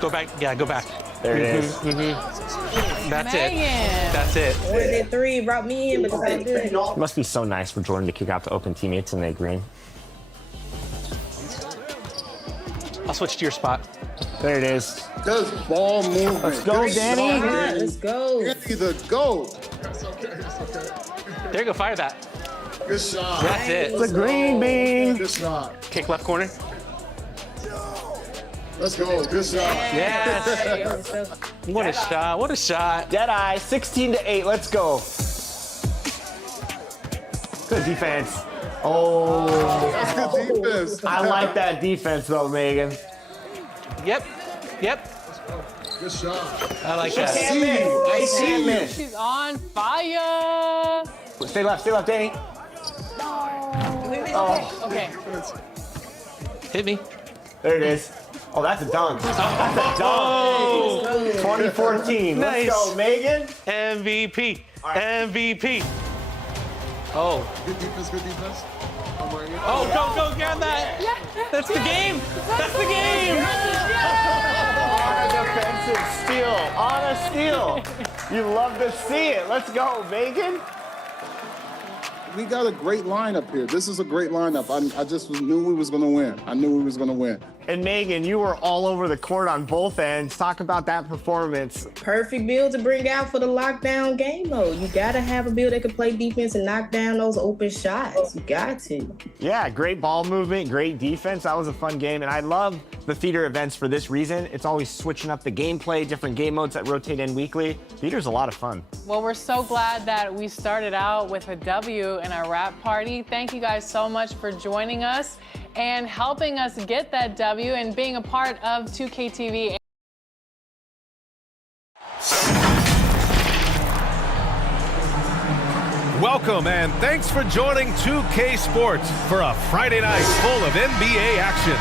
Go back. Yeah, go back. There it is. That's it. That's it. One did three, brought me in, but it's not good. It must be so nice for Jordan to kick out to open teammates in the green. I'll switch to your spot. There it is. Just ball movement. Let's go, Danny. Let's go. Either go. There you go. Fire that. Good shot. That's it. It's a green bean. Good shot. Kick left corner. Let's go. Good shot. Yes. What a shot. What a shot. Deadeye, 16-8. Let's go. Good defense. Oh. That's good defense. I like that defense, though, Megan. Yep. Yep. Good shot. I like that. Can't miss. She's on fire. Stay left, Danny. Oh. Okay. Hit me. There it is. Oh, that's a dunk. That's a dunk. 2014. Nice. Let's go, Megan. MVP. MVP. Oh. Good defense, good defense. Oh, go, grab that. That's the game. That's the game. On a defensive steal. You love to see it. Let's go, Megan. We got a great lineup here. This is a great lineup. I just knew we was going to win. I knew we was going to win. And Megan, you were all over the court on both ends. Talk about that performance. Perfect build to bring out for the lockdown game mode. You gotta have a build that can play defense and knock down those open shots. You got to. Yeah, great ball movement, great defense. That was a fun game. And I love the theater events for this reason. It's always switching up the gameplay, different game modes that rotate in weekly. Theater's a lot of fun. Well, we're so glad that we started out with a W in our wrap party. Thank you guys so much for joining us and helping us get that W and being a part of 2K TV. Welcome and thanks for joining 2K Sports for a Friday night full of NBA action.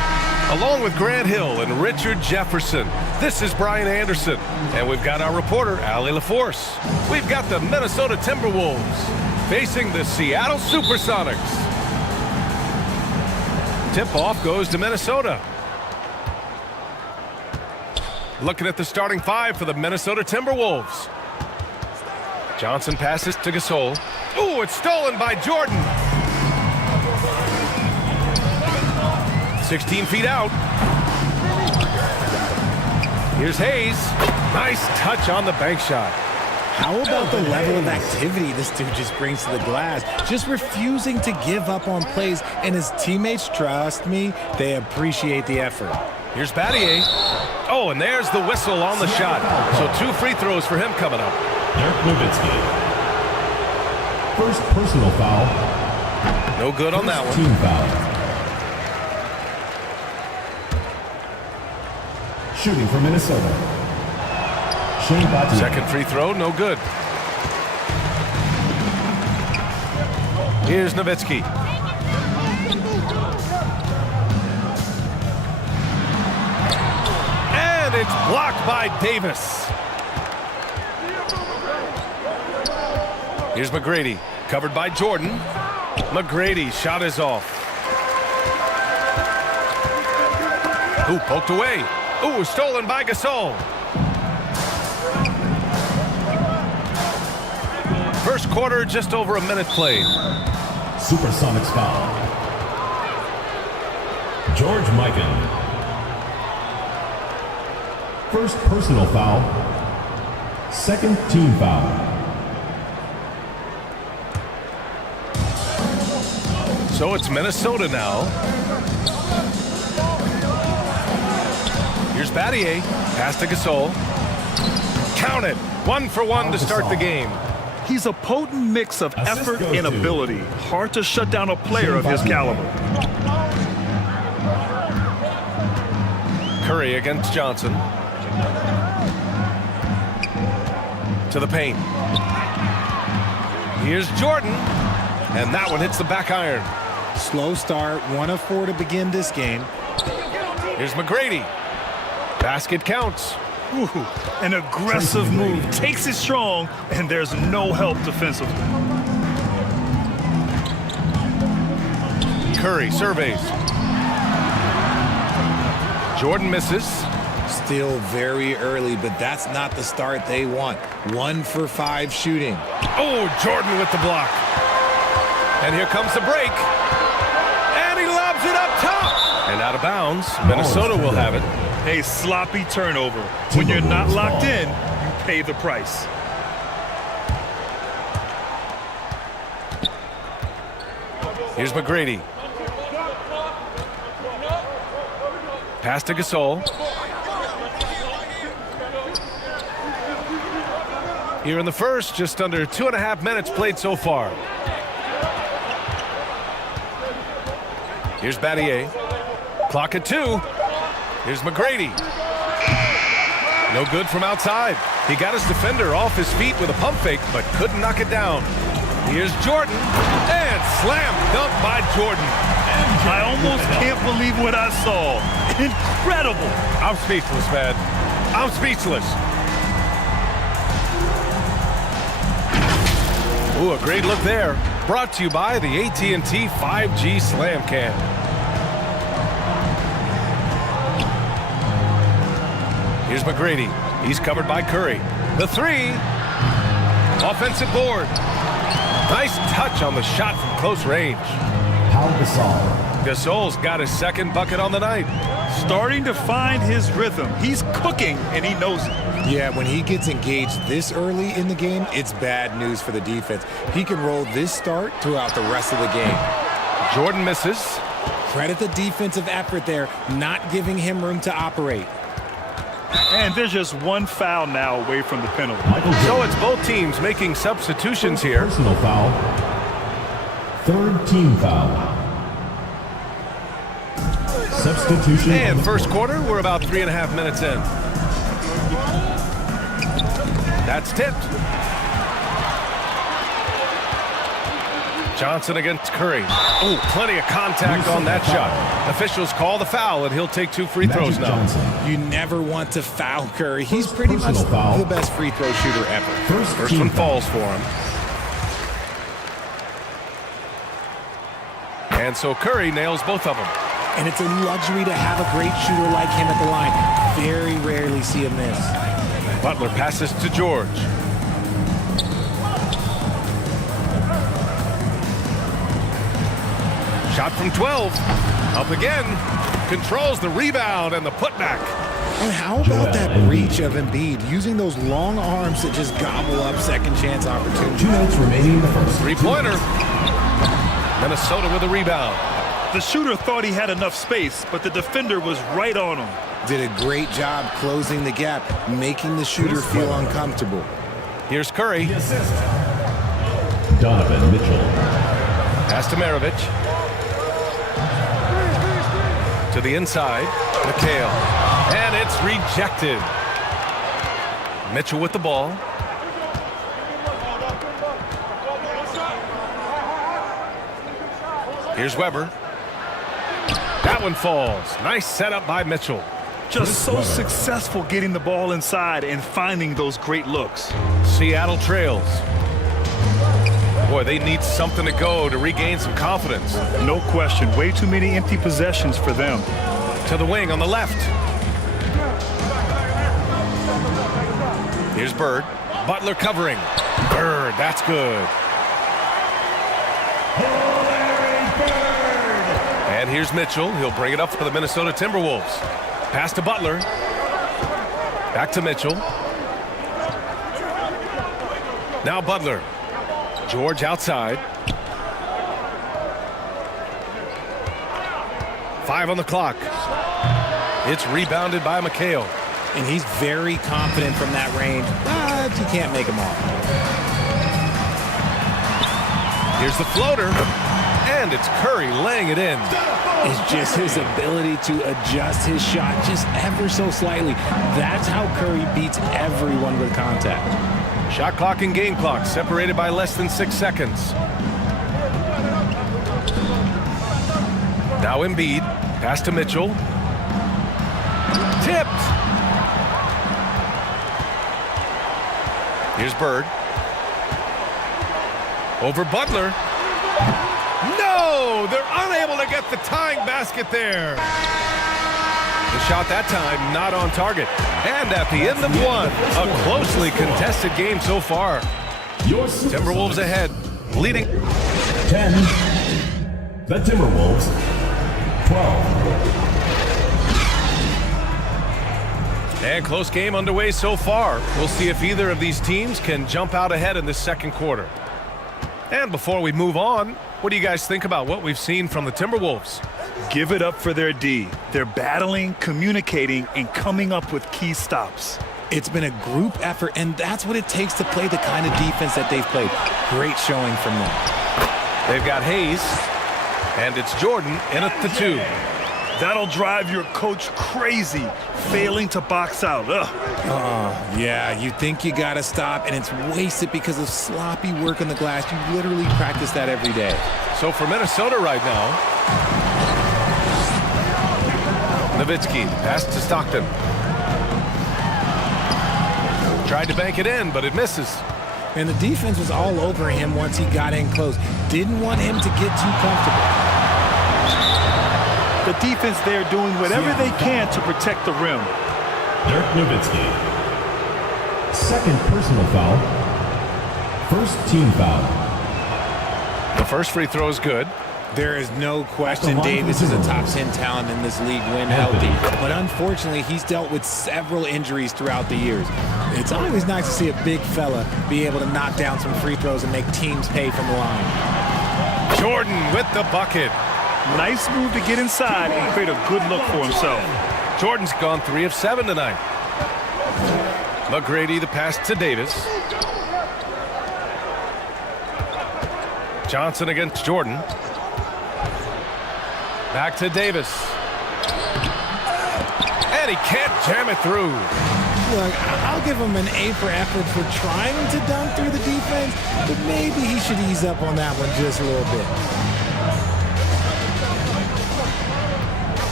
Along with Grant Hill and Richard Jefferson, this is Brian Anderson, and we've got our reporter, Allie LaForce. We've got the Minnesota Timberwolves facing the Seattle Supersonics. Tip-off goes to Minnesota. Looking at the starting five for the Minnesota Timberwolves. Johnson passes to Gasol. Ooh, it's stolen by Jordan. 16 feet out. Here's Hayes. Nice touch on the bank shot. How about the level of activity this dude just brings to the glass? Just refusing to give up on plays, and his teammates, trust me, they appreciate the effort. Here's Battier. Oh, and there's the whistle on the shot. So 2 free throws for him coming up. Dirk Nowitzki. First personal foul. No good on that one. Team foul. Shooting for Minnesota. Shane Battier. Second free throw, no good. Here's Nowitzki. And it's blocked by Davis. Here's McGrady, covered by Jordan. McGrady, shot is off. Ooh, poked away. Ooh, stolen by Gasol. First quarter, just over a minute played. Supersonics foul. George Mikan. First personal foul. Second team foul. So it's Minnesota now. Here's Battier. Pass to Gasol. Count it. 1 for 1 to start the game. He's a potent mix of effort and ability. Hard to shut down a player of his caliber. Curry against Johnson. To the paint. Here's Jordan. And that one hits the back iron. Slow start, 1 of 4 to begin this game. Here's McGrady. Basket counts. Ooh, an aggressive move. Takes it strong, and there's no help defensively. Curry surveys. Jordan misses. Still very early, but that's not the start they want. 1 for 5 shooting. Oh, Jordan with the block. And here comes the break. And he lobs it up top. And out of bounds. Minnesota will have it. A sloppy turnover. When you're not locked in, you pay the price. Here's McGrady. Pass to Gasol. Here in the first, just under 2.5 minutes played so far. Here's Battier. Clock at 2. Here's McGrady. No good from outside. He got his defender off his feet with a pump fake, but couldn't knock it down. Here's Jordan. And slam dunk by Jordan. I almost can't believe what I saw. Incredible. I'm speechless, man. I'm speechless. Ooh, a great look there. Brought to you by the AT&T 5G Slam Cam. Here's McGrady. He's covered by Curry. The 3. Offensive board. Nice touch on the shot from close range. Pau Gasol. Gasol's got his second bucket on the night. Starting to find his rhythm. He's cooking, and he knows it. Yeah, when he gets engaged this early in the game, it's bad news for the defense. He can roll this start throughout the rest of the game. Jordan misses. Credit the defensive effort there, not giving him room to operate. And there's just one foul now away from the penalty. So it's both teams making substitutions here. Personal foul. 3rd team foul. Substitution. And first quarter, we're about 3.5 minutes in. That's tipped. Johnson against Curry. Oh, plenty of contact on that shot. Officials call the foul, and he'll take 2 free throws now. You never want to foul Curry. He's pretty much the best free throw shooter ever. First one falls for him. And so Curry nails both of them. And it's a luxury to have a great shooter like him at the line. Very rarely see him miss. Butler passes to George. Shot from 12. Up again. Controls the rebound and the putback. And how about that reach of Embiid, using those long arms to just gobble up second chance opportunities? 2 minutes remaining in the first. Three-pointer. Minnesota with a rebound. The shooter thought he had enough space, but the defender was right on him. Did a great job closing the gap, making the shooter feel uncomfortable. Here's Curry. Donovan Mitchell. Pass to Maravich. To the inside. McHale. And it's rejected. Mitchell with the ball. Here's Weber. That one falls. Nice setup by Mitchell. Just so successful getting the ball inside and finding those great looks. Seattle trails. Boy, they need something to go to regain some confidence. No question. Way too many empty possessions for them. To the wing on the left. Here's Bird. Butler covering. Bird, that's good. And here's Mitchell. He'll bring it up for the Minnesota Timberwolves. Pass to Butler. Back to Mitchell. Now Butler. George outside. 5 on the clock. It's rebounded by McHale. And he's very confident from that range, but you can't make him all. Here's the floater. And it's Curry laying it in. It's just his ability to adjust his shot just ever so slightly. That's how Curry beats everyone with contact. Shot clock and game clock separated by less than 6 seconds. Now Embiid. Pass to Mitchell. Tipped. Here's Bird. Over Butler. No! They're unable to get the tying basket there. The shot that time not on target. And at the end of one, a closely contested game so far. Timberwolves ahead, leading 10. The Timberwolves. 12. And close game underway so far. We'll see if either of these teams can jump out ahead in this second quarter. And before we move on, what do you guys think about what we've seen from the Timberwolves? Give it up for their D. They're battling, communicating, and coming up with key stops. It's been a group effort, and that's what it takes to play the kind of defense that they've played. Great showing from them. They've got Hayes, and it's Jordan in at the 2. That'll drive your coach crazy, failing to box out. Yeah, you think you got to stop, and it's wasted because of sloppy work on the glass. You literally practice that every day. So for Minnesota right now, Nowitzki, pass to Stockton. Tried to bank it in, but it misses. And the defense was all over him once he got in close. Didn't want him to get too comfortable. The defense there doing whatever they can to protect the rim. Dirk Nowitzki. Second personal foul. First team foul. The first free throw is good. There is no question Davis is a top 10 talent in this league when healthy. But unfortunately, he's dealt with several injuries throughout the years. It's always nice to see a big fella be able to knock down some free throws and make teams pay from the line. Jordan with the bucket. Nice move to get inside and create a good look for himself. Jordan's gone 3 of 7 tonight. McGrady the pass to Davis. Johnson against Jordan. Back to Davis. And he can't jam it through. Look, I'll give him an A for effort for trying to dunk through the defense, but maybe he should ease up on that one just a little bit.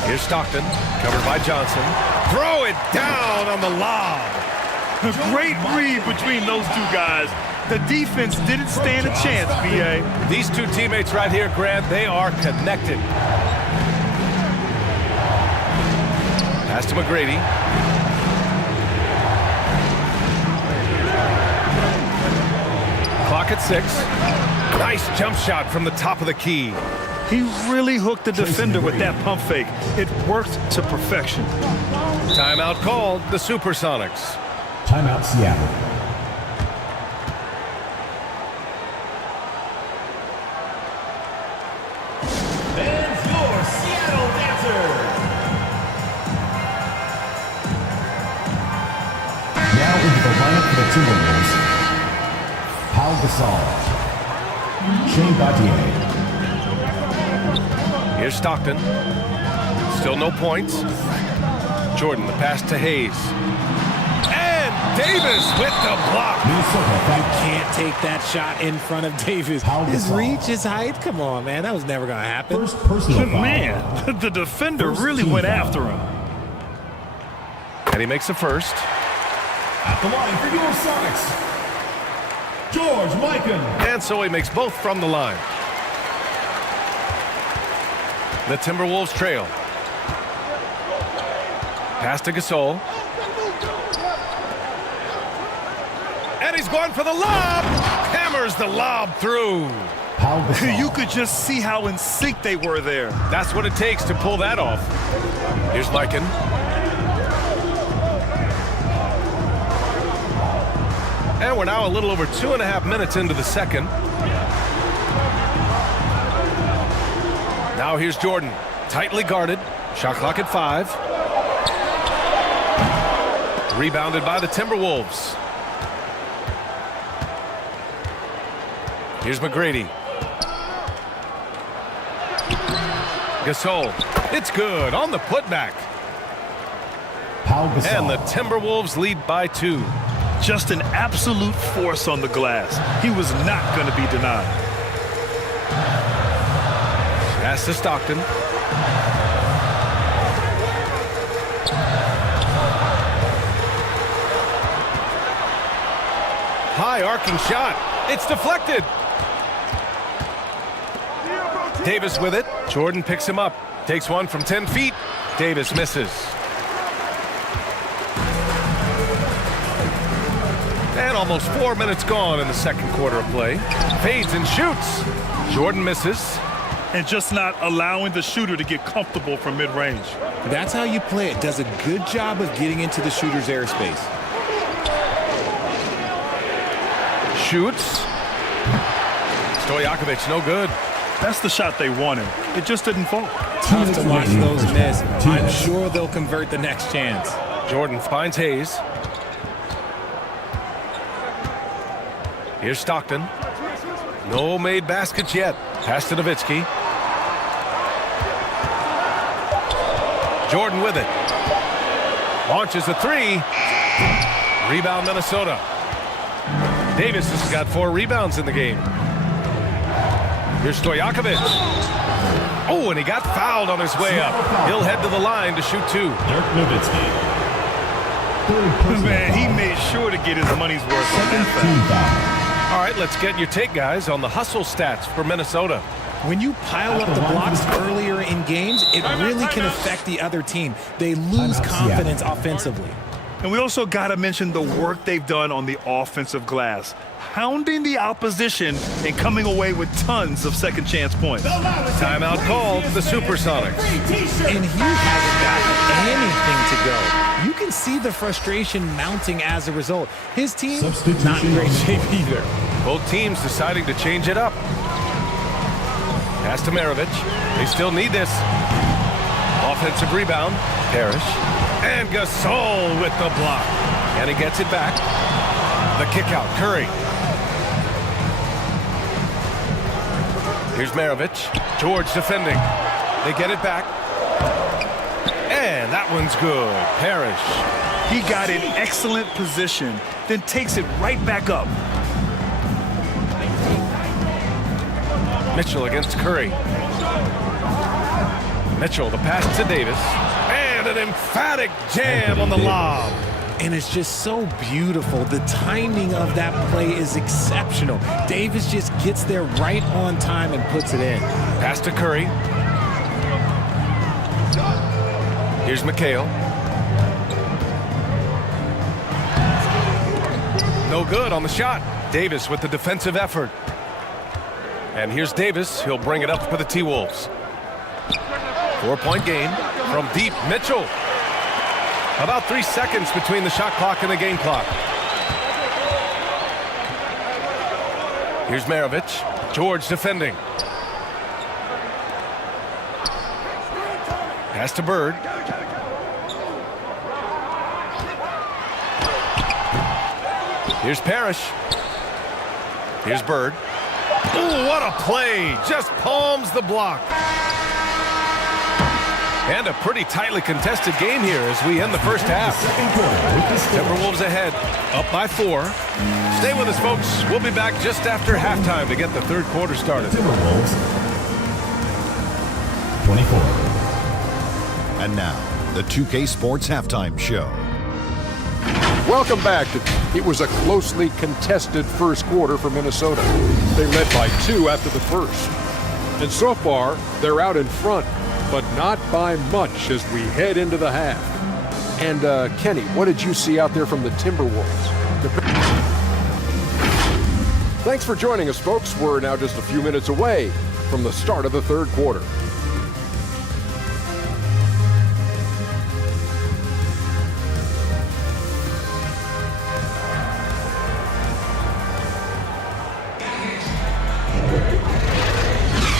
Here's Stockton, covered by Johnson. Throw it down on the lob. A great read between those two guys. The defense didn't stand a chance, B.A. These two teammates right here, Grant, they are connected. Pass to McGrady. Clock at 6. Nice jump shot from the top of the key. He really hooked the defender with that pump fake. It worked to perfection. Timeout called, the Supersonics. Timeout Seattle. And your Seattle Dancers. Now into the lineup for the Timberwolves. Paul Gasol. Shane Battier. Here's Stockton. Still no points. Jordan, the pass to Hayes. And Davis with the block. You can't take that shot in front of Davis. His reach, his height, come on, man. That was never going to happen. First personal foul. Man, the defender really went after him. And he makes the first. At the line for your Sonics, George Mikan. And so he makes both from the line. The Timberwolves trail. Pass to Gasol. And he's going for the lob. Hammers the lob through. You could just see how in sync they were there. That's what it takes to pull that off. Here's Mikan. And we're now a little over 2.5 minutes into the second. Now here's Jordan, tightly guarded. Shot clock at 5. Rebounded by the Timberwolves. Here's McGrady. Gasol, it's good on the putback. And the Timberwolves lead by 2. Just an absolute force on the glass. He was not going to be denied. Pass to Stockton. High arcing shot. It's deflected. Davis with it. Jordan picks him up. Takes one from 10 feet. Davis misses. Almost 4 minutes gone in the second quarter of play. Fades and shoots. Jordan misses. And just not allowing the shooter to get comfortable from mid-range. That's how you play it. Does a good job of getting into the shooter's airspace. Shoots. Stojakovic, no good. That's the shot they wanted. It just didn't fall. Tough to watch those miss. I'm sure they'll convert the next chance. Jordan finds Hayes. Here's Stockton. No made baskets yet. Pass to Nowitzki. Jordan with it. Launches a three. Rebound Minnesota. Davis has got 4 rebounds in the game. Here's Stojakovic. Oh, and he got fouled on his way up. He'll head to the line to shoot 2. Dirk Nowitzki. Man, he made sure to get his money's worth on that foul. All right, let's get your take, guys, on the hustle stats for Minnesota. When you pile up the blocks earlier in games, it really can affect the other team. They lose confidence offensively. And we also got to mention the work they've done on the offensive glass, hounding the opposition and coming away with tons of second chance points. Timeout called, the Supersonics. And he hasn't gotten anything to go. You can see the frustration mounting as a result. His team, not in great shape either. Both teams deciding to change it up. Pass to Maravich. They still need this. Offensive rebound. Parrish. And Gasol with the block. And he gets it back. The kick out. Curry. Here's Maravich. George defending. They get it back. And that one's good. Parrish. He got in excellent position, then takes it right back up. Mitchell against Curry. Mitchell, the pass to Davis. And an emphatic jam on the lob. And it's just so beautiful. The timing of that play is exceptional. Davis just gets there right on time and puts it in. Pass to Curry. Here's McHale. No good on the shot. Davis with the defensive effort. And here's Davis. He'll bring it up for the T-Wolves. 4-point game from deep. Mitchell. About 3 seconds between the shot clock and the game clock. Here's Maravich. George defending. Pass to Bird. Here's Parrish. Here's Bird. Ooh, what a play. Just palms the block. And a pretty tightly contested game here as we end the first half. Timberwolves ahead, up by 4. Stay with us, folks. We'll be back just after halftime to get the third quarter started. Timberwolves 24. And now, the 2K Sports Halftime Show. Welcome back. It was a closely contested first quarter for Minnesota. They led by 2 after the first. And so far, they're out in front, but not by much as we head into the half. And Kenny, what did you see out there from the Timberwolves? Thanks for joining us, folks. We're now just a few minutes away from the start of the third quarter.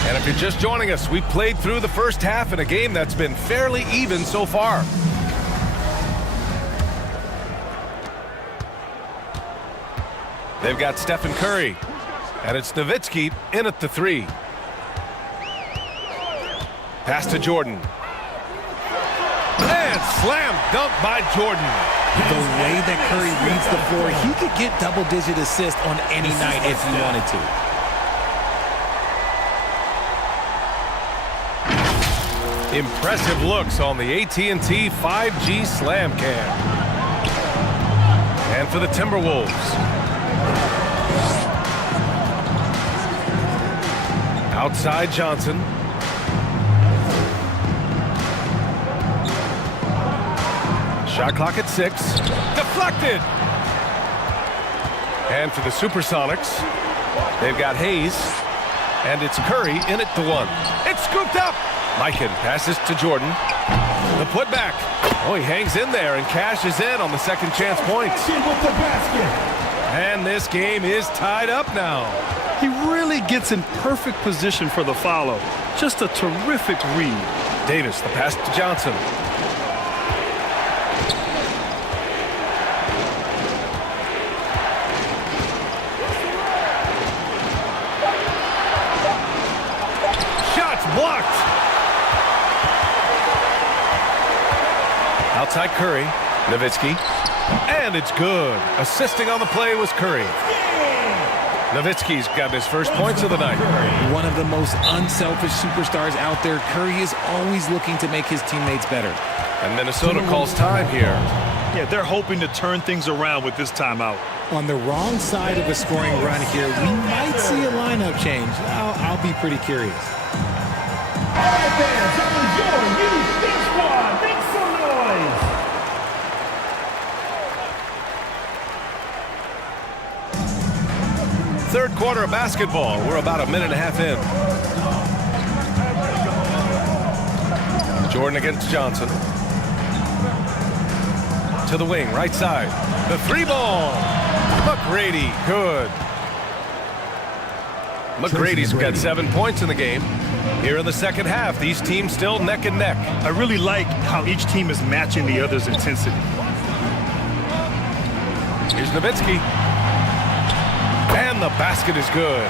And if you're just joining us, we've played through the first half in a game that's been fairly even so far. They've got Stephen Curry, and it's Nowitzki in at the 3. Pass to Jordan. And slam dunk by Jordan. The way that Curry reads the floor, he could get double-digit assists on any night if he wanted to. Impressive looks on the AT&T 5G Slam Cam. And for the Timberwolves. Outside Johnson. Shot clock at 6. Deflected. And for the Supersonics, they've got Hayes. And it's Curry in it to 1. It's scooped up. Mikan passes to Jordan. The putback. Oh, he hangs in there and cashes in on the second chance points. And this game is tied up now. He really gets in perfect position for the follow. Just a terrific read. Davis, the pass to Johnson. Shots blocked. Outside Curry, Nowitzki, and it's good. Assisting on the play was Curry. Nowitzki's got his first points of the night. One of the most unselfish superstars out there. Curry is always looking to make his teammates better. And Minnesota calls time here. Yeah, they're hoping to turn things around with this timeout. On the wrong side of a scoring run here, we might see a lineup change. I'll be pretty curious. All right, fans, I'm enjoying you. This one, make some noise. Third quarter of basketball. We're about a minute and a half in. Jordan against Johnson. To the wing, right side. The 3-ball. McGrady, good. McGrady's got 7 points in the game. Here in the second half, these teams still neck and neck. I really like how each team is matching the other's intensity. Here's Nowitzki. And the basket is good.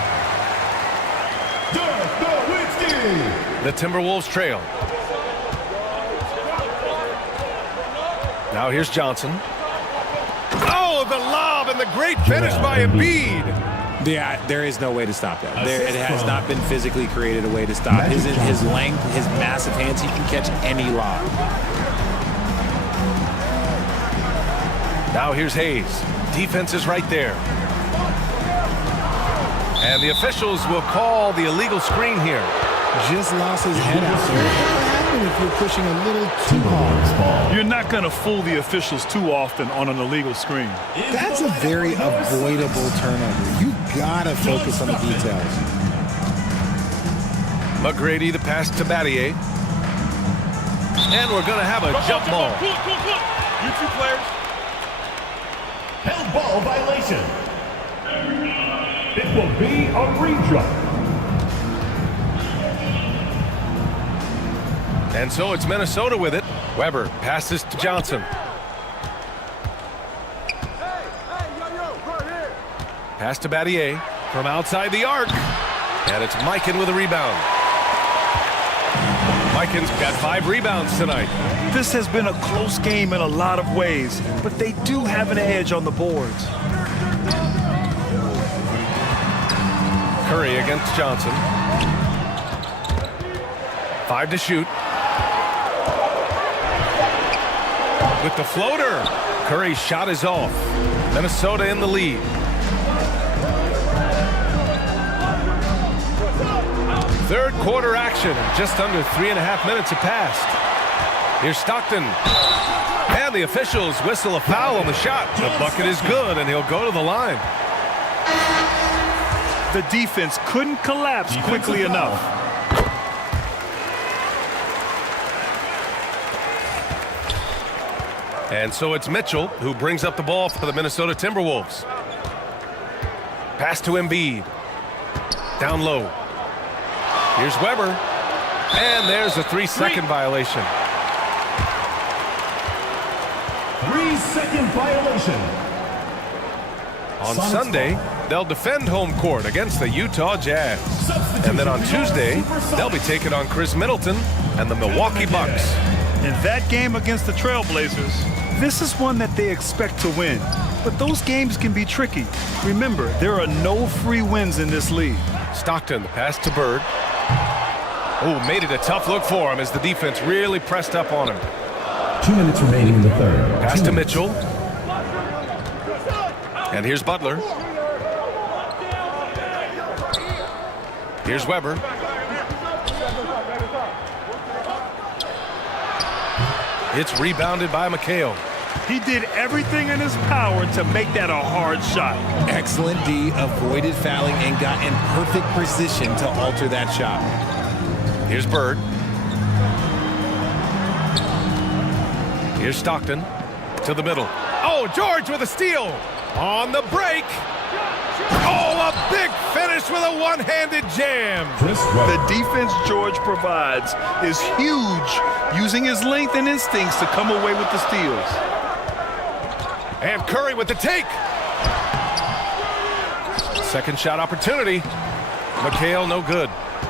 The Timberwolves trail. Now here's Johnson. Oh, the lob and the great finish by Embiid. Yeah, there is no way to stop that. It has not been physically created a way to stop. His length, his massive hands, he can catch any lob. Now here's Hayes. Defense is right there. And the officials will call the illegal screen here. Just lost his head out there. What happened if you're pushing a little too hard? You're not going to fool the officials too often on an illegal screen. That's a very avoidable turnover. You gotta focus on the details. McGrady, the pass to Battier. And we're going to have a jump ball. You two players. Held ball violation. It will be a re-jump. And so it's Minnesota with it. Weber passes to Johnson. Pass to Battier from outside the arc. And it's Mikan with a rebound. Mikan's got 5 rebounds tonight. This has been a close game in a lot of ways, but they do have an edge on the boards. Curry against Johnson. 5 to shoot. With the floater. Curry's shot is off. Minnesota in the lead. Third quarter action. Just under 3.5 minutes have passed. Here's Stockton. And the officials whistle a foul on the shot. The bucket is good, and he'll go to the line. The defense couldn't collapse quickly enough. And so it's Mitchell who brings up the ball for the Minnesota Timberwolves. Pass to Embiid. Down low. Here's Weber. And there's a 3-second violation. 3-second violation. On Sunday, they'll defend home court against the Utah Jazz. And then on Tuesday, they'll be taking on Chris Middleton and the Milwaukee Bucks. In that game against the Trailblazers, this is one that they expect to win. But those games can be tricky. Remember, there are no free wins in this league. Stockton, the pass to Bird. Oh, made it a tough look for him as the defense really pressed up on him. 2 minutes remaining in the third. Pass to Mitchell. And here's Butler. Here's Weber. It's rebounded by McHale. He did everything in his power to make that a hard shot. Excellent D, avoided fouling and got in perfect position to alter that shot. Here's Bird. Here's Stockton to the middle. Oh, George with a steal on the break. Oh, a big finish with a one-handed jam. The defense George provides is huge, using his length and instincts to come away with the steals. And Curry with the take. Second shot opportunity. McHale, no good.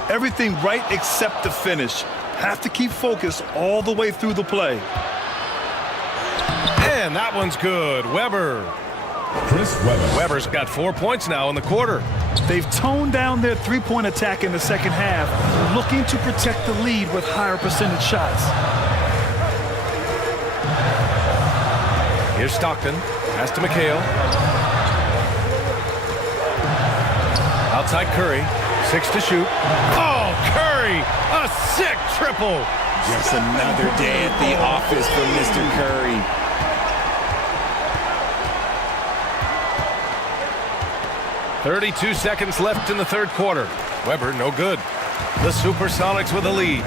Everything right except the finish. Have to keep focused all the way through the play. And that one's good. Weber. Weber's got 4 points now in the quarter. They've toned down their three-point attack in the second half, looking to protect the lead with higher percentage shots. Here's Stockton. Pass to McHale. Outside Curry. 6 to shoot. Oh, Curry! A sick triple! Just another day at the office for Mr. Curry. .32 seconds left in the third quarter. Weber, no good. The Supersonics with a lead.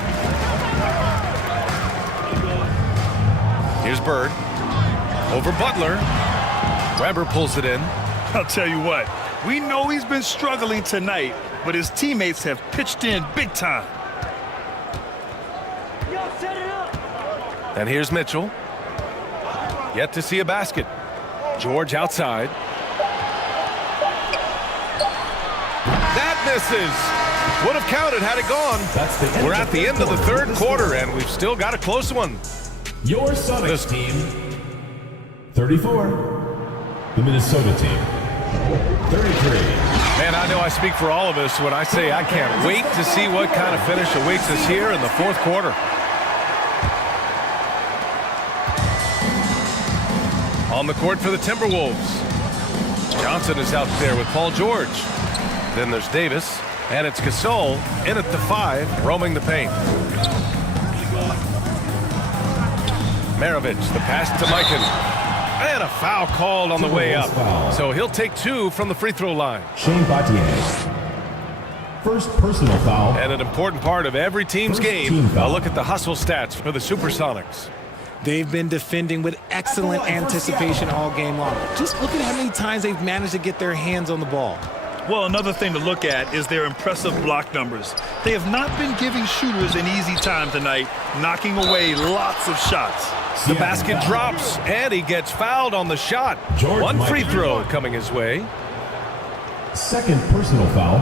Here's Bird. Over Butler. Weber pulls it in. I'll tell you what, we know he's been struggling tonight, but his teammates have pitched in big time. And here's Mitchell. Yet to see a basket. George outside. That misses. Would have counted had it gone. We're at the end of the third quarter, and we've still got a close one. Your Sonics team, 34. The Minnesota team, 33. Man, I know I speak for all of us when I say I can't wait to see what kind of finish awaits us here in the fourth quarter. On the court for the Timberwolves. Johnson is out there with Paul George. Then there's Davis, and it's Gasol in at the 5, roaming the paint. Maravich, the pass to Mikan. And a foul called on the way up. So he'll take 2 from the free throw line. Shane Battier. First personal foul. And an important part of every team's game, a look at the hustle stats for the Supersonics. They've been defending with excellent anticipation all game long. Just look at how many times they've managed to get their hands on the ball. Well, another thing to look at is their impressive block numbers. They have not been giving shooters an easy time tonight, knocking away lots of shots. The basket drops, and he gets fouled on the shot. One free throw coming his way. Second personal foul.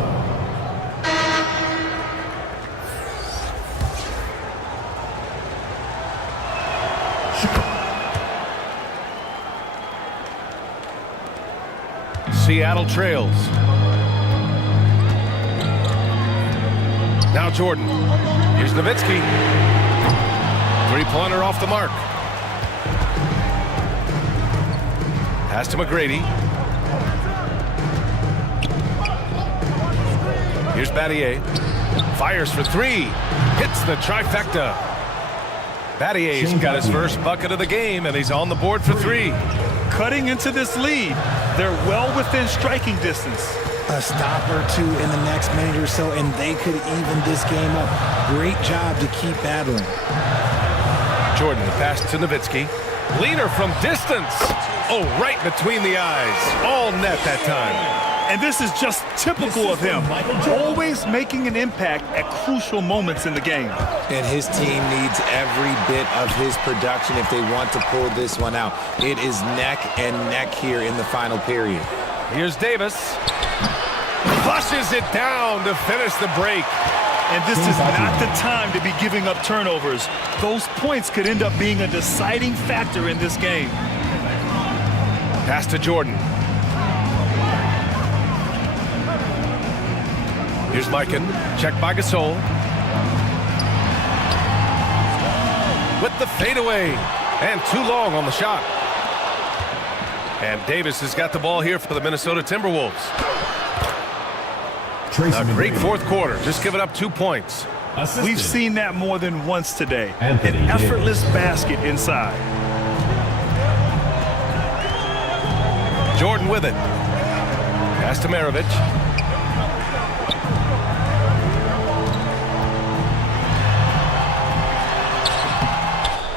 Seattle trails. Now Jordan. Here's Nowitzki. Three-pointer off the mark. Pass to McGrady. Here's Battier. Fires for 3. Hits the trifecta. Battier's got his first bucket of the game, and he's on the board for 3. Cutting into this lead, they're well within striking distance. A stop or two in the next minute or so, and they could even this game up. Great job to keep battling. Jordan, the pass to Nowitzki. Leaner from distance. Oh, right between the eyes. All net that time. And this is just typical of him. Always making an impact at crucial moments in the game. And his team needs every bit of his production if they want to pull this one out. It is neck and neck here in the final period. Here's Davis. Flushes it down to finish the break. And this is not the time to be giving up turnovers. Those points could end up being a deciding factor in this game. Pass to Jordan. Here's Mikan. Checked by Gasol. With the fadeaway. And too long on the shot. And Davis has got the ball here for the Minnesota Timberwolves. A great fourth quarter, just giving up 2 points. We've seen that more than once today. An effortless basket inside. Jordan with it. Pass to Maravich.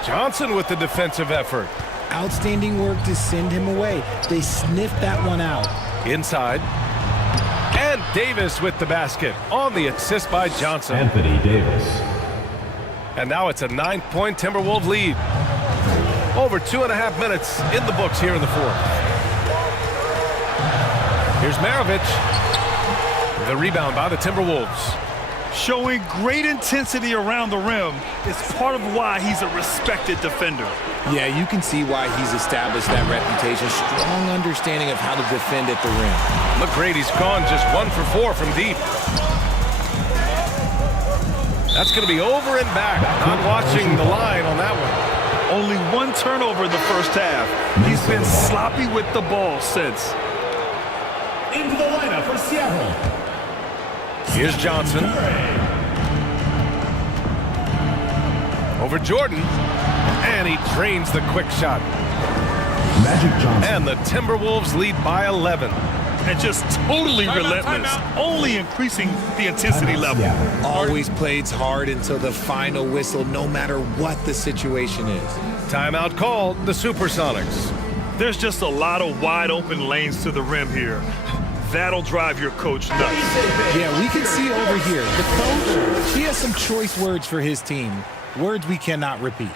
Johnson with the defensive effort. Outstanding work to send him away. They sniffed that one out. Inside. And Davis with the basket on the assist by Johnson. Anthony Davis. And now it's a 9-point Timberwolves lead. Over 2.5 minutes in the books here in the fourth. Here's Maravich. The rebound by the Timberwolves. Showing great intensity around the rim is part of why he's a respected defender. Yeah, you can see why he's established that reputation. Strong understanding of how to defend at the rim. McGrady's gone just 1 for 4 from deep. That's going to be over and back. Not watching the line on that one. Only 1 turnover in the first half. He's been sloppy with the ball since. Into the lineup for Seattle. Here's Johnson. Over Jordan. And he drains the quick shot. Magic Johnson. And the Timberwolves lead by 11. And just totally relentless. Only increasing the intensity level. Always plays hard until the final whistle, no matter what the situation is. Timeout called, the Supersonics. There's just a lot of wide open lanes to the rim here. That'll drive your coach nuts. Yeah, we can see over here. The coach, he has some choice words for his team. Words we cannot repeat.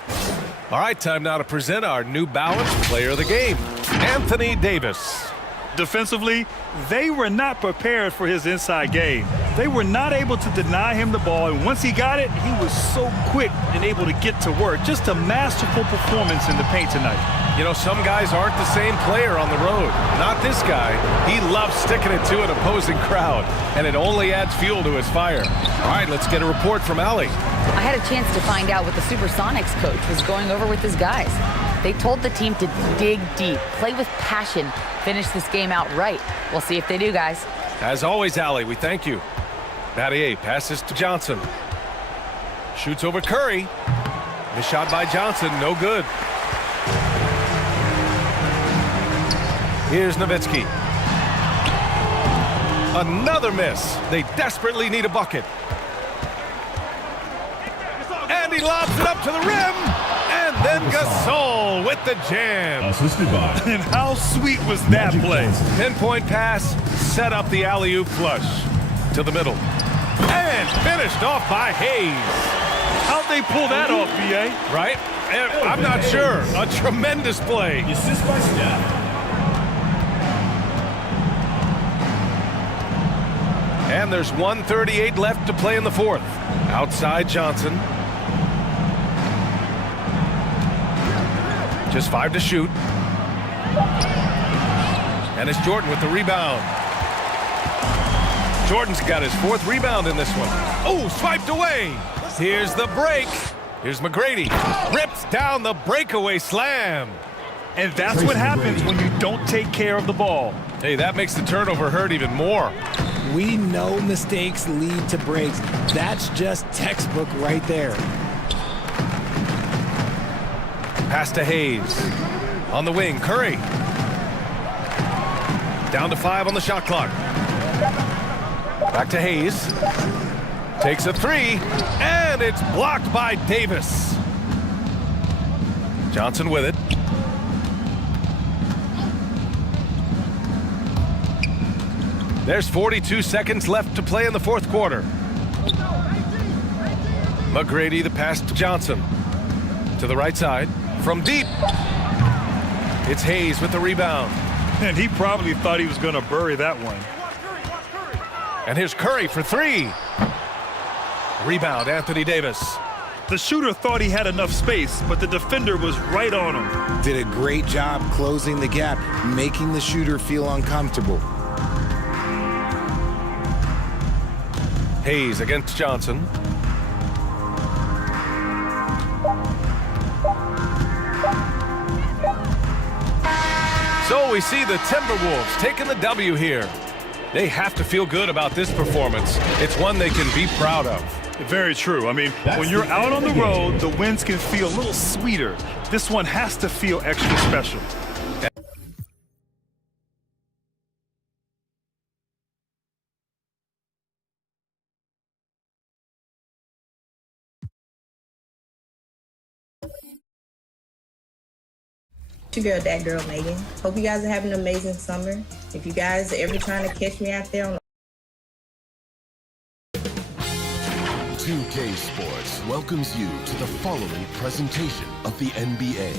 All right, time now to present our New Balance player of the game, Anthony Davis. Defensively, they were not prepared for his inside game. They were not able to deny him the ball, and once he got it, he was so quick and able to get to work. Just a masterful performance in the paint tonight. You know, some guys aren't the same player on the road. Not this guy. He loves sticking it to an opposing crowd, and it only adds fuel to his fire. All right, let's get a report from Allie. I had a chance to find out what the Supersonics coach was going over with his guys. They told the team to dig deep, play with passion, finish this game out right. We'll see if they do, guys. As always, Allie, we thank you. Battier passes to Johnson. Shoots over Curry. The shot by Johnson, no good. Here's Nowitzki. Another miss. They desperately need a bucket. And he lobs it up to the rim. And then Gasol with the jam. Assisted by. And how sweet was that play? 10-point pass, set up the alley-oop flush to the middle. And finished off by Hayes. How'd they pull that off, B.A.? Right? I'm not sure. A tremendous play. Assist by Steph. And there's 1:38 left to play in the fourth. Outside Johnson. Just 5 to shoot. And it's Jordan with the rebound. Jordan's got his 4th rebound in this one. Oh, swiped away. Here's the break. Here's McGrady. Rips down the breakaway slam. And that's what happens when you don't take care of the ball. Hey, that makes the turnover hurt even more. We know mistakes lead to breaks. That's just textbook right there. Pass to Hayes. On the wing, Curry. Down to 5 on the shot clock. Back to Hayes. Takes a 3, and it's blocked by Davis. Johnson with it. There's 42 seconds left to play in the fourth quarter. McGrady, the pass to Johnson. To the right side. From deep. It's Hayes with the rebound. And he probably thought he was going to bury that one. And here's Curry for 3. Rebound, Anthony Davis. The shooter thought he had enough space, but the defender was right on him. Did a great job closing the gap, making the shooter feel uncomfortable. Hayes against Johnson. So we see the Timberwolves taking the W here. They have to feel good about this performance. It's one they can be proud of. Very true. I mean, when you're out on the road, the wins can feel a little sweeter. This one has to feel extra special. It's your girl, that girl, Megan. Hope you guys are having an amazing summer. If you guys are ever trying to catch me out there on 2K Sports welcomes you to the following presentation of the NBA.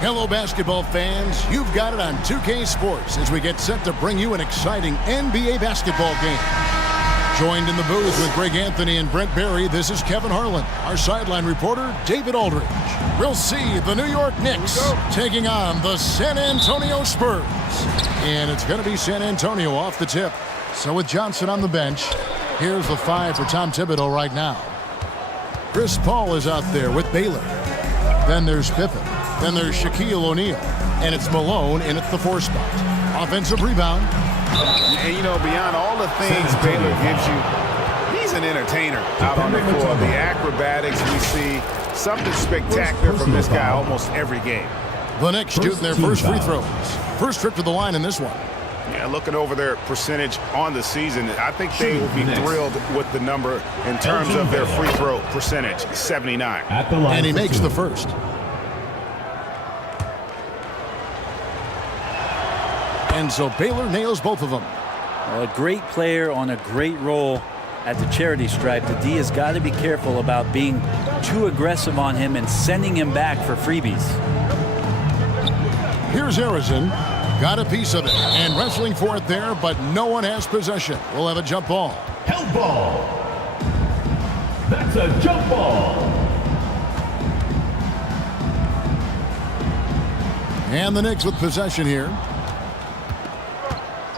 Hello, basketball fans. You've got it on 2K Sports as we get set to bring you an exciting NBA basketball game. Joined in the booth with Greg Anthony and Brent Barry, this is Kevin Harlan. Our sideline reporter, David Aldridge. We'll see the New York Knicks taking on the San Antonio Spurs. And it's going to be San Antonio off the tip. So with Johnson on the bench, here's the 5 for Tom Thibodeau right now. Chris Paul is out there with Baylor. Then there's Pippen. Then there's Shaquille O'Neal. And it's Malone in at the 4 spot. Offensive rebound. And, you know, beyond all the things Baylor gives you, he's an entertainer out on the floor. The acrobatics we see, something spectacular from this guy almost every game. The Knicks shooting their first free throws. First trip to the line in this one. Yeah, looking over their percentage on the season, I think they will be thrilled with the number in terms of their free throw percentage, 79. And he makes the first. And so Baylor nails both of them. Well, a great player on a great role at the charity stripe. The D has got to be careful about being too aggressive on him and sending him back for freebies. Here's Harrison. Got a piece of it and wrestling for it there, but no one has possession. We'll have a jump ball. Help ball. That's a jump ball. And the Knicks with possession here.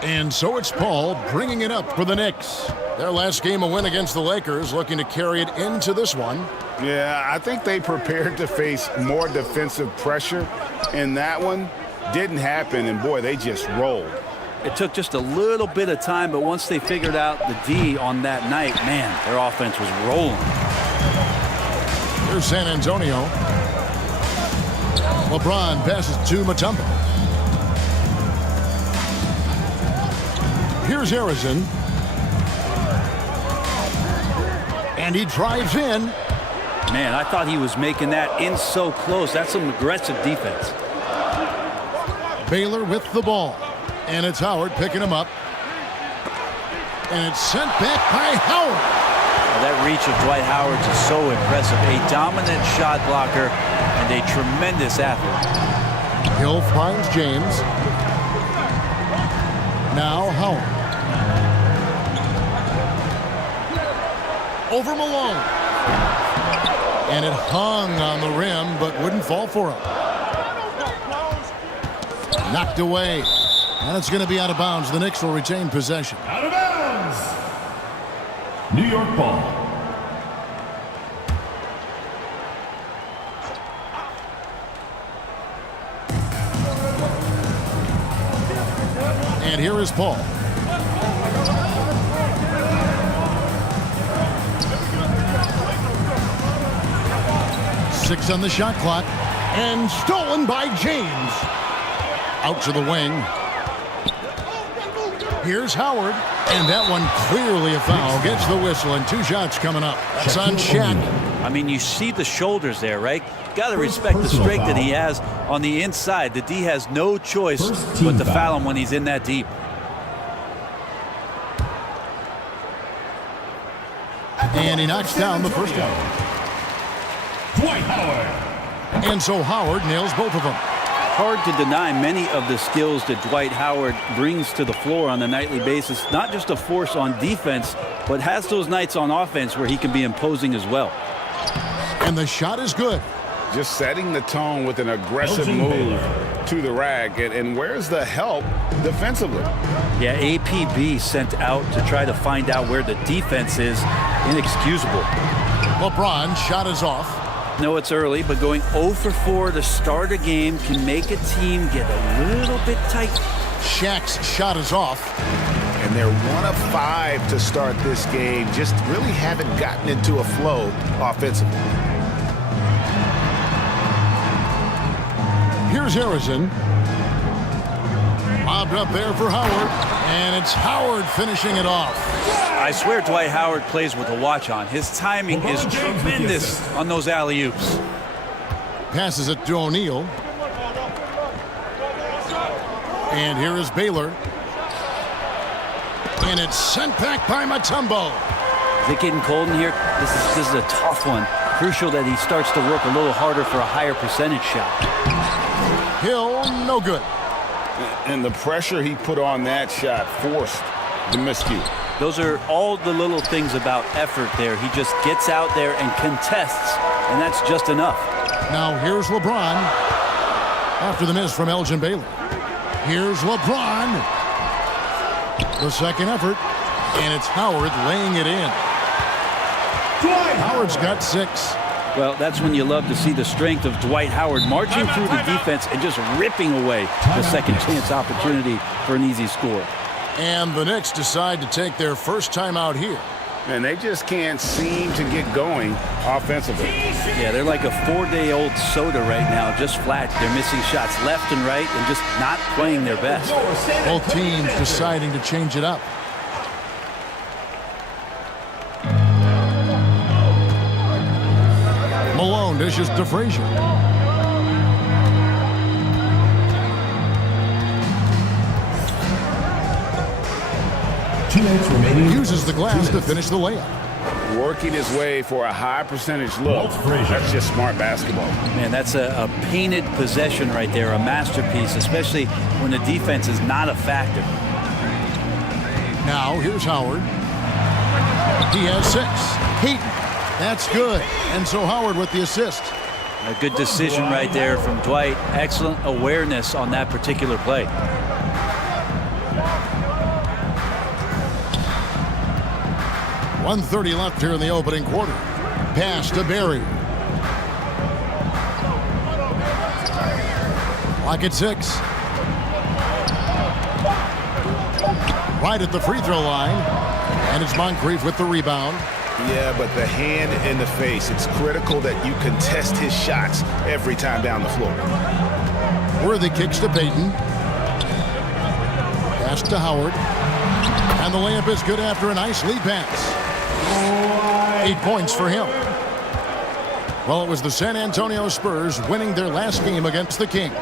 And so it's Paul bringing it up for the Knicks. Their last game a win against the Lakers, looking to carry it into this one. Yeah, I think they prepared to face more defensive pressure in that one. Didn't happen, and boy, they just rolled. It took just a little bit of time, but once they figured out the D on that night, man, their offense was rolling. Here's San Antonio. LeBron passes to Mutombo. Here's Harrison. And he drives in. Man, I thought he was making that in so close. That's some aggressive defense. Baylor with the ball. And it's Howard picking him up. And it's sent back by Howard. Well, that reach of Dwight Howard is so impressive. A dominant shot blocker and a tremendous athlete. Hill finds James. Now Howard. Over Malone. And it hung on the rim, but wouldn't fall for him. Knocked away. And it's going to be out of bounds. The Knicks will retain possession. Out of bounds. New York ball. And here is Paul. Six on the shot clock. And stolen by James. Out to the wing. Here's Howard. And that one clearly a foul. Gets the whistle, and 2 shots coming up. That's on Shaq. I mean, you see the shoulders there, right? Got to respect the strength that he has on the inside. The D has no choice but to foul him when he's in that deep. And he knocks down the first one. Dwight Howard. And so Howard nails both of them. Hard to deny many of the skills that Dwight Howard brings to the floor on a nightly basis. Not just a force on defense, but has those nights on offense where he can be imposing as well. And the shot is good. Just setting the tone with an aggressive move to the rack. And where's the help defensively? Yeah, APB sent out to try to find out where the defense is. Inexcusable. LeBron shot is off. No, it's early, but going 0 for 4 to start a game can make a team get a little bit tight. Shaq's shot is off. And they're 1 of 5 to start this game. Just really haven't gotten into a flow offensively. Here's Harrison. Lobbed up there for Howard. And it's Howard finishing it off. I swear Dwight Howard plays with a watch on. His timing is tremendous on those alley-oops. Passes it to O'Neal. And here is Baylor. And it's sent back by Mutombo. Is it getting cold in here? This is a tough one. Crucial that he starts to work a little harder for a higher percentage shot. Hill, no good. And the pressure he put on that shot forced the miscue. Those are all the little things about effort there. He just gets out there and contests, and that's just enough. Now here's LeBron after the miss from Elgin Baylor. Here's LeBron. The second effort, and it's Howard laying it in. Howard's got 6. Well, that's when you love to see the strength of Dwight Howard marching through the defense and just ripping away the second chance opportunity for an easy score. And the Knicks decide to take their first time out here. And they just can't seem to get going offensively. Yeah, they're like a 4-day-old soda right now, just flat. They're missing shots left and right and just not playing their best. Both teams deciding to change it up. Malone dishes to Frazier. Uses the glass to finish the layup. Working his way for a high percentage look. That's just smart basketball. Man, that's a painted possession right there, a masterpiece, especially when the defense is not a factor. Now here's Howard. He has 6. Heaton. That's good. And so Howard with the assist. A good decision right there from Dwight. Excellent awareness on that particular play. .130 left here in the opening quarter. Pass to Berry. Clock at 6. Right at the free throw line. And it's Moncrief with the rebound. Yeah, but the hand in the face. It's critical that you contest his shots every time down the floor. Worthy kicks to Payton. Pass to Howard. And the layup is good after a nice lead pass. 8 points for him. Well, it was the San Antonio Spurs winning their last game against the Kings.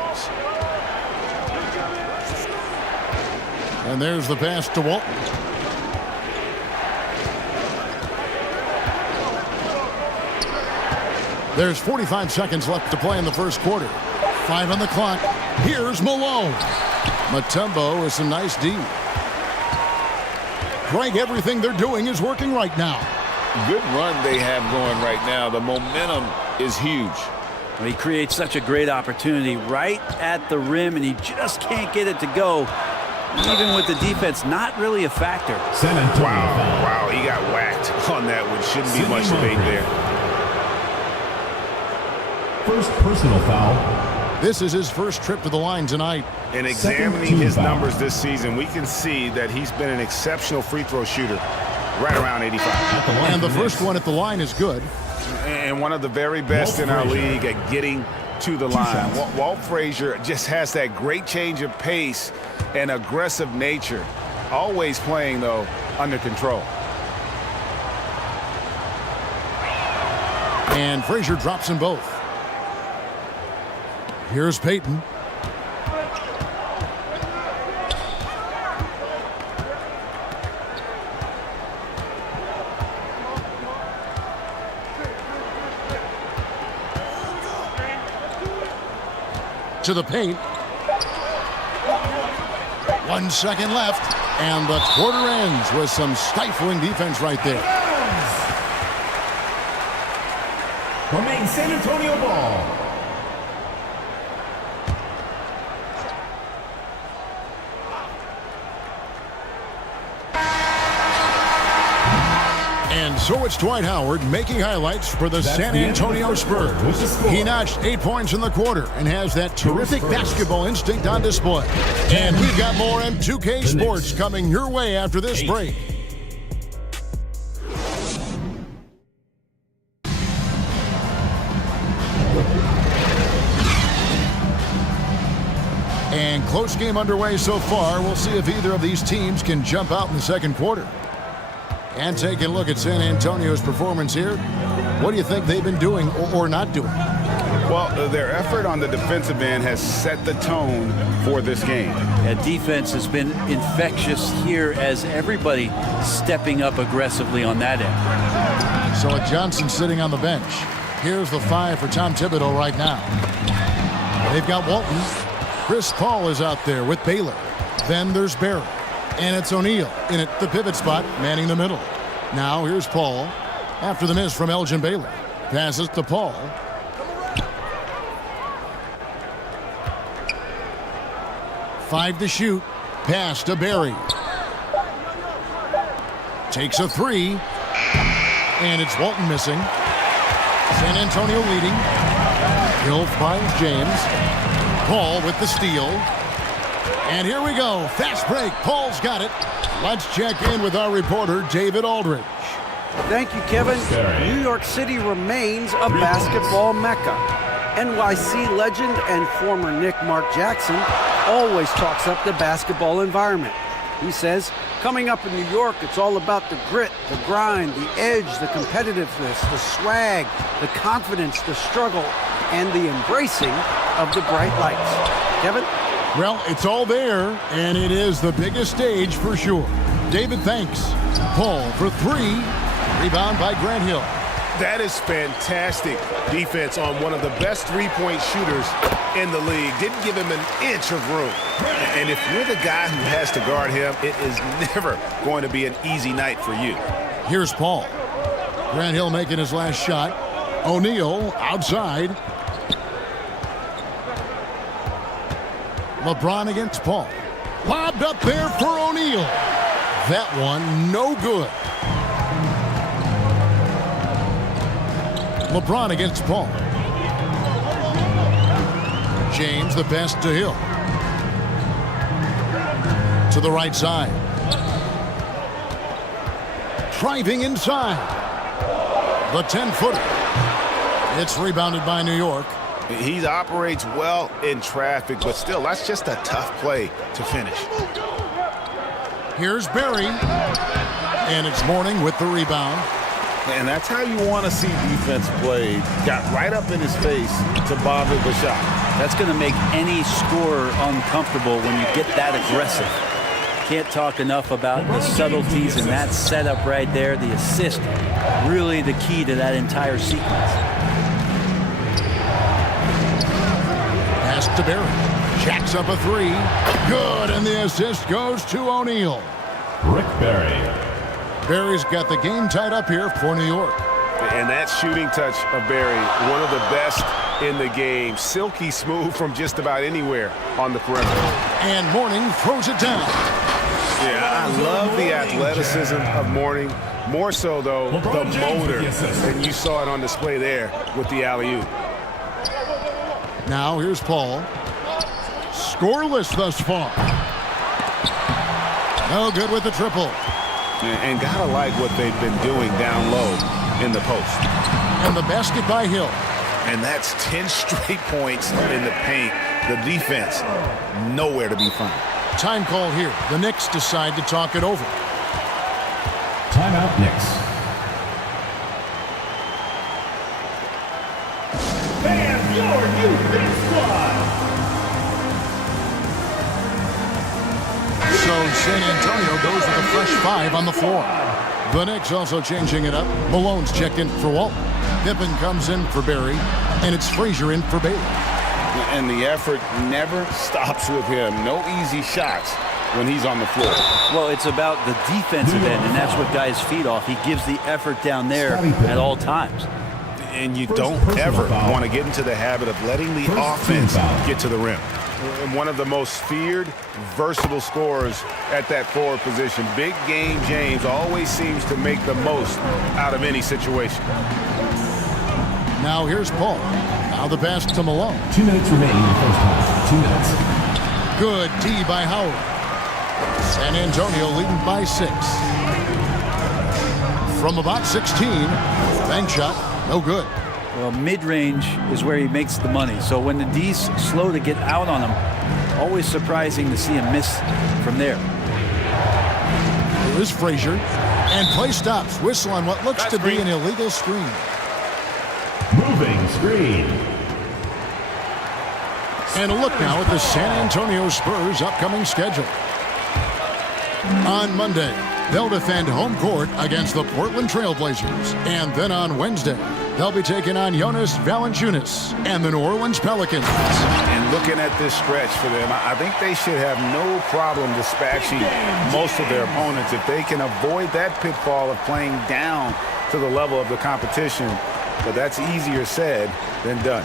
And there's the pass to Walton. There's 45 seconds left to play in the first quarter. 5 on the clock. Here's Malone. Mutombo with some nice D. Greg, everything they're doing is working right now. Good run they have going right now. The momentum is huge. Well, he creates such a great opportunity right at the rim, and he just can't get it to go. Even with the defense not really a factor. Wow, he got whacked on that one. Shouldn't be much debate there. First personal foul. This is his first trip to the line tonight. And examining his numbers this season, we can see that he's been an exceptional free throw shooter, right around 85. And the first one at the line is good. And one of the very best in our league at getting to the line. Walt Frazier just has that great change of pace and aggressive nature. Always playing, though, under control. And Frazier drops them both. Here's Payton. To the paint. 1 second left. And the quarter ends with some stifling defense right there. Remain San Antonio ball. And so it's Dwight Howard making highlights for the San Antonio Spurs. He notched 8 points in the quarter and has that terrific basketball instinct on display. And we've got more M2K Sports coming your way after this break. And Close game underway so far. We'll see if either of these teams can jump out in the second quarter. And taking a look at San Antonio's performance here, what do you think they've been doing or not doing? Well, their effort on the defensive end has set the tone for this game. Yeah, defense has been infectious here as everybody stepping up aggressively on that end. So with Johnson sitting on the bench, here's the 5 for Tom Thibodeau right now. They've got Walton. Chris Paul is out there with Baylor. Then there's Barry. And it's O'Neal in at the pivot spot, manning the middle. Now here's Paul after the miss from Elgin Baylor. Passes to Paul. Five to shoot. Pass to Barry. Takes a 3. And it's Walton missing. San Antonio leading. Hill finds James. Paul with the steal. And here we go. Fast break. Paul's got it. Let's check in with our reporter, David Aldridge. Thank you, Kevin. New York City remains a basketball mecca. NYC legend and former Knick Mark Jackson always talks up the basketball environment. He says, coming up in New York, it's all about the grit, the grind, the edge, the competitiveness, the swag, the confidence, the struggle, and the embracing of the bright lights. Kevin? Well, it's all there, and it is the biggest stage for sure. David, thanks. Paul for 3. Rebound by Grant Hill. That is fantastic defense on one of the best three-point shooters in the league. Didn't give him an inch of room. And if you're the guy who has to guard him, it is never going to be an easy night for you. Here's Paul. Grant Hill making his last shot. O'Neal outside. LeBron against Paul. Lobbed up there for O'Neal. That one no good. LeBron against Paul. James the best to Hill. To the right side. Driving inside. The 10-footer. It's rebounded by New York. He operates well in traffic, but still, that's just a tough play to finish. Here's Barry. And it's Mourning with the rebound. And that's how you want to see defense played. Got right up in his face to bother the shot. That's going to make any scorer uncomfortable when you get that aggressive. Can't talk enough about the subtleties in that setup right there. The assist, really the key to that entire sequence. Pass to Barry. Jacks up a 3. Good, and the assist goes to O'Neal. Rick Barry. Barry's got the game tied up here for New York. And that shooting touch of Barry, one of the best in the game. Silky smooth from just about anywhere on the perimeter. And Mourning throws it down. Yeah, I love the athleticism of Mourning. More so, though, the motor. And you saw it on display there with the alley-oop. Now here's Paul. Scoreless thus far. No good with the triple. And gotta like what they've been doing down low in the post. And the basket by Hill. And that's 10 straight points in the paint. The defense, nowhere to be found. Time call here. The Knicks decide to talk it over. Timeout Knicks. Fans, your new big squad. So San Antonio goes with a fresh 5 on the floor. The Knicks also changing it up. Malone's checked in for Walton. Pippen comes in for Barry. And it's Frazier in for Baylor. And the effort never stops with him. No easy shots when he's on the floor. Well, it's about the defensive end, and that's what guys feed off. He gives the effort down there at all times. And you don't ever want to get into the habit of letting the offense get to the rim. One of the most feared, versatile scorers at that forward position. Big game James always seems to make the most out of any situation. Now here's Paul. Now the pass to Malone. 2 minutes remaining in the first half. 2 minutes. Good D by Howard. San Antonio leading by 6. From about 16, bank shot, no good. Well, mid-range is where he makes the money. So when the D's slow to get out on him, Always surprising to see him miss from there. Here is Frazier. And play stops. Whistle on what looks to be an illegal screen. Moving screen. And a look now at the San Antonio Spurs' upcoming schedule. On Monday, they'll defend home court against the Portland Trail Blazers. And then on Wednesday, they'll be taking on Jonas Valanciunas and the New Orleans Pelicans. And looking at this stretch for them, I think they should have no problem dispatching most of their opponents if they can avoid that pitfall of playing down to the level of the competition. But that's easier said than done.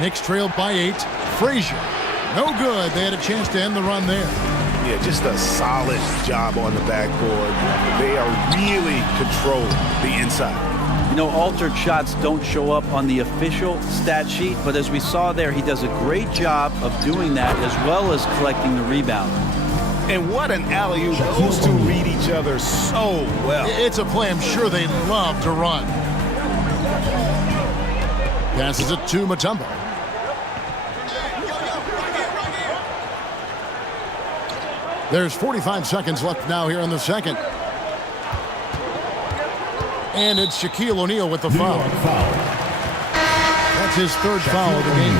Knicks trailed by 8. Frazier, no good. They had a chance to end the run there. Yeah, just a solid job on the backboard. They are really controlling the inside. You know, altered shots don't show up on the official stat sheet, but as we saw there, he does a great job of doing that as well as collecting the rebound. And what an alley-oop. Those two read each other so well. It's a play I'm sure they love to run. Passes it to Mutombo. There's 45 seconds left now here in the second. And it's Shaquille O'Neal with the foul. That's his third foul of the game.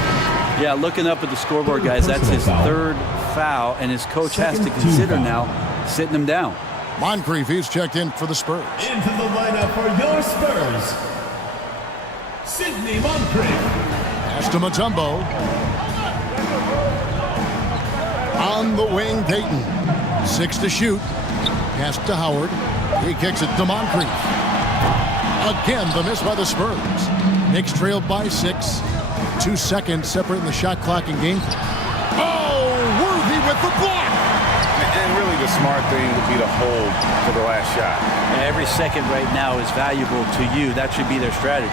Yeah, looking up at the scoreboard, guys, that's his third foul, and his coach has to consider now sitting him down. Moncrief, he's checked in for the Spurs. Into the lineup for your Spurs, Sidney Moncrief. Pass to Mutombo. On the wing, Payton. 6 to shoot. Pass to Howard. He kicks it to Moncrief. Again, the miss by the Spurs. Knicks trailed by 6. 2 seconds separating the shot clock and game. Oh, Worthy with the block. And really the smart thing would be to hold for the last shot. And every second right now is valuable to you. That should be their strategy.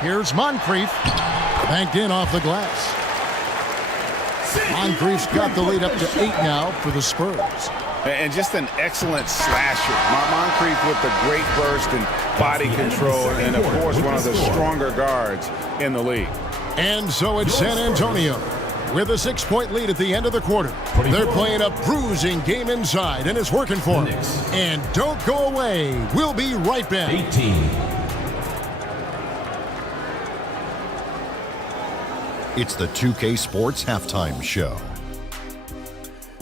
Here's Moncrief. Banked in off the glass. Moncrief's got the lead up to 8 now for the Spurs. And just an excellent slasher. Moncrief with the great burst and body control, and of course one of the stronger guards in the league. And so it's San Antonio with a 6-point lead at the end of the quarter. They're playing a bruising game inside, and it's working for them. And don't go away. We'll be right back. 18. It's the 2K Sports Halftime Show.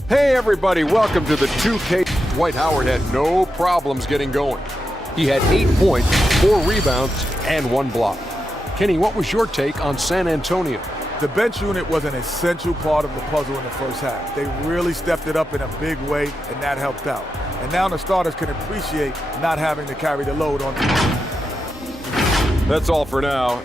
Hey everybody, welcome to the 2K. Dwight Howard had no problems getting going. He had 8 points, 4 rebounds, and 1 block. Kenny, what was your take on San Antonio? The bench unit was an essential part of the puzzle in the first half. They really stepped it up in a big way, and that helped out. And now the starters can appreciate not having to carry the load on. That's all for now.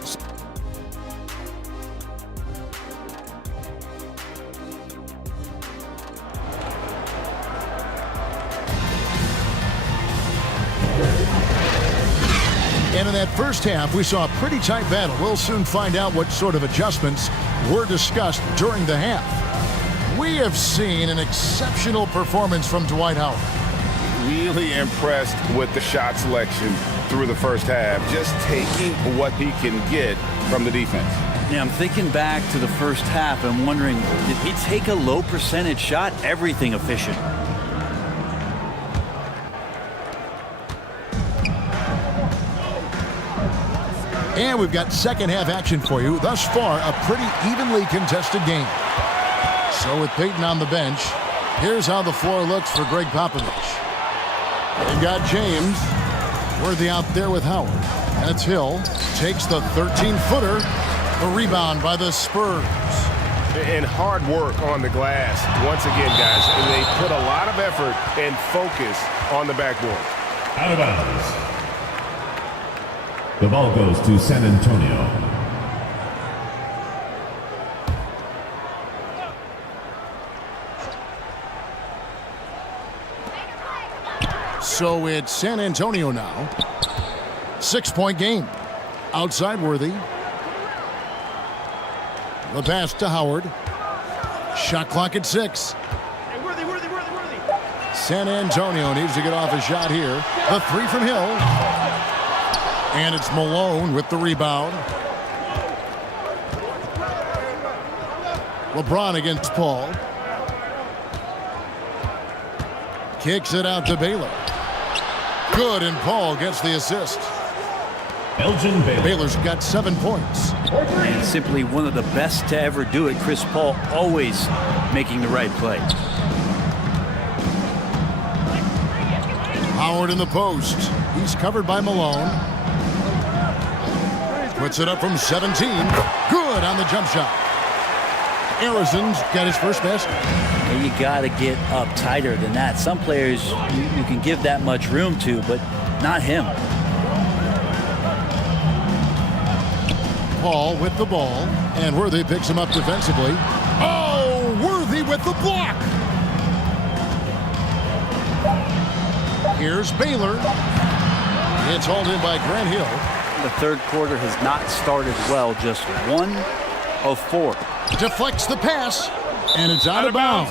And in that first half, we saw a pretty tight battle. We'll soon find out what sort of adjustments were discussed during the half. We have seen an exceptional performance from Dwight Howard. Really impressed with the shot selection through the first half, just taking what he can get from the defense. Yeah, I'm thinking back to the first half and wondering, did he take a low percentage shot? Everything efficient. And we've got second half action for you. Thus far, a pretty evenly contested game. So with Payton on the bench, here's how the floor looks for Greg Popovich. They've got James. Worthy out there with Howard. That's Hill. Takes the 13-footer. The rebound by the Spurs. And hard work on the glass. Once again, guys, they put a lot of effort and focus on the backboard. Out of bounds. The ball goes to San Antonio. So it's San Antonio now. 6-point game. Outside Worthy. The pass to Howard. Shot clock at 6. Hey, Worthy. San Antonio needs to get off a shot here. The 3 from Hill. And it's Malone with the rebound. LeBron against Paul. Kicks it out to Baylor. Good, and Paul gets the assist. Elgin Baylor. Baylor's got 7 points. And simply one of the best to ever do it. Chris Paul always making the right play. Howard in the post. He's covered by Malone. Puts it up from 17. Good on the jump shot. Harrison's got his first basket. And you got to get up tighter than that. Some players you can give that much room to, but not him. Paul with the ball, and Worthy picks him up defensively. Oh, Worthy with the block. Here's Baylor. It's hauled in by Grant Hill. The third quarter has not started well, just 1 of 4. Deflects the pass, and it's out of bounds.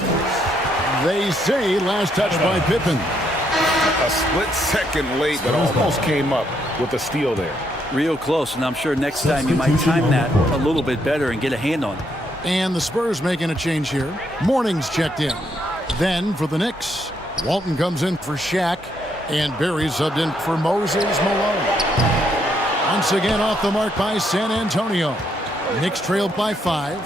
They say last touch by Pippen. A split second late, but almost came up with a steal there. Real close, and I'm sure next time you might time that a little bit better and get a hand on it. And the Spurs making a change here. Morning's checked in. Then for the Knicks, Walton comes in for Shaq, and Barry subbed in for Moses Malone. Once again off the mark by San Antonio. Knicks trailed by 5.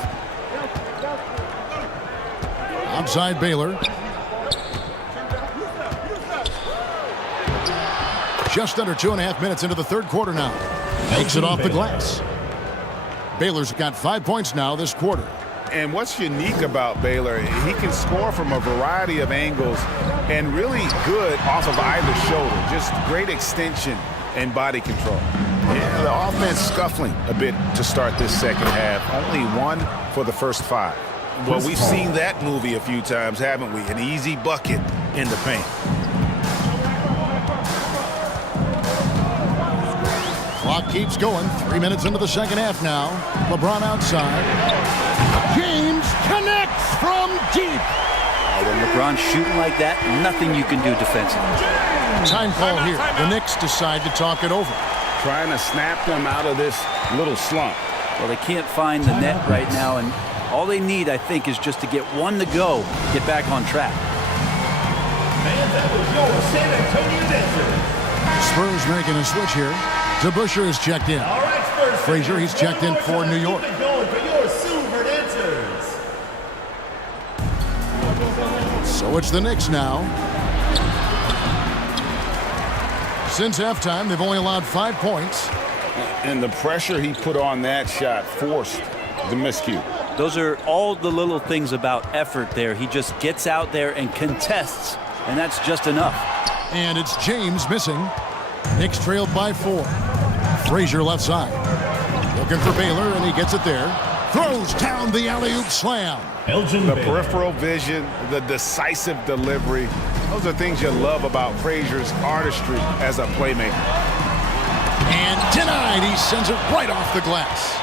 Outside Baylor. Just under 2.5 minutes into the third quarter now. Makes it off the glass. Baylor's got 5 points now this quarter. And what's unique about Baylor, he can score from a variety of angles and really good off of either shoulder. Just great extension and body control. Yeah, the offense scuffling a bit to start this second half. Only 1 for the first 5. Well, we've seen that movie a few times, haven't we? An easy bucket in the paint. Clock keeps going. 3 minutes into the second half now. LeBron outside. James connects from deep. When LeBron's shooting like that, nothing you can do defensively. Time call here. The Knicks decide to talk it over. Trying to snap them out of this little slump. Well, they can't find the net right now, and all they need, I think, is just to get 1 to go, get back on track. And that was your San Antonio Dancers. Spurs making a switch here. DeBusschere is checked in. All right, Spurs. Frazier, he's checked in for New York. Going for your Silver Dancers. So it's the Knicks now. Since halftime, they've only allowed 5 points. And the pressure he put on that shot forced the miscue. Those are all the little things about effort there. He just gets out there and contests, and that's just enough. And it's James missing. Knicks trailed by 4. Frazier left side. Looking for Baylor, and he gets it there. Throws down the alley-oop slam. The peripheral vision, the decisive delivery. Those are things you love about Frazier's artistry as a playmaker. And denied. He sends it right off the glass.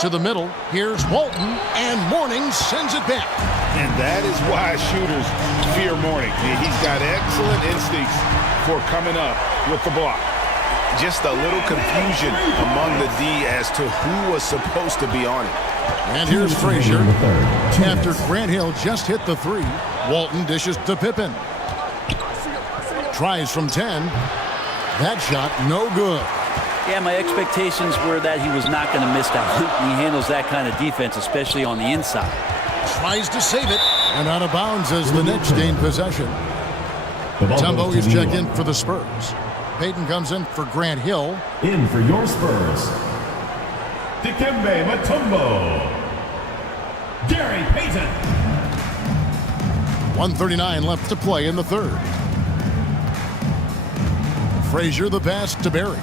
To the middle. Here's Walton, and Morning sends it back. And that is why shooters fear Morning. He's got excellent instincts for coming up with the block. Just a little confusion among the D as to who was supposed to be on it. And here's Frazier. After Grant Hill just hit the 3, Walton dishes to Pippen. Tries from 10. That shot no good. Yeah, my expectations were that he was not going to miss that. He handles that kind of defense, especially on the inside. Tries to save it, and out of bounds as the Knicks gain possession. Mutombo is checked in for the Spurs. Payton comes in for Grant Hill. In for your Spurs, Dikembe Mutombo. Gary Payton. 1:39 left to play in the third. Frazier the pass to Barry.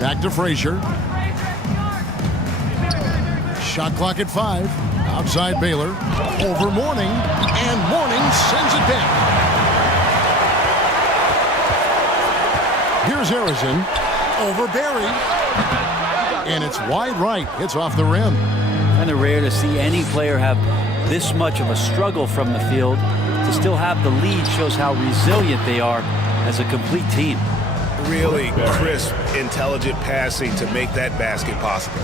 Back to Frazier. Shot clock at 5. Outside Baylor. Over Morning. And Morning sends it back. Here's Harrison. Over Barry. And it's wide right. It's off the rim. Kind of rare to see any player have this much of a struggle from the field. To still have the lead shows how resilient they are as a complete team. Really crisp, intelligent passing to make that basket possible.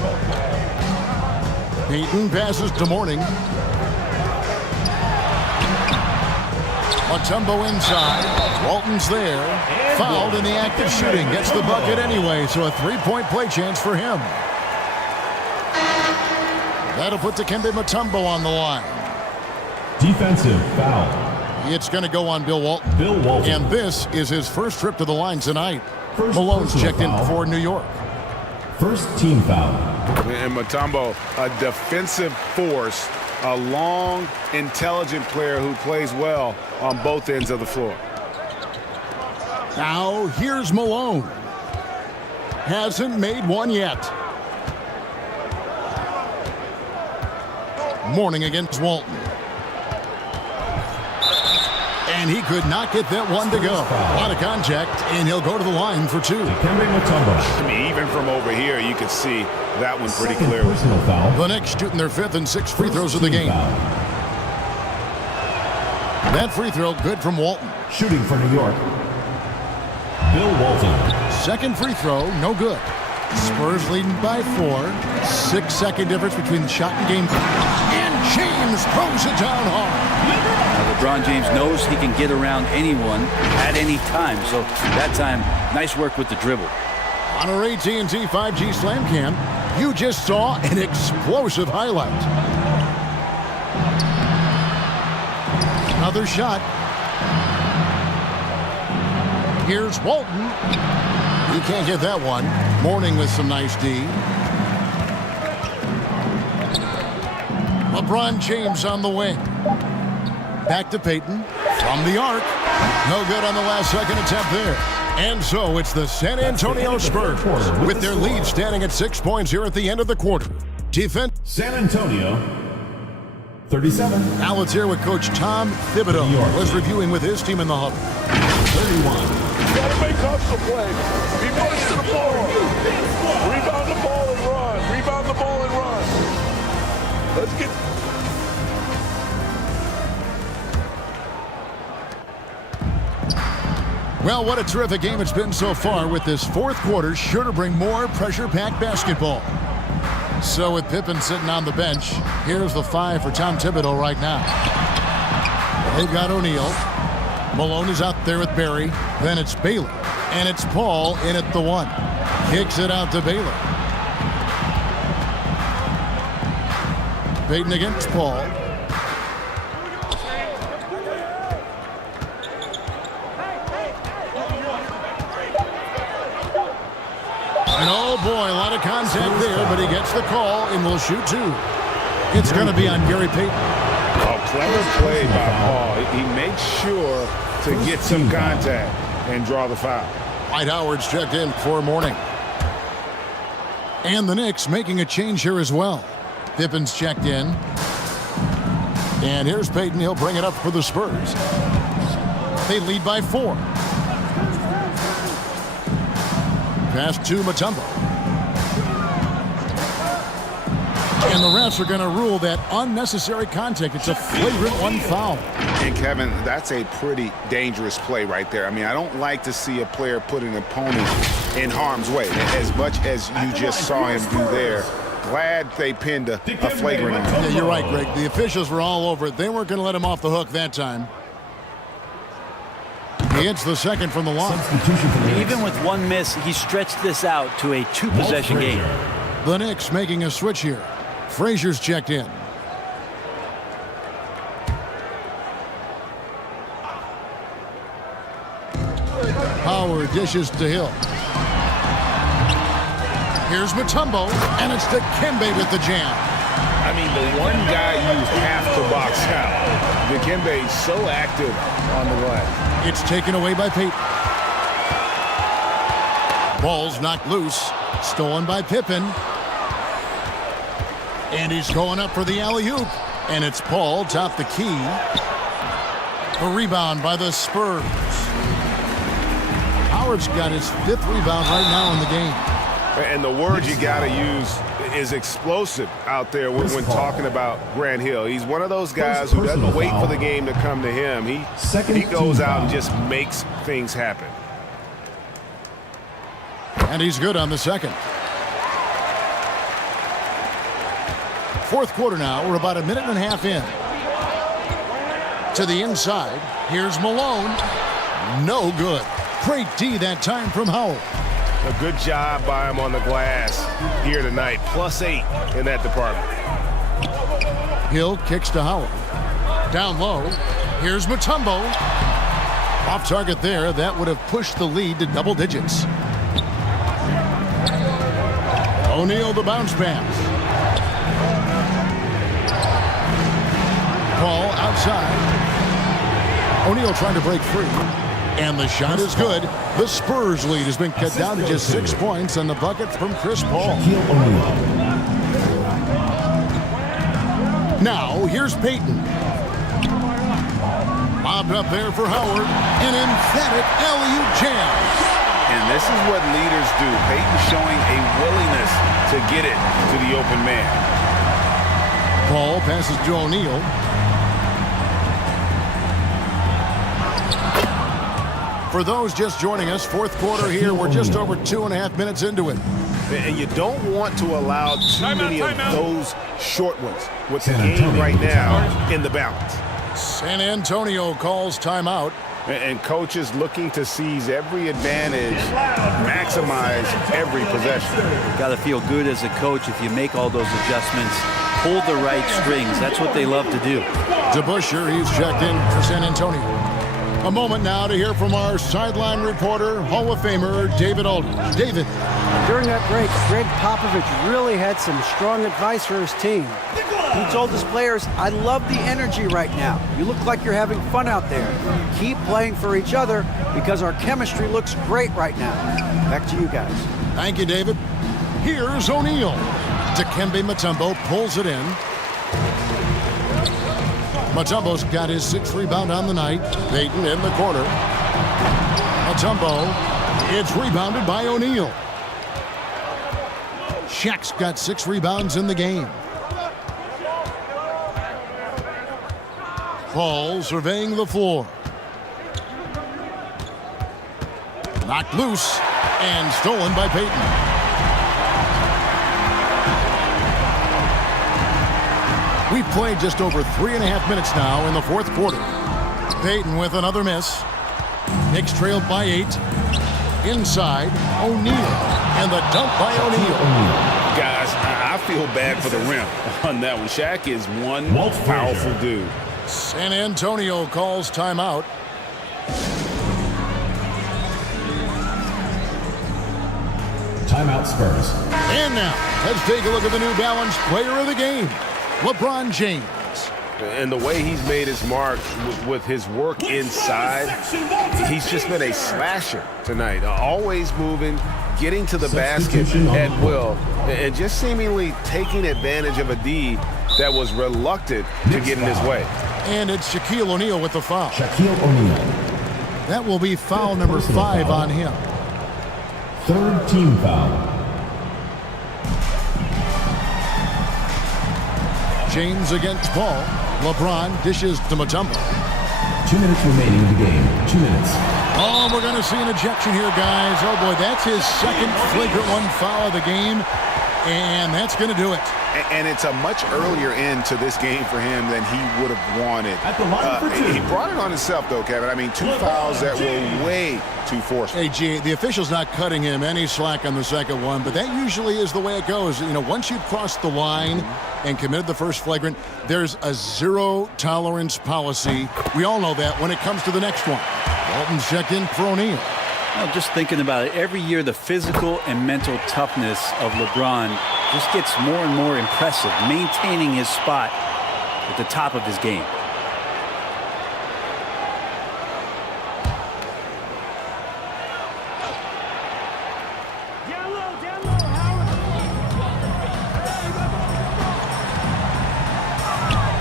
Payton passes to Mourning. Mutombo inside. Walton's there. Fouled in the act of shooting. Gets the bucket anyway, so a three-point play chance for him. That'll put Dikembe Mutombo on the line. Defensive foul. It's going to go on Bill Walton. Bill Walton. And this is his first trip to the line tonight. First Malone's personal checked in foul. for New York. First team foul. And Mutombo, a defensive force, a long, intelligent player who plays well on both ends of the floor. Now, here's Malone. Hasn't made one yet. Mourning against Walton. And he could not get that one to go. A lot of contact, and he'll go to the line for two. I mean, even from over here, you could see that one pretty clearly. The Knicks shooting their 5th and 6th free throws of the game. That free throw good from Walton. Shooting for New York, Bill Walton. Second free throw, no good. Spurs leading by 4. 6-second difference between the shot and game. And James throws it down hard. LeBron James knows he can get around anyone at any time. So that time, nice work with the dribble. On our AT&T 5G Slam Cam, you just saw an explosive highlight. Another shot. Here's Walton. He can't get that one. Mourning with some nice D. LeBron James on the wing. Back to Payton. From the arc. No good on the last second attempt there. And so it's the San Antonio Spurs with their lead standing at 6 points here at the end of the quarter. Defense. San Antonio, 37. Now let's hear what Coach Tom Thibodeau was reviewing with his team in the huddle. 31. Gotta make hustle play. Be pushed to the floor. Rebound the ball and run. Rebound the ball and run. Let's get. Well, what a terrific game it's been so far, with this fourth quarter sure to bring more pressure-packed basketball. So with Pippen sitting on the bench, here's the 5 for Tom Thibodeau right now. They've got O'Neal. Malone is out there with Barry. Then it's Baylor. And it's Paul in at the 1. Kicks it out to Baylor. Payton against Paul. And oh boy, a lot of contact there, but he gets the call and will shoot 2. It's going to be on Gary Payton. A clever play by Paul. He makes sure to get some contact and draw the foul. Dwight Howard's checked in for Mourning. And the Knicks making a change here as well. Pippen's checked in. And here's Payton. He'll bring it up for the Spurs. They lead by 4. Pass to Mutombo. And the refs are going to rule that unnecessary contact. It's a flagrant 1 foul. And Kevin, that's a pretty dangerous play right there. I mean, I don't like to see a player put an opponent in harm's way, as much as you just saw him do there. Glad they pinned a flagrant on him. Yeah, you're right, Greg. The officials were all over it. They weren't going to let him off the hook that time. He hits the second from the line. Even with one miss, he stretched this out to a 2-possession game. The Knicks making a switch here. Frazier's checked in. Howard dishes to Hill. Here's Mutombo, and it's Dikembe with the jam. I mean, the one guy you have to box out. Dikembe is so active on the glass. It's taken away by Payton. Ball's knocked loose. Stolen by Pippen. And he's going up for the alley-oop. And it's Paul, top the key. A rebound by the Spurs. Howard's got his 5th rebound right now in the game. And the word you got to use is explosive out there when talking about Grant Hill. He's one of those guys who doesn't wait for the game to come to him. He goes out and just makes things happen. And he's good on the second. Fourth quarter now. We're about a minute and a half in. To the inside. Here's Malone. No good. Great D that time from Howell. A good job by him on the glass here tonight. +8 in that department. Hill kicks to Howell. Down low. Here's Mutombo. Off target there. That would have pushed the lead to double digits. O'Neal the bounce pass. Paul outside. O'Neal trying to break free. And the shot is good. The Spurs lead has been cut down to just 6 points on the bucket from Chris Paul. Now, here's Payton. Lobbed up there for Howard. An emphatic alley-oop jam. And this is what leaders do. Payton showing a willingness to get it to the open man. Paul passes to O'Neal. For those just joining us, fourth quarter here. We're just over 2.5 minutes into it. And you don't want to allow too many of those short ones with the game right now in the balance. San Antonio calls timeout. And coaches looking to seize every advantage, maximize every possession. Got to feel good as a coach if you make all those adjustments, pull the right strings. That's what they love to do. DeBusschere, he's checked in for San Antonio. A moment now to hear from our sideline reporter, Hall of Famer David Aldridge. David. During that break, Greg Popovich really had some strong advice for his team. He told his players, I love the energy right now. You look like you're having fun out there. Keep playing for each other because our chemistry looks great right now. Back to you guys. Thank you, David. Here's O'Neal. Dikembe Mutombo pulls it in. Mutombo's got his 6th rebound on the night. Payton in the corner. Mutombo, it's rebounded by O'Neal. Shaq's got 6 rebounds in the game. Paul surveying the floor. Knocked loose and stolen by Payton. We've played just over 3.5 minutes now in the fourth quarter. Payton with another miss. Knicks trailed by 8. Inside, O'Neal. And the dunk by O'Neal. Guys, I feel bad for the rim on that one. Shaq is one powerful dude. San Antonio calls timeout. Timeout Spurs. And now, let's take a look at the New Balance player of the game, LeBron James. And the way he's made his mark with his work inside, he's just been a slasher tonight. Always moving, getting to the basket at will, and just seemingly taking advantage of a D that was reluctant to get in his way. And it's Shaquille O'Neal with the foul. Shaquille O'Neal. That will be foul number 5 on him. 3rd team foul. James against Paul. LeBron dishes to Mutombo. 2 minutes remaining in the game. 2 minutes. Oh, we're going to see an ejection here, guys. Oh, boy, that's his 2nd flagrant one foul of the game. And that's going to do it. And it's a much earlier end to this game for him than he would have wanted. At the line for 2. He brought it on himself, though, Kevin. I mean, 2 fouls that were way too forceful. Hey, G, the official's not cutting him any slack on the second one, but that usually is the way it goes. You know, once you've crossed the line and committed the first flagrant, there's a zero-tolerance policy. We all know that when it comes to the next one. Walton's checked in for O'Neal. Well, just thinking about it, every year the physical and mental toughness of LeBron just gets more and more impressive, maintaining his spot at the top of his game.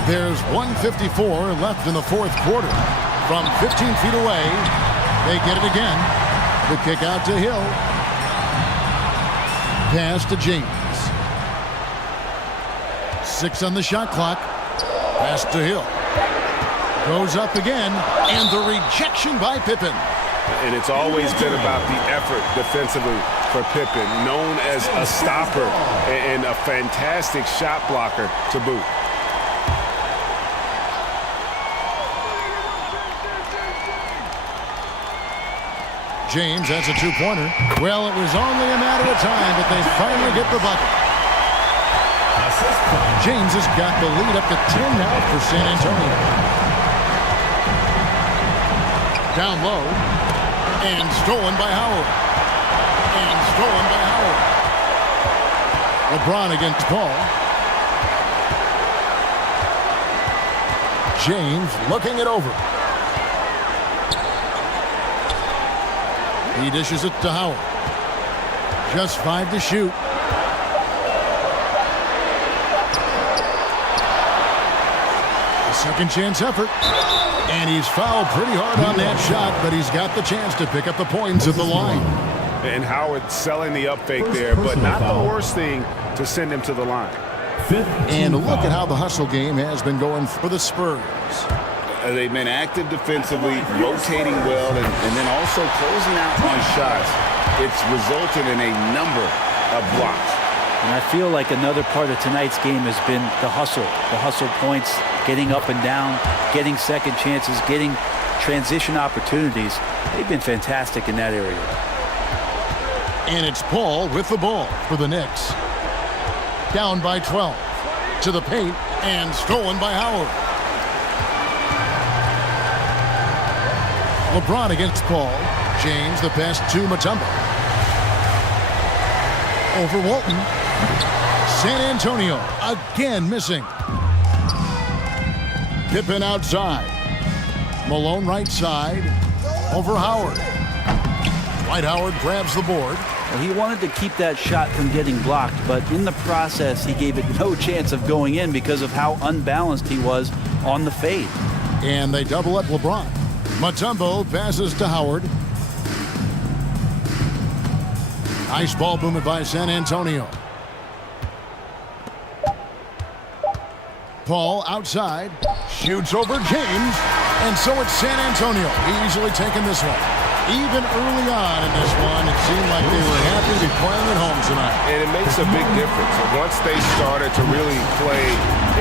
There's 1:54 left in the fourth quarter. From 15 feet away, they get it again. The kick out to Hill. Pass to James. 6 on the shot clock. Pass to Hill. Goes up again, and the rejection by Pippen. And it's always been about the effort defensively for Pippen, known as a stopper and a fantastic shot blocker to boot. James has a 2-pointer. Well, it was only a matter of time, but they finally get the bucket. James has got the lead up to 10 now for San Antonio. Down low. And stolen by Howard. And stolen by Howard. LeBron against Paul. James looking it over. He dishes it to Howard. Just 5 to shoot. A second chance effort. And he's fouled pretty hard on that shot, but he's got the chance to pick up the points at the line. And Howard selling the up fake there, but not the worst thing to send him to the line. And look at how the hustle game has been going for the Spurs. They've been active defensively, rotating well, and then also closing out on shots. It's resulted in a number of blocks. And I feel like another part of tonight's game has been the hustle points, getting up and down, getting second chances, getting transition opportunities. They've been fantastic in that area. And it's Paul with the ball for the Knicks. Down by 12. To the paint, and stolen by Howard. LeBron against Paul. James, the pass to Mutombo. Over Walton. San Antonio again missing. Pippen outside. Malone right side. Over Howard. Dwight Howard grabs the board. Well, he wanted to keep that shot from getting blocked, but in the process, he gave it no chance of going in because of how unbalanced he was on the fade. And they double up LeBron. Mutombo passes to Howard. Nice ball movement by San Antonio. Paul outside. Shoots over James. And so it's San Antonio easily taking this one. Even early on in this one, it seemed like they were happy to be playing at home tonight. And it makes a big difference. Once they started to really play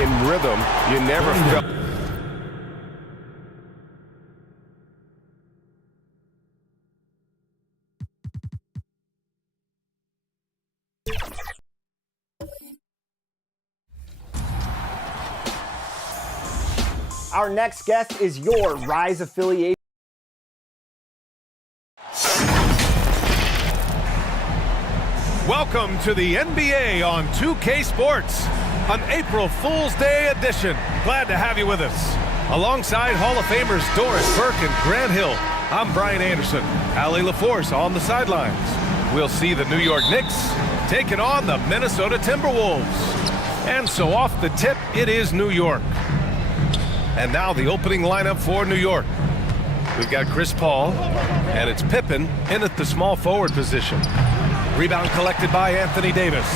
in rhythm, you never felt... Our next guest is your Rise affiliation. Welcome to the NBA on 2K Sports, an April Fool's Day edition. Glad to have you with us. Alongside Hall of Famers Doris Burke and Grant Hill, I'm Brian Anderson. Allie LaForce on the sidelines. We'll see the New York Knicks taking on the Minnesota Timberwolves. And so off the tip, it is New York. And now the opening lineup for New York. We've got Chris Paul, and it's Pippen in at the small forward position. Rebound collected by Anthony Davis.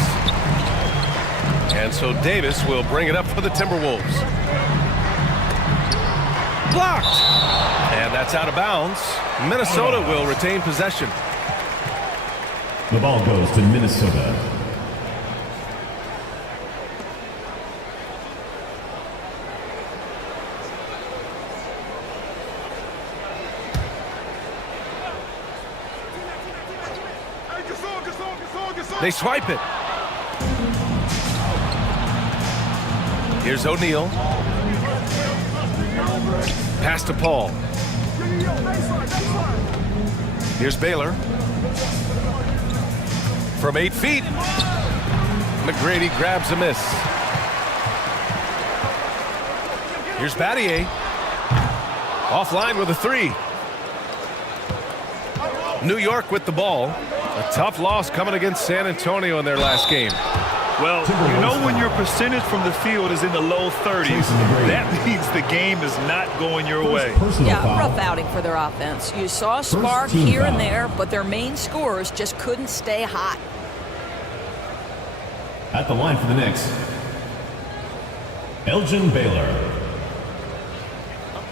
And so Davis will bring it up for the Timberwolves. Blocked! And that's out of bounds. Minnesota will retain possession. The ball goes to Minnesota. They swipe it. Here's O'Neal. Pass to Paul. Here's Baylor. From 8 feet. McGrady grabs a miss. Here's Battier. Offline with a 3. New York with the ball. A tough loss coming against San Antonio in their last game. Well, you know when your percentage from the field is in the low 30s, that means the game is not going your way. Yeah, rough outing for their offense. You saw a spark here and there, but their main scorers just couldn't stay hot. At the line for the Knicks, Elgin Baylor.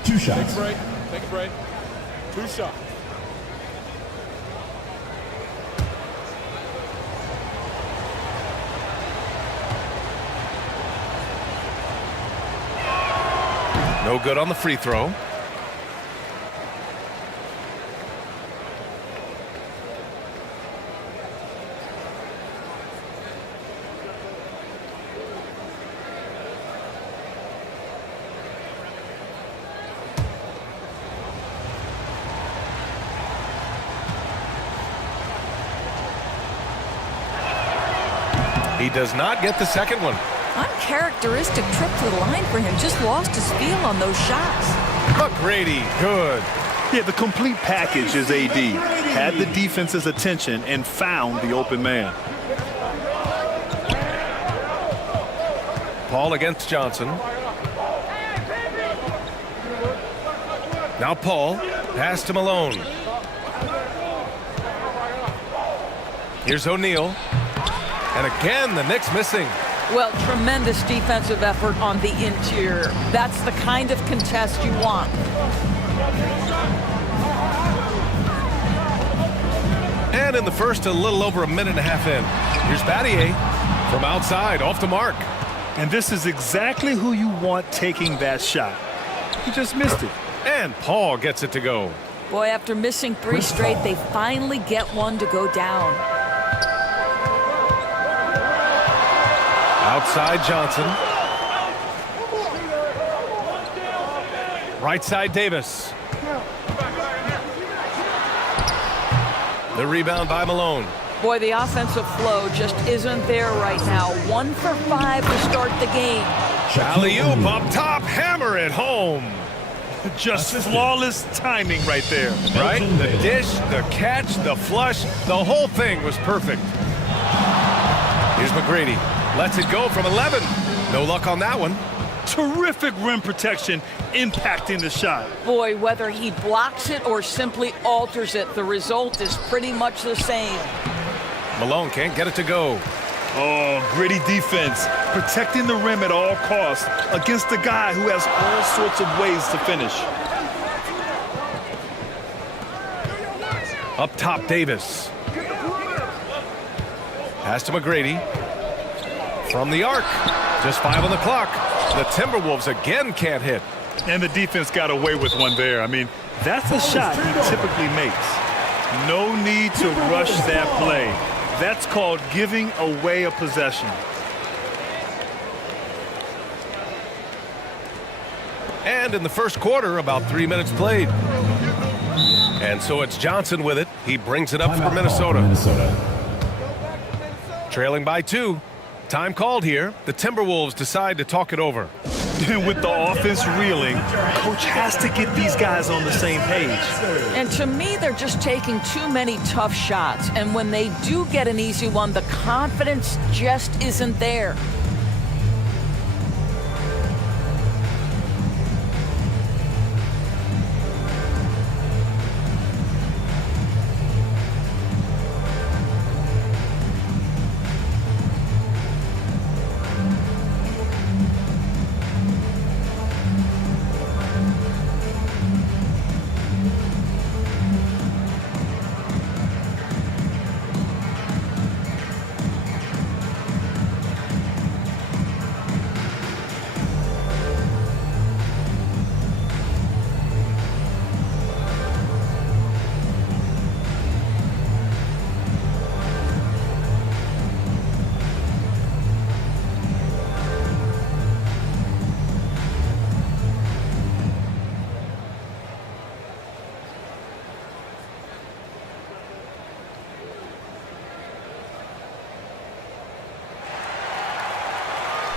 2 shots. Take a break. Take a break. 2 shots. No good on the free throw. He does not get the second one. Uncharacteristic trip to the line for him. Just lost his feel on those shots. McGrady, good. Yeah, the complete package is AD. Had the defense's attention and found the open man. Paul against Johnson. Now Paul, pass to Malone. Here's O'Neal. And again, the Knicks missing. Well, tremendous defensive effort on the interior. That's the kind of contest you want. And in the first, a little over a minute and a half in. Here's Battier from outside, off the mark. And this is exactly who you want taking that shot. He just missed it. And Paul gets it to go. Boy, after missing 3 straight, they finally get one to go down. Outside Johnson. Right side Davis. The rebound by Malone. Boy, the offensive flow just isn't there right now. 1 for 5 to start the game. Alley-oop up top, hammer it home. Just flawless timing right there. Right? The dish, the catch, the flush, the whole thing was perfect. Here's McGrady. Lets it go from 11. No luck on that one. Terrific rim protection impacting the shot. Boy, whether he blocks it or simply alters it, the result is pretty much the same. Malone can't get it to go. Oh, gritty defense. Protecting the rim at all costs against a guy who has all sorts of ways to finish. Up top, Davis. Pass to McGrady. From the arc. Just 5 on the clock. The Timberwolves again can't hit. And the defense got away with one there. I mean, that's a shot he typically makes. No need to rush that play. That's called giving away a possession. And in the first quarter, about 3 minutes played. And so it's Johnson with it. He brings it up for Minnesota. Trailing by 2. Time called here. The Timberwolves decide to talk it over. With the offense reeling, coach has to get these guys on the same page. And to me, they're just taking too many tough shots. And when they do get an easy one, the confidence just isn't there.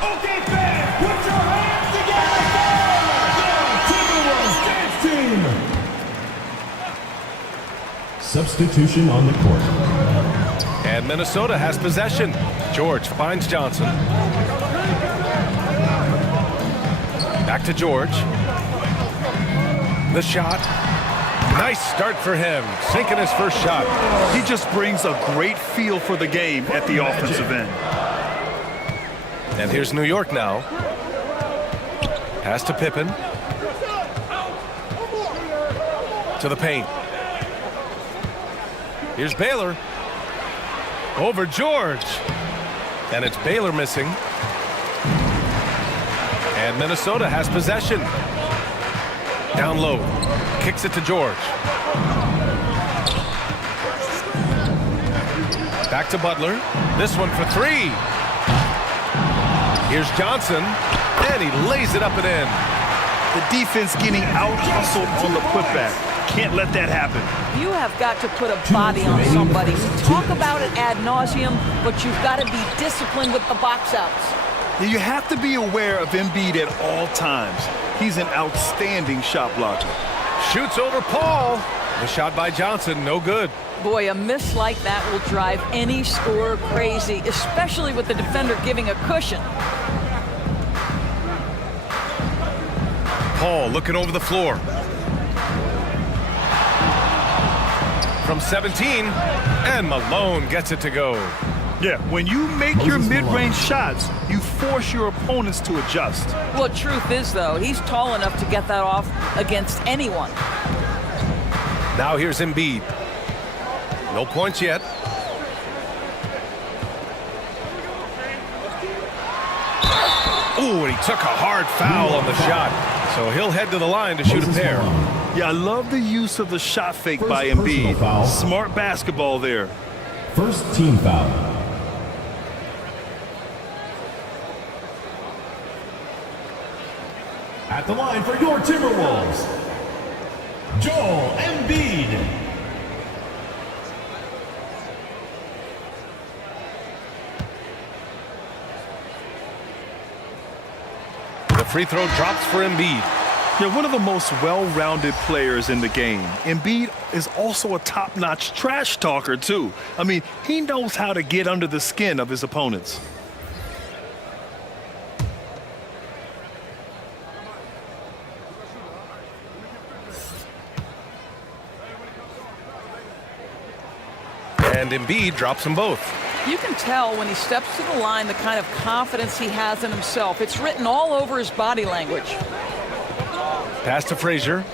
Okay, fans, put your hands together for the Timberwolves dance team. Substitution on the court. And Minnesota has possession. George finds Johnson. Back to George. The shot. Nice start for him. Sinking his first shot. He just brings a great feel for the game at the offensive end. And here's New York now. Pass to Pippen. To the paint. Here's Baylor. Over George. And it's Baylor missing. And Minnesota has possession. Down low. Kicks it to George. Back to Butler. This one for three. Here's Johnson. And he lays it up and in. The defense getting out-hustled on the putback. Can't let that happen. You have got to put a body on somebody. Talk about it ad nauseum, but you've got to be disciplined with the box outs. You have to be aware of Embiid at all times. He's an outstanding shot blocker. Shoots over Paul. The shot by Johnson, no good. Boy, a miss like that will drive any scorer crazy, especially with the defender giving a cushion. Paul looking over the floor. From 17, and Malone gets it to go. Yeah, when you make your mid-range shots, you force your opponents to adjust. Well, truth is, though, he's tall enough to get that off against anyone. Now here's Embiid. No points yet. Ooh, and he took a hard foul on the shot. So he'll head to the line to shoot a pair. Yeah, I love the use of the shot fake by Embiid. Smart basketball there. First team foul. At the line for your Timberwolves, Joel Embiid. The free throw drops for Embiid. Yeah, one of the most well-rounded players in the game. Embiid is also a top-notch trash talker, too. I mean, he knows how to get under the skin of his opponents. And Embiid drops them both. You can tell when he steps to the line the kind of confidence he has in himself. It's written all over his body language. Pass to Frazier.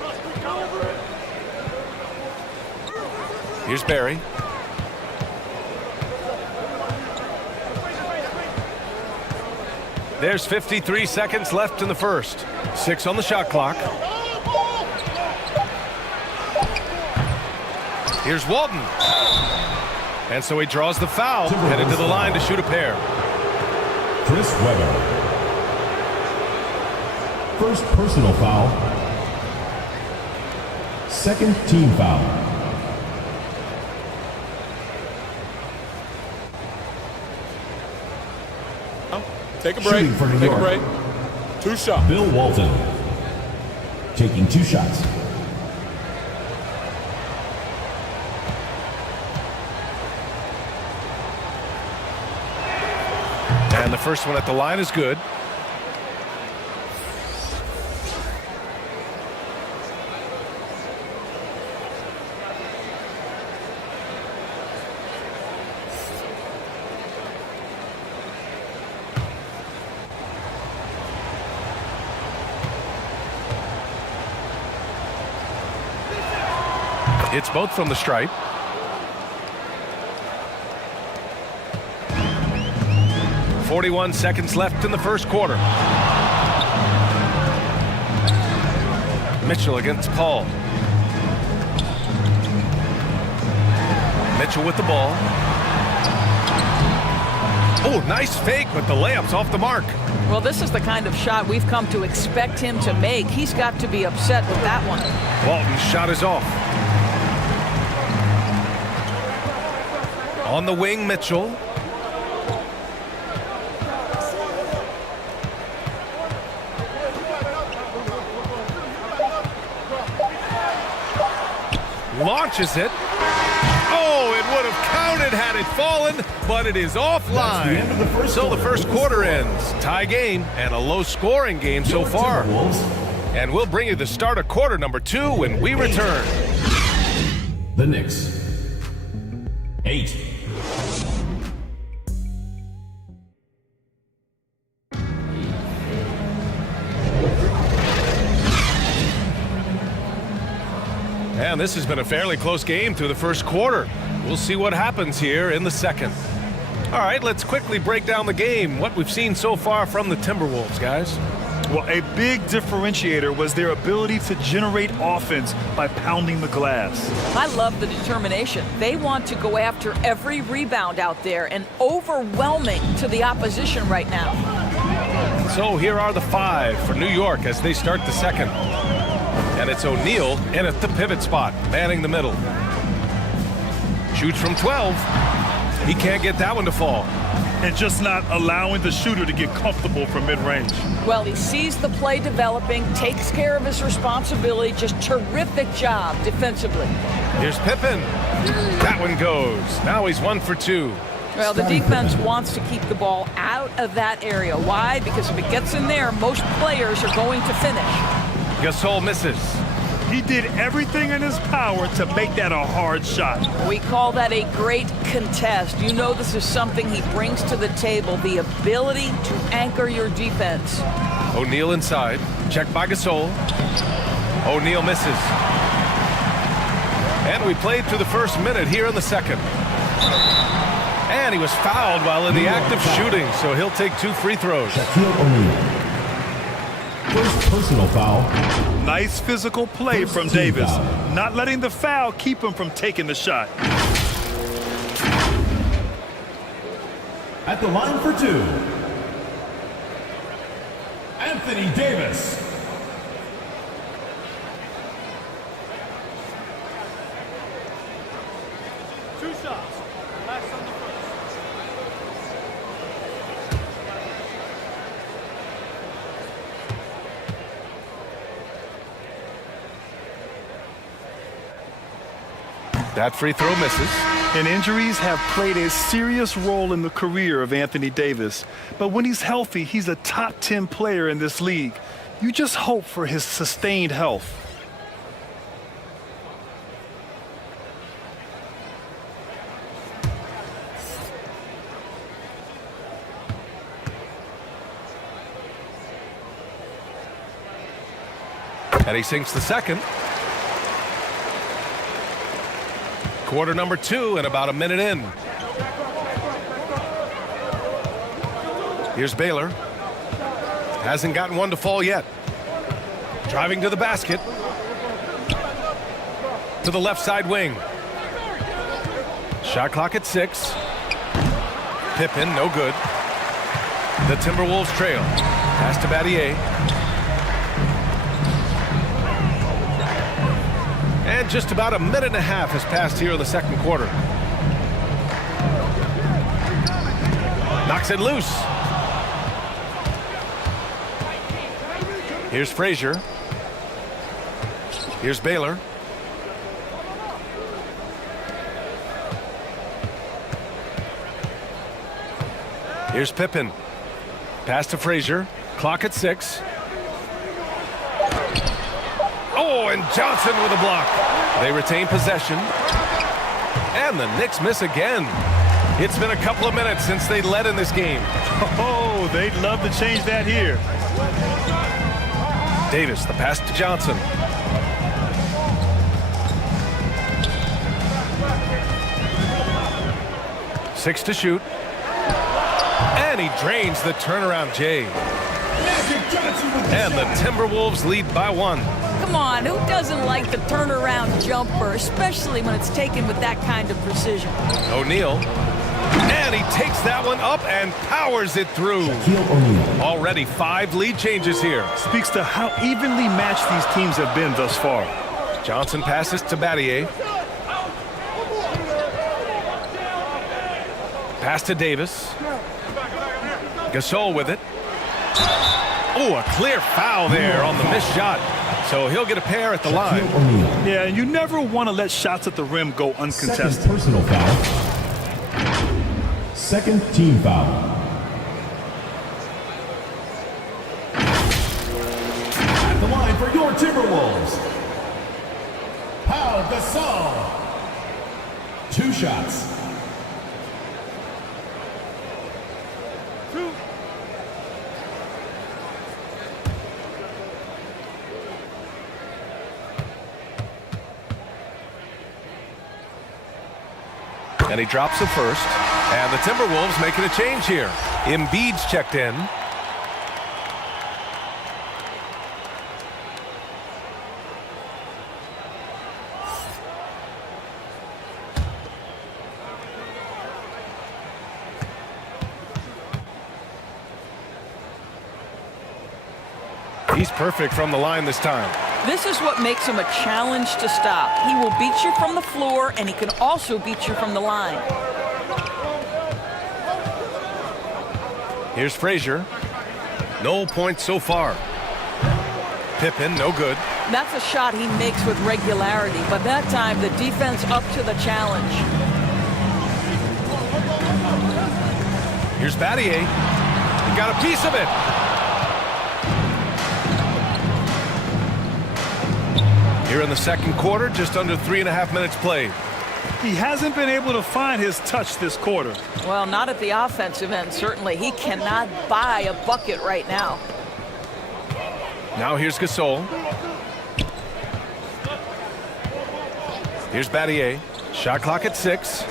Here's Barry. There's 53 seconds left in the first. 6 on the shot clock. Here's Walton. And so he draws the foul, headed to the line to shoot a pair. Chris Webber. First personal foul. Second team foul. Take a break. Take a break. 2 shots. Bill Walton. Taking 2 shots. And the first one at the line is good. It's both from the stripe. .41 seconds left in the first quarter. Mitchell against Paul. Mitchell with the ball. Oh, nice fake, but the layup's off the mark. Well, this is the kind of shot we've come to expect him to make. He's got to be upset with that one. Walton's shot is off. On the wing, Mitchell. Launches it. Oh, it would have counted had it fallen, but it is offline. So the first quarter ends. Tie game and a low-scoring game so far. And we'll bring you the start of quarter number 2 when we return. The Knicks. 8. And this has been a fairly close game through the first quarter. We'll see what happens here in the second. All right, let's quickly break down the game. What we've seen so far from the Timberwolves, guys. Well, a big differentiator was their ability to generate offense by pounding the glass. I love the determination. They want to go after every rebound out there and overwhelming to the opposition right now. So here are the 5 for New York as they start the second. And it's O'Neal in at the pivot spot, manning the middle. Shoots from 12. He can't get that one to fall. And just not allowing the shooter to get comfortable from mid-range. Well, he sees the play developing, takes care of his responsibility. Just terrific job defensively. Here's Pippen. That one goes. Now he's 1 for 2. Well, the defense wants to keep the ball out of that area. Why? Because if it gets in there, most players are going to finish. Gasol misses. He did everything in his power to make that a hard shot. We call that a great contest. You know this is something he brings to the table, the ability to anchor your defense. O'Neal inside. Checked by Gasol. O'Neal misses. And we played through the first minute here in the second. And he was fouled while in the act of shooting, so he'll take 2 free throws. Shaquille O'Neal. First personal foul. Nice physical play from Davis, not letting the foul keep him from taking the shot. At the line for 2, Anthony Davis. Two shots. Last on the first. That free throw misses. And injuries have played a serious role in the career of Anthony Davis. But when he's healthy, he's a top 10 player in this league. You just hope for his sustained health. And he sinks the second. Quarter number 2 and about a minute in. Here's Baylor. Hasn't gotten one to fall yet. Driving to the basket. To the left side wing. Shot clock at 6. Pippen, no good. The Timberwolves trail. Pass to Battier. And just about a minute and a half has passed here in the second quarter. Knocks it loose. Here's Frazier. Here's Baylor. Here's Pippen. Pass to Frazier. Clock at 6. Oh, and Johnson with a block. They retain possession. And the Knicks miss again. It's been a couple of minutes since they led in this game. Oh, they'd love to change that here. Davis, the pass to Johnson. Six to shoot. And he drains the turnaround J. And the Timberwolves lead by 1. Come on, who doesn't like the turnaround jumper, especially when it's taken with that kind of precision? O'Neal. And he takes that one up and powers it through. Already 5 lead changes here. Speaks to how evenly matched these teams have been thus far. Johnson passes to Battier. Pass to Davis. Gasol with it. Oh, a clear foul there on the missed shot. So he'll get a pair at the line. Yeah, and you never want to let shots at the rim go uncontested. Second personal foul. Second team foul. At the line for your Timberwolves, Pau Gasol. 2 shots. And he drops it first. And the Timberwolves making a change here. Embiid's checked in. He's perfect from the line this time. This is what makes him a challenge to stop. He will beat you from the floor, and he can also beat you from the line. Here's Frazier. No points so far. Pippen, no good. That's a shot he makes with regularity, but that time the defense up to the challenge. Here's Battier. He got a piece of it. Here in the second quarter, just under 3.5 minutes played. He hasn't been able to find his touch this quarter. Well, not at the offensive end, certainly. He cannot buy a bucket right now. Now here's Gasol. Here's Battier. Shot clock at 6.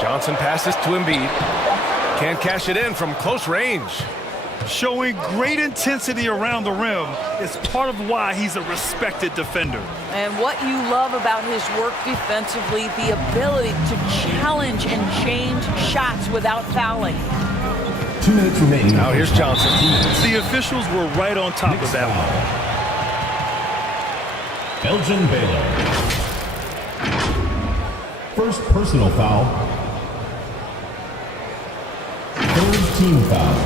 Johnson passes to Embiid. Can't cash it in from close range. Showing great intensity around the rim is part of why he's a respected defender. And what you love about his work defensively, the ability to challenge and change shots without fouling. 2 minutes remaining. Now here's Johnson. The officials were right on top of that one. Elgin Baylor. First personal foul. Third team foul.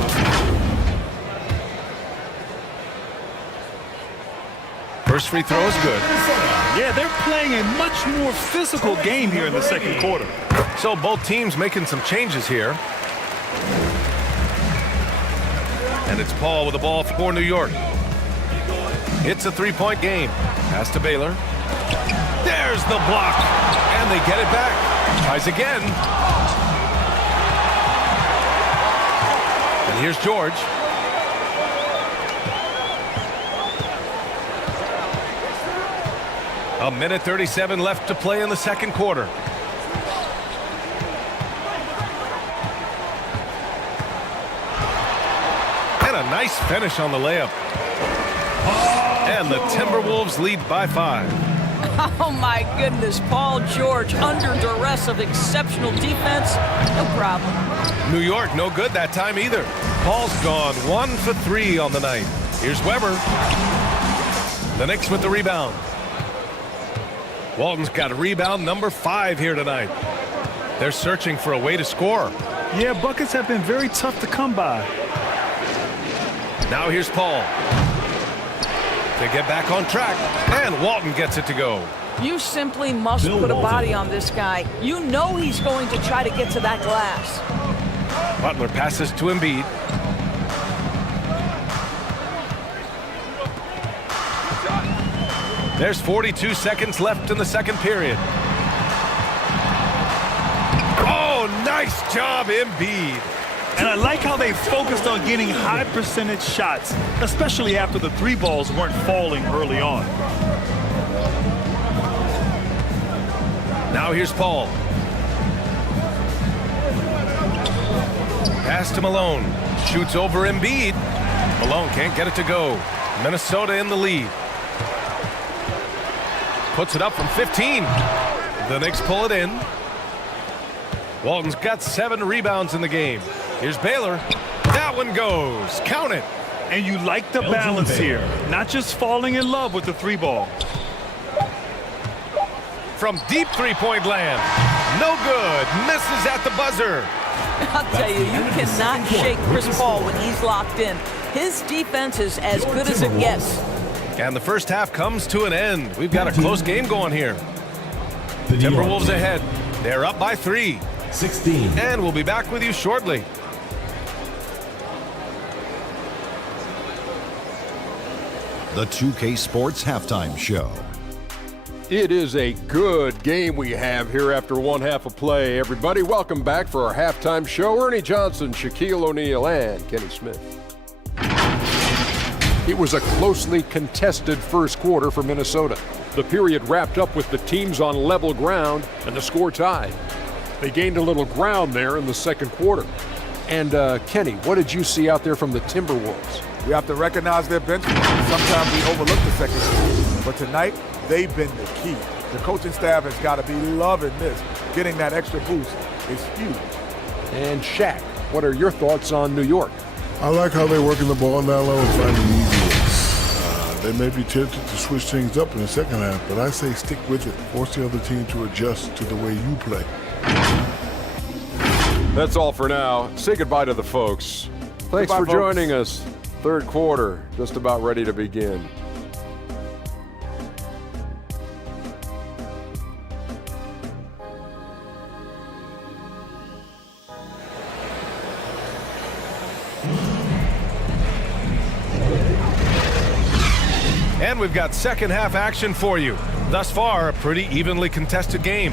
First free throw is good. Yeah, they're playing a much more physical game here in the second quarter. So both teams making some changes here. And it's Paul with the ball for New York. It's a 3-point game. Pass to Baylor. There's the block. And they get it back. Tries again. And here's George. A minute 37 left to play in the second quarter. And a nice finish on the layup. And the Timberwolves lead by 5. Oh my goodness, Paul George under duress of exceptional defense. No problem. New York no good that time either. Paul's gone 1 for 3 on the night. Here's Weber. The Knicks with the rebound. Walton's got a rebound number 5 here tonight. They're searching for a way to score. Yeah, buckets have been very tough to come by. Now here's Paul. They get back on track, and Walton gets it to go. You simply must put a body on this guy. You know he's going to try to get to that glass. Butler passes to Embiid. There's 42 seconds left in the second period. Oh, nice job, Embiid. And I like how they focused on getting high percentage shots, especially after the 3 balls weren't falling early on. Now here's Paul. Pass to Malone. Shoots over Embiid. Malone can't get it to go. Minnesota in the lead. Puts it up from 15. The Knicks pull it in. Walton's got 7 rebounds in the game. Here's Baylor. That one goes. Count it. And you like the balance here. Not just falling in love with the 3 ball. From deep 3-point land. No good. Misses at the buzzer. I'll tell you, you cannot shake Chris Paul when he's locked in. His defense is as good as it gets. And the first half comes to an end. We've got a close game going here. The Timberwolves ahead. They're up by 3. 16. And we'll be back with you shortly. The 2K Sports Halftime Show. It is a good game we have here after one half of play. Everybody, welcome back for our halftime show. Ernie Johnson, Shaquille O'Neal, and Kenny Smith. It was a closely contested first quarter for Minnesota. The period wrapped up with the teams on level ground and the score tied. They gained a little ground there in the second quarter. And Kenny, what did you see out there from the Timberwolves? We have to recognize their bench. Sometimes we overlook the second unit. But tonight, they've been the key. The coaching staff has got to be loving this. Getting that extra boost is huge. And Shaq, what are your thoughts on New York? I like how they're working the ball down low and finding easy ways. They may be tempted to switch things up in the second half, but I say stick with it. Force the other team to adjust to the way you play. That's all for now. Say goodbye to the folks. Thanks for joining us. Third quarter, just about ready to begin. And we've got second half action for you. Thus far, a pretty evenly contested game.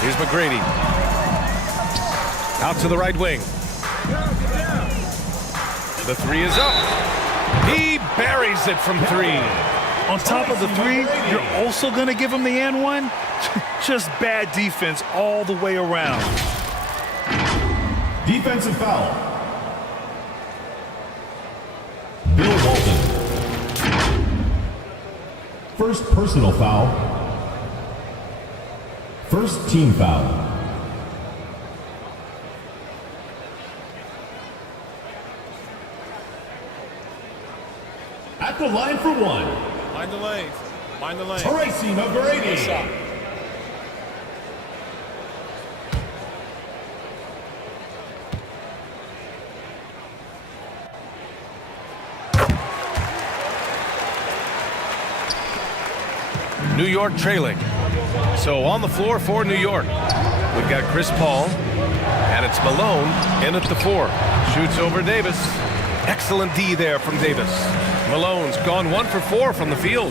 Here's McGrady. Out to the right wing. The three is up. He buries it from three. On top of the three, you're also going to give him the and one? Just bad defense all the way around. Defensive foul. Bill Walton. First personal foul. First team foul. At the line for one. Mind the lane. Mind the lane. Tracy McGrady. New York trailing. So on the floor for New York, we've got Chris Paul, and it's Malone in at the 4. Shoots over Davis. Excellent D there from Davis. Malone's gone 1 for 4 from the field.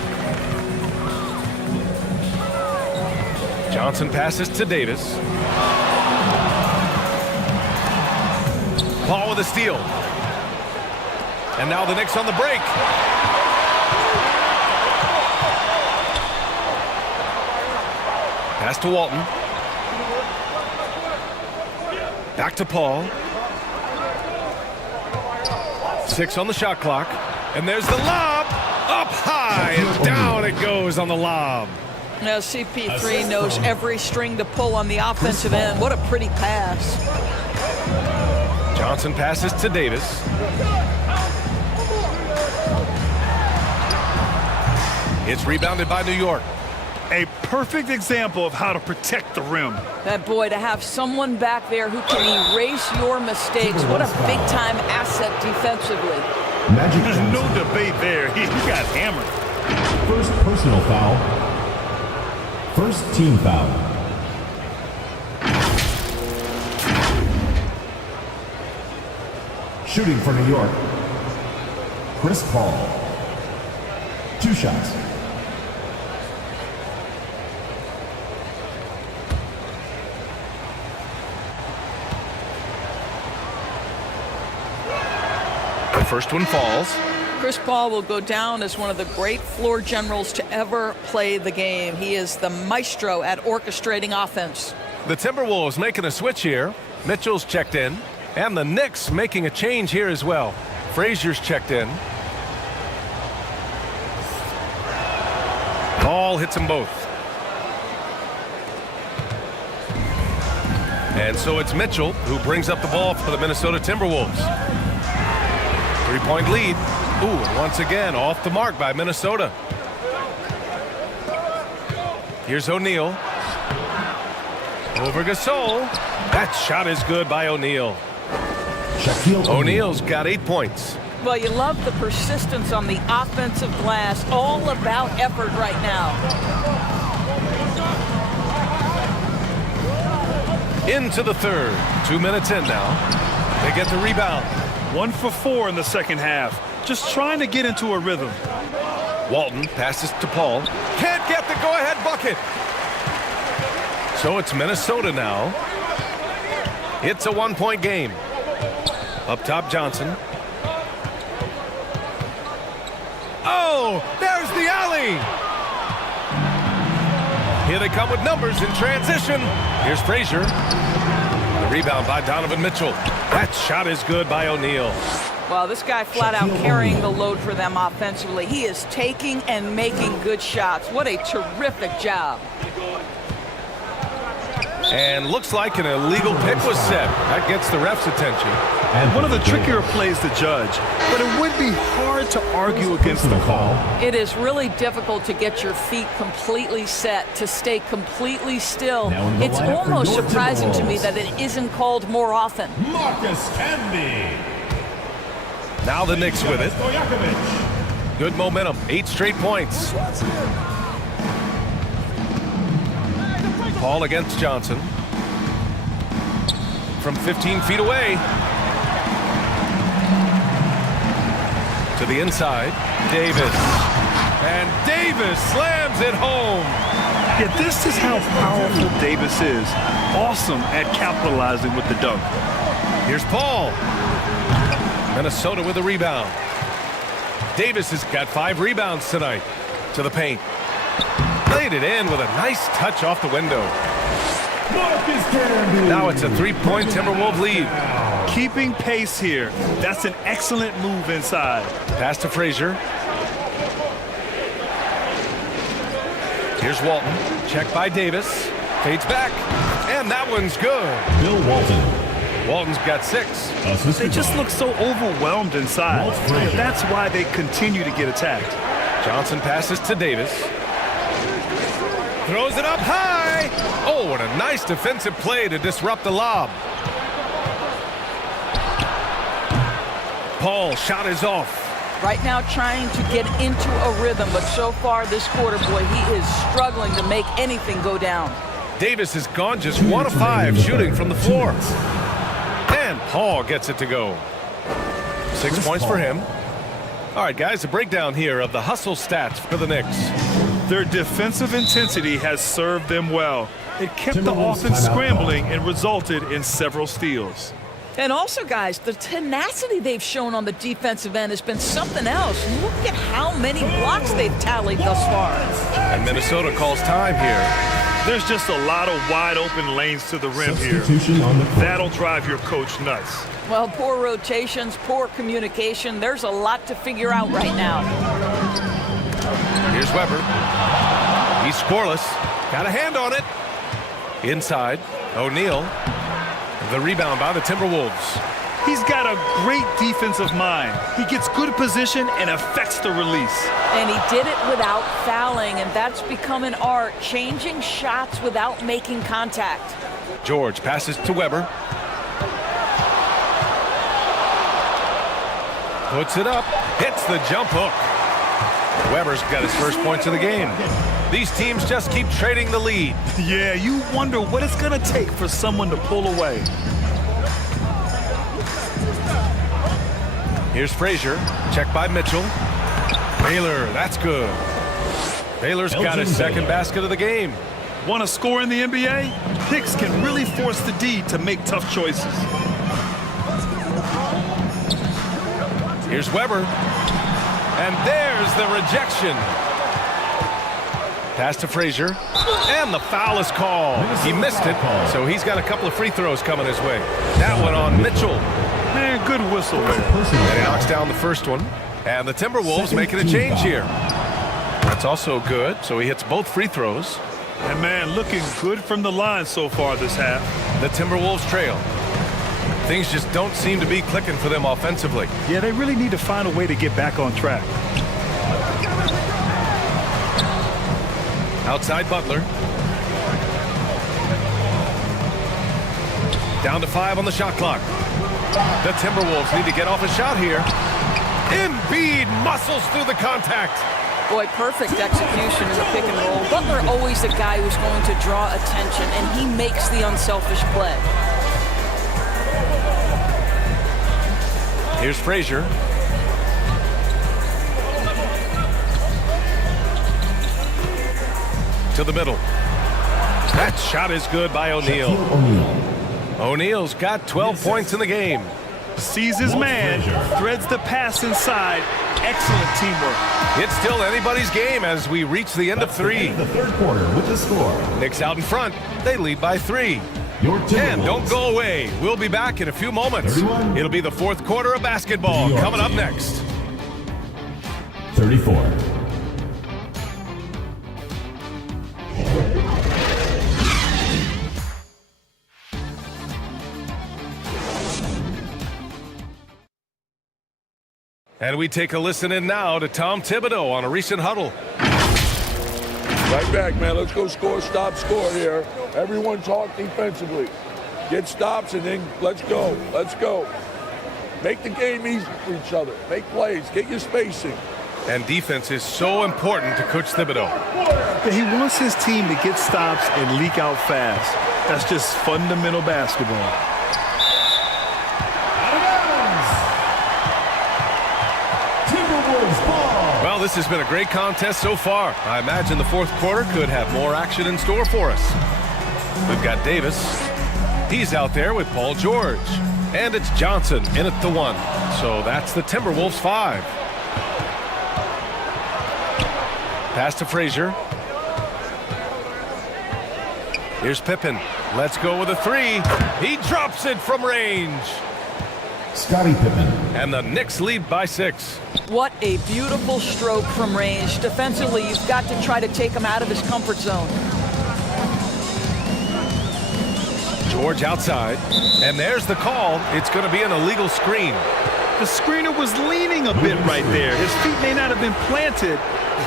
Johnson passes to Davis. Paul with a steal. And now the Knicks on the break. Pass to Walton. Back to Paul. 6 on the shot clock. And there's the lob. Up high and down it goes on the lob. Now CP3 knows every string to pull on the offensive end. What a pretty pass. Johnson passes to Davis. It's rebounded by New York. A perfect example of how to protect the rim. That boy, to have someone back there who can erase your mistakes. What a big-time asset defensively. Magic Johnson. No debate there. He got hammered. First personal foul. First team foul. Shooting for New York. Chris Paul. 2 shots. The first one falls. Chris Paul will go down as one of the great floor generals to ever play the game. He is the maestro at orchestrating offense. The Timberwolves making a switch here. Mitchell's checked in. And the Knicks making a change here as well. Frazier's checked in. Ball hits them both. And so it's Mitchell who brings up the ball for the Minnesota Timberwolves. 3-point lead. Ooh, and once again off the mark by Minnesota. Here's O'Neal. Over Gasol. That shot is good by O'Neal. O'Neal's got 8 points. Well, you love the persistence on the offensive glass. All about effort right now. Into the third. 2 minutes in now. They get the rebound. 1 for 4 in the second half. Just trying to get into a rhythm. Walton passes to Paul. Can't get the go-ahead bucket. So it's Minnesota now It's a 1-point game. Up top, Johnson. Oh, there's the alley. Here they come with numbers in transition. Here's Frazier. The rebound by Donovan Mitchell. That shot is good by O'Neal. Well, this guy flat out carrying the load for them offensively. He is taking and making good shots. What a terrific job. And looks like an illegal pick was set. That gets the ref's attention. One of the trickier plays to judge, but it would be hard to argue against the call. It is really difficult to get your feet completely set, to stay completely still. It's almost surprising to me that it isn't called more often. Marcus Camby. Now the Knicks with it. Good momentum, 8 straight points. Paul against Johnson. From 15 feet away. To the inside, Davis. And Davis slams it home. Yeah, this is how powerful Davis is. Awesome at capitalizing with the dunk. Here's Paul. Minnesota with a rebound. Davis has got 5 rebounds tonight. To the paint. Laid it in with a nice touch off the window. Now it's a 3-point Timberwolves lead. Keeping pace here. That's an excellent move inside. Pass to Frazier. Here's Walton. Check by Davis. Fades back. And that one's good. Bill Walton. Walton's got 6. They just look so overwhelmed inside. That's why they continue to get attacked. Johnson passes to Davis. Throws it up high. Oh, what a nice defensive play to disrupt the lob. Paul, shot is off. Right now trying to get into a rhythm, but so far this quarter, boy, he is struggling to make anything go down. Davis has gone just 1 of 5 shooting from the floor. And Paul gets it to go. 6 points for him. All right, guys, a breakdown here of the hustle stats for the Knicks. Their defensive intensity has served them well. It kept the offense scrambling and resulted in several steals. And also, guys, the tenacity they've shown on the defensive end has been something else. Look at how many blocks they've tallied thus far. And Minnesota calls time here. There's just a lot of wide open lanes to the rim here. That'll drive your coach nuts. Well, poor rotations, poor communication. There's a lot to figure out right now. Here's Weber. He's scoreless. Got a hand on it. Inside, O'Neal. The rebound by the Timberwolves. He's got a great defensive mind. He gets good position and affects the release. And he did it without fouling, and that's become an art, changing shots without making contact. George passes to Weber. Puts it up, hits the jump hook. Weber's got his first points of the game. These teams just keep trading the lead. Yeah, you wonder what it's going to take for someone to pull away. Here's Frazier. Check by Mitchell. Baylor, that's good. Baylor's got his second basket of the game. Want to score in the NBA? Hicks can really force the D to make tough choices. Here's Weber. And there's the rejection. Pass to Frazier. And the foul is called. He missed it, so he's got a couple of free throws coming his way. That one on Mitchell. Man, good whistle there. And he knocks down the first one. And the Timberwolves making a change here. That's also good, so he hits both free throws. And man, looking good from the line so far this half. The Timberwolves trail. Things just don't seem to be clicking for them offensively. Yeah, they really need to find a way to get back on track. Outside Butler. Down to 5 on the shot clock. The Timberwolves need to get off a shot here. Embiid muscles through the contact. Boy, perfect execution in the pick and roll. Butler always the guy who's going to draw attention, and he makes the unselfish play. Here's Frazier. To the middle. That shot is good by O'Neal. O'Neal's got 12 points in the game. Sees his man, threads the pass inside. Excellent teamwork. It's still anybody's game as we reach the end of 3. The third quarter with the score. Knicks out in front. They lead by 3. And don't go away. We'll be back in a few moments. 31. It'll be the fourth quarter of basketball coming up next. 34. And we take a listen in now to Tom Thibodeau on a recent huddle. Right back, man. Let's go score, stop, score here. Everyone talk defensively. Get stops and then let's go. Let's go. Make the game easy for each other. Make plays. Get your spacing. And defense is so important to Coach Thibodeau. He wants his team to get stops and leak out fast. That's just fundamental basketball. Well, this has been a great contest so far. I imagine the fourth quarter could have more action in store for us. We've got Davis. He's out there with Paul George. And it's Johnson in at the 1. So that's the Timberwolves 5. Pass to Frazier. Here's Pippen. Let's go with a 3. He drops it from range. Scottie Pippen. And the Knicks lead by 6. What a beautiful stroke from range. Defensively, you've got to try to take him out of his comfort zone. George outside. And there's the call. It's going to be an illegal screen. The screener was leaning a bit right there. His feet may not have been planted.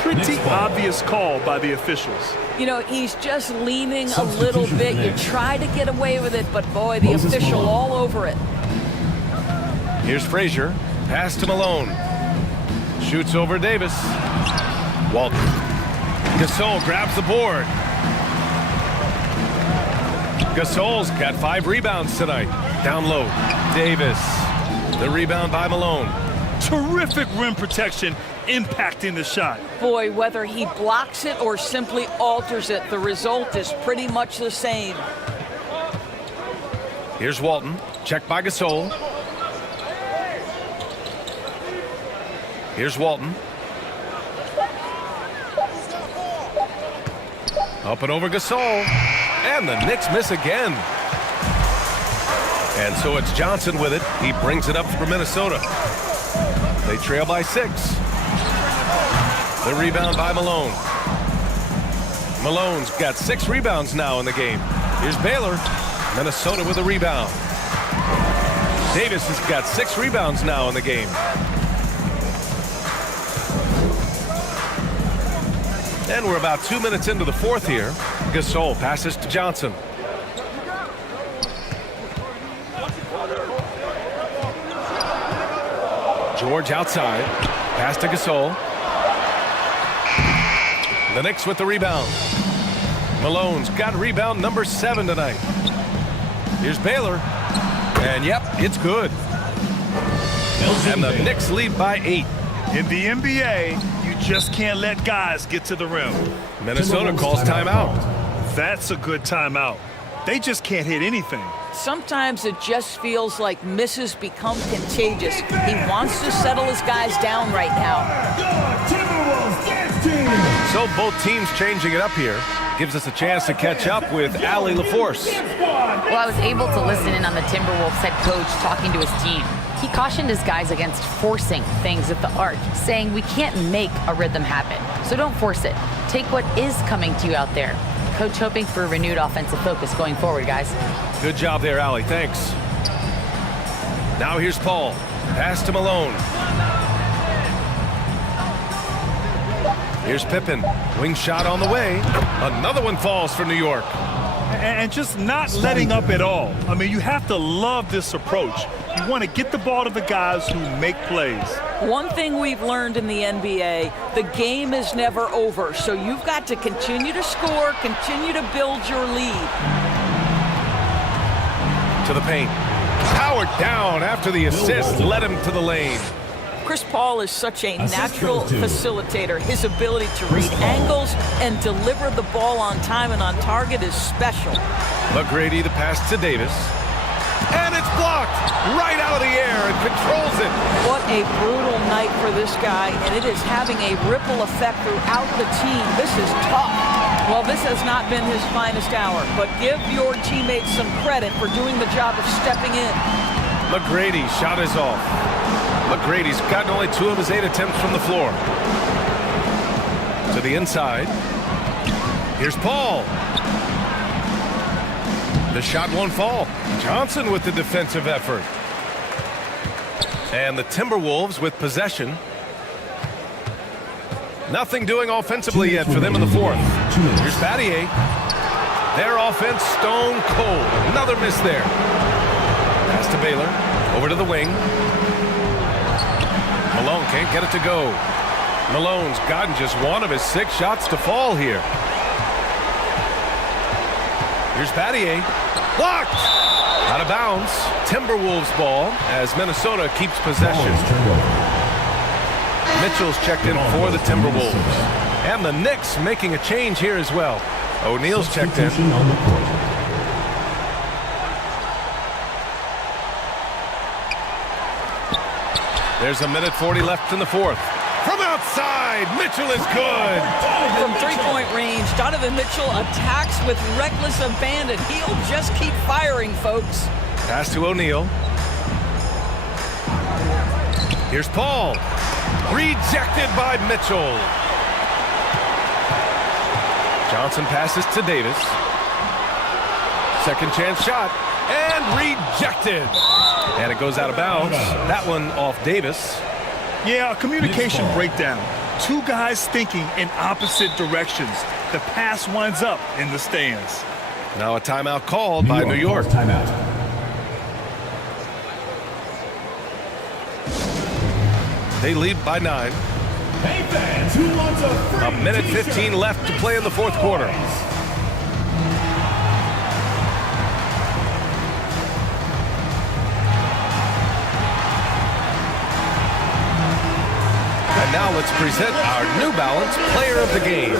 Pretty obvious call by the officials. You know, he's just leaning a little bit. You try to get away with it, but boy, the official all over it. Here's Frazier. Pass to Malone. Shoots over Davis. Walton. Gasol grabs the board. Gasol's got 5 rebounds tonight. Down low. Davis. The rebound by Malone. Terrific rim protection impacting the shot. Boy, whether he blocks it or simply alters it, the result is pretty much the same. Here's Walton. Checked by Gasol. Here's Walton. Up and over Gasol. And the Knicks miss again. And so it's Johnson with it. He brings it up for Minnesota. They trail by 6. The rebound by Malone. Malone's got 6 rebounds now in the game. Here's Baylor. Minnesota with a rebound. Davis has got 6 rebounds now in the game. And we're about 2 minutes into the fourth here. Gasol passes to Johnson. George outside. Pass to Gasol. The Knicks with the rebound. Malone's got rebound number 7 tonight. Here's Baylor. And yep, it's good. And the Knicks lead by 8. In the NBA, you just can't let guys get to the rim. Minnesota calls timeout. That's a good timeout. They just can't hit anything. Sometimes it just feels like misses become contagious. He wants to settle his guys down right now. So both teams changing it up here. Gives us a chance to catch up with Allie LaForce. Well, I was able to listen in on the Timberwolves head coach talking to his team. He cautioned his guys against forcing things at the arc, saying we can't make a rhythm happen, so don't force it. Take what is coming to you out there. Coach hoping for a renewed offensive focus going forward, guys. Good job there, Allie. Thanks. Now here's Paul. Pass to Malone. Here's Pippen. Wing shot on the way. Another one falls for New York. And just not letting up at all. I mean, you have to love this approach. You want to get the ball to the guys who make plays. One thing we've learned in the NBA, the game is never over. So you've got to continue to score, continue to build your lead. To the paint. Powered down after the assist led him to the lane. Chris Paul is such a natural facilitator. His ability to read angles and deliver the ball on time and on target is special. McGrady, the pass to Davis. and it's blocked right out of the air and controls it. What a brutal night for this guy, and it is having a ripple effect throughout the team. This is tough. Well, this has not been his finest hour, but give your teammates some credit for doing the job of stepping in. McGrady shot is off. McGrady's gotten only 2 of his 8 attempts from the floor. To the inside. Here's Paul. The shot won't fall. Johnson with the defensive effort. And the Timberwolves with possession. Nothing doing offensively yet for them in the fourth. Here's Battier. Their offense stone cold. Another miss there. Pass to Baylor. Over to the wing. Malone can't get it to go. Malone's gotten just 1 of his 6 shots to fall here. Here's Battier. Blocked! Out of bounds. Timberwolves ball as Minnesota keeps possession. Mitchell's checked in for the Timberwolves. And the Knicks making a change here as well. O'Neal's checked in. There's a minute 40 left in the fourth. From outside, Mitchell is good. From three-point range, Donovan Mitchell attacks with reckless abandon. He'll just keep firing, folks. Pass to O'Neal. Here's Paul. Rejected by Mitchell. Johnson passes to Davis. Second chance shot. And rejected. And it goes out of bounds. That one off Davis. Yeah, a communication breakdown. 2 guys thinking in opposite directions. The pass winds up in the stands. Now a timeout called by New York. Timeout. They lead by 9. Hey fans, who wants a free A minute 15 left to play in the fourth quarter. And now let's present our New Balance Player of the Game.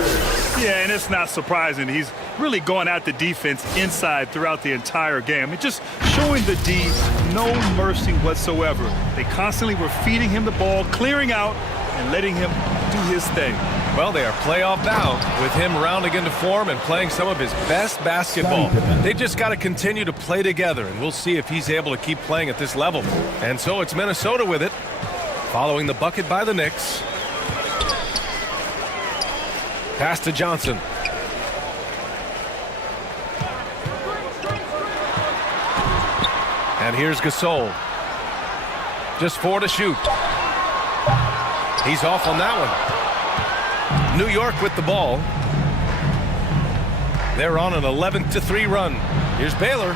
Yeah, and it's not surprising. He's really going at the defense inside throughout the entire game. I mean, just showing the D no mercy whatsoever. They constantly were feeding him the ball, clearing out, and letting him do his thing. Well, they are playoff bound with him rounding into form and playing some of his best basketball. They just got to continue to play together, and we'll see if he's able to keep playing at this level. And so it's Minnesota with it, following the bucket by the Knicks. Pass to Johnson. And here's Gasol. Just 4 to shoot. He's off on that one. New York with the ball. They're on an 11-3 run. Here's Baylor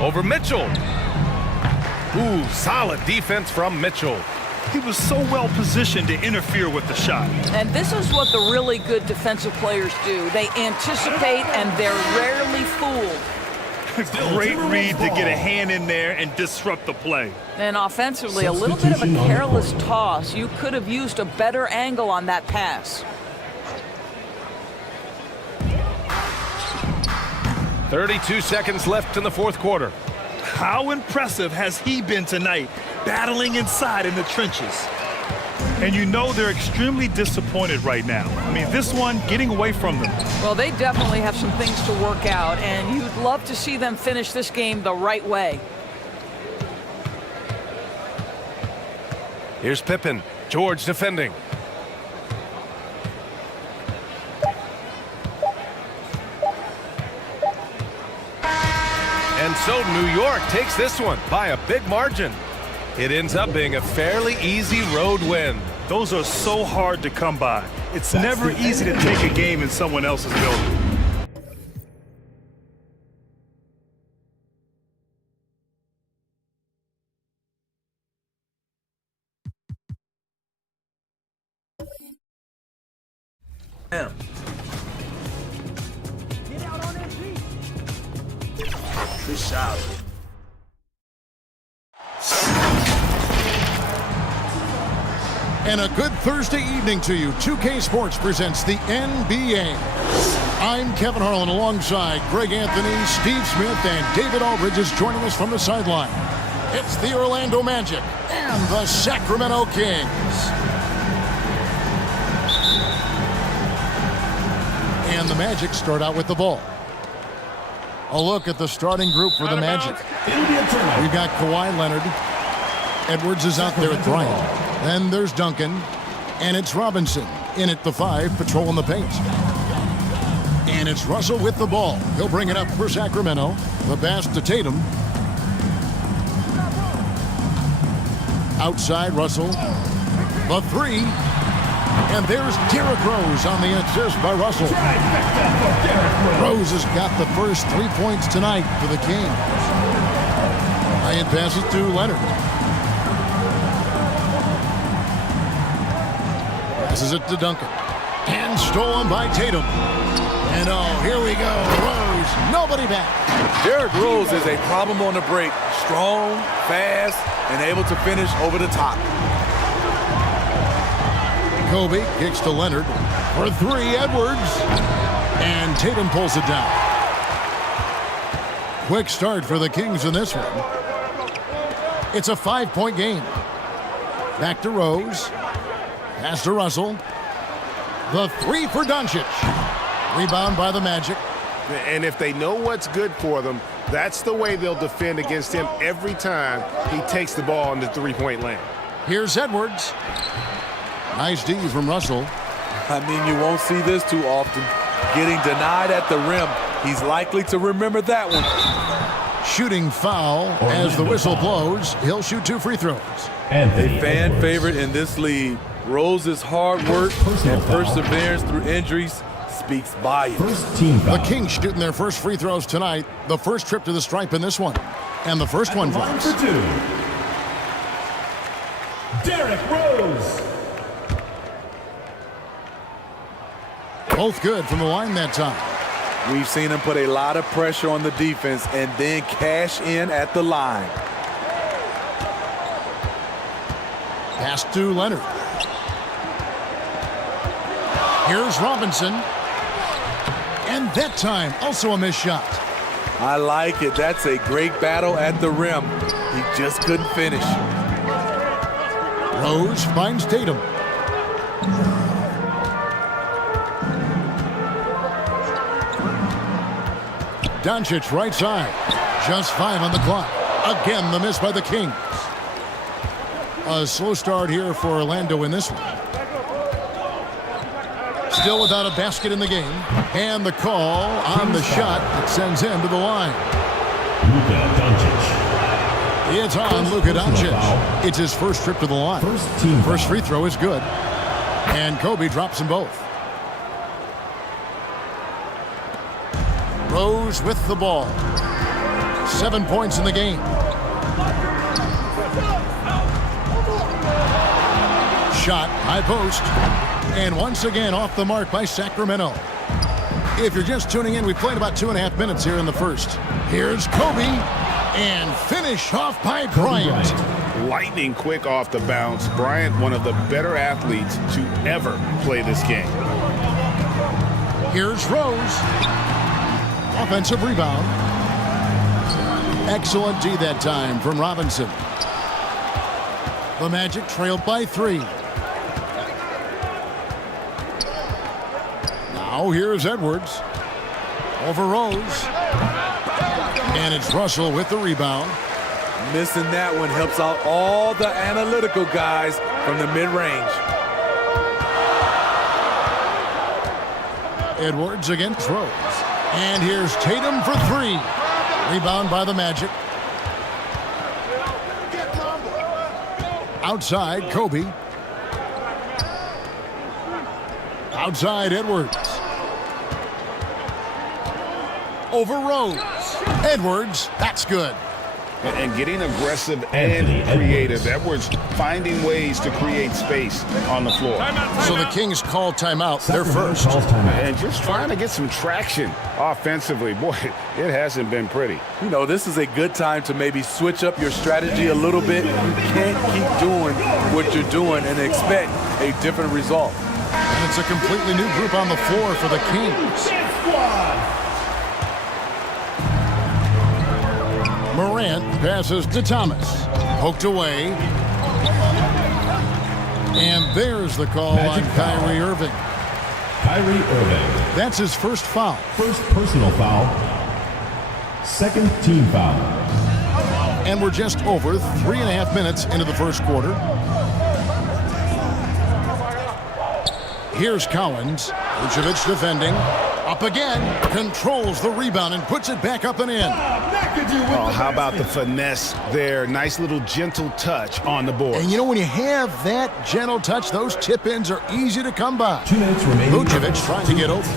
over Mitchell. Ooh, solid defense from Mitchell. He was so well positioned to interfere with the shot. And this is what the really good defensive players do. They anticipate and they're rarely fooled. Great read to get a hand in there and disrupt the play. And offensively, a little bit of a careless toss. You could have used a better angle on that pass. 32 seconds left in the fourth quarter. How impressive has he been tonight, battling inside in the trenches? And you know they're extremely disappointed right now. I mean, this one getting away from them. Well, they definitely have some things to work out, and you'd love to see them finish this game the right way. Here's Pippen. George defending. And so New York takes this one by a big margin. It ends up being a fairly easy road win. Those are so hard to come by. It's never easy to take a game in someone else's building. Get out on that beat. Good shot. And a good Thursday evening to you. 2K Sports presents the NBA. I'm Kevin Harlan alongside Greg Anthony, Steve Smith, and David Aldridge is joining us from the sideline. It's the Orlando Magic and the Sacramento Kings. And the Magic start out with the ball. A look at the starting group for the Magic. We've got Kawhi Leonard. Edwards is out there at Bryant. Then there's Duncan. And it's Robinson in at the 5, patrolling the paint. And it's Russell with the ball. He'll bring it up for Sacramento. The pass to Tatum. Outside Russell. The 3. And there's Derrick Rose on the assist by Russell. Rose has got the first 3 points tonight for the Kings. Bryant passes to Leonard. Passes it to Duncan. And stolen by Tatum. And oh, here we go. Rose, nobody back. Derrick Rose is a problem on the break. Strong, fast, and able to finish over the top. Kobe kicks to Leonard for 3, Edwards. And Tatum pulls it down. Quick start for the Kings in this one. It's a 5-point game. Back to Rose. Pass to Russell. The 3 for Doncic. Rebound by the Magic. And if they know what's good for them, that's the way they'll defend against him every time he takes the ball in the three-point lane. Here's Edwards. Nice D from Russell. I mean, you won't see this too often. Getting denied at the rim. He's likely to remember that one. Shooting foul as the whistle blows. He'll shoot 2 free throws. A fan favorite in this league. Rose's hard work and perseverance through injuries speaks volumes. The Kings shooting their first free throws tonight. The first trip to the stripe in this one. And the first one drops. For 2. Derrick Rose. Both good from the line that time. We've seen him put a lot of pressure on the defense and then cash in at the line. Pass to Leonard. Here's Robinson. And that time, also a missed shot. I like it. That's a great battle at the rim. He just couldn't finish. Rose finds Tatum. Doncic right side. Just 5 on the clock. Again, the miss by the Kings. A slow start here for Orlando in this one. Still without a basket in the game. And the call on the shot that sends him to the line. Luka Doncic. It's on Luka Doncic. It's his first trip to the line. First free throw is good. And Kobe drops them both. Rose with the ball. 7 points in the game. Shot, high post. And once again off the mark by Sacramento. If you're just tuning in, we played about 2.5 minutes here in the first. Here's Kobe. And finish off by Bryant. Lightning quick off the bounce. Bryant, one of the better athletes to ever play this game. Here's Rose. Offensive rebound. Excellent D that time from Robinson. The Magic trailed by 3. Now here's Edwards. Over Rose. And it's Russell with the rebound. Missing that one helps out all the analytical guys from the mid-range. Edwards against Rose. And here's Tatum for 3. Rebound by the Magic. Outside, Kobe. Outside, Edwards. Over Rose. Edwards, that's good. And getting aggressive and creative. Edwards finding ways to create space on the floor. So the Kings call timeout. They're first. And just trying to get some traction offensively. Boy, it hasn't been pretty. You know, this is a good time to maybe switch up your strategy a little bit. You can't keep doing what you're doing and expect a different result. And it's a completely new group on the floor for the Kings. Morant passes to Thomas. Poked away. And there's the call on Kyrie Irving. Kyrie Irving. That's his first foul. First personal foul. Second team foul. And we're just over 3.5 minutes into the first quarter. Here's Collins. Vucevic defending. Up again. Controls the rebound and puts it back up and in. Oh, how about the finesse there? Nice little gentle touch on the board. And you know, when you have that gentle touch, those tip-ins are easy to come by. 2 minutes remaining. Vucevic trying to get open.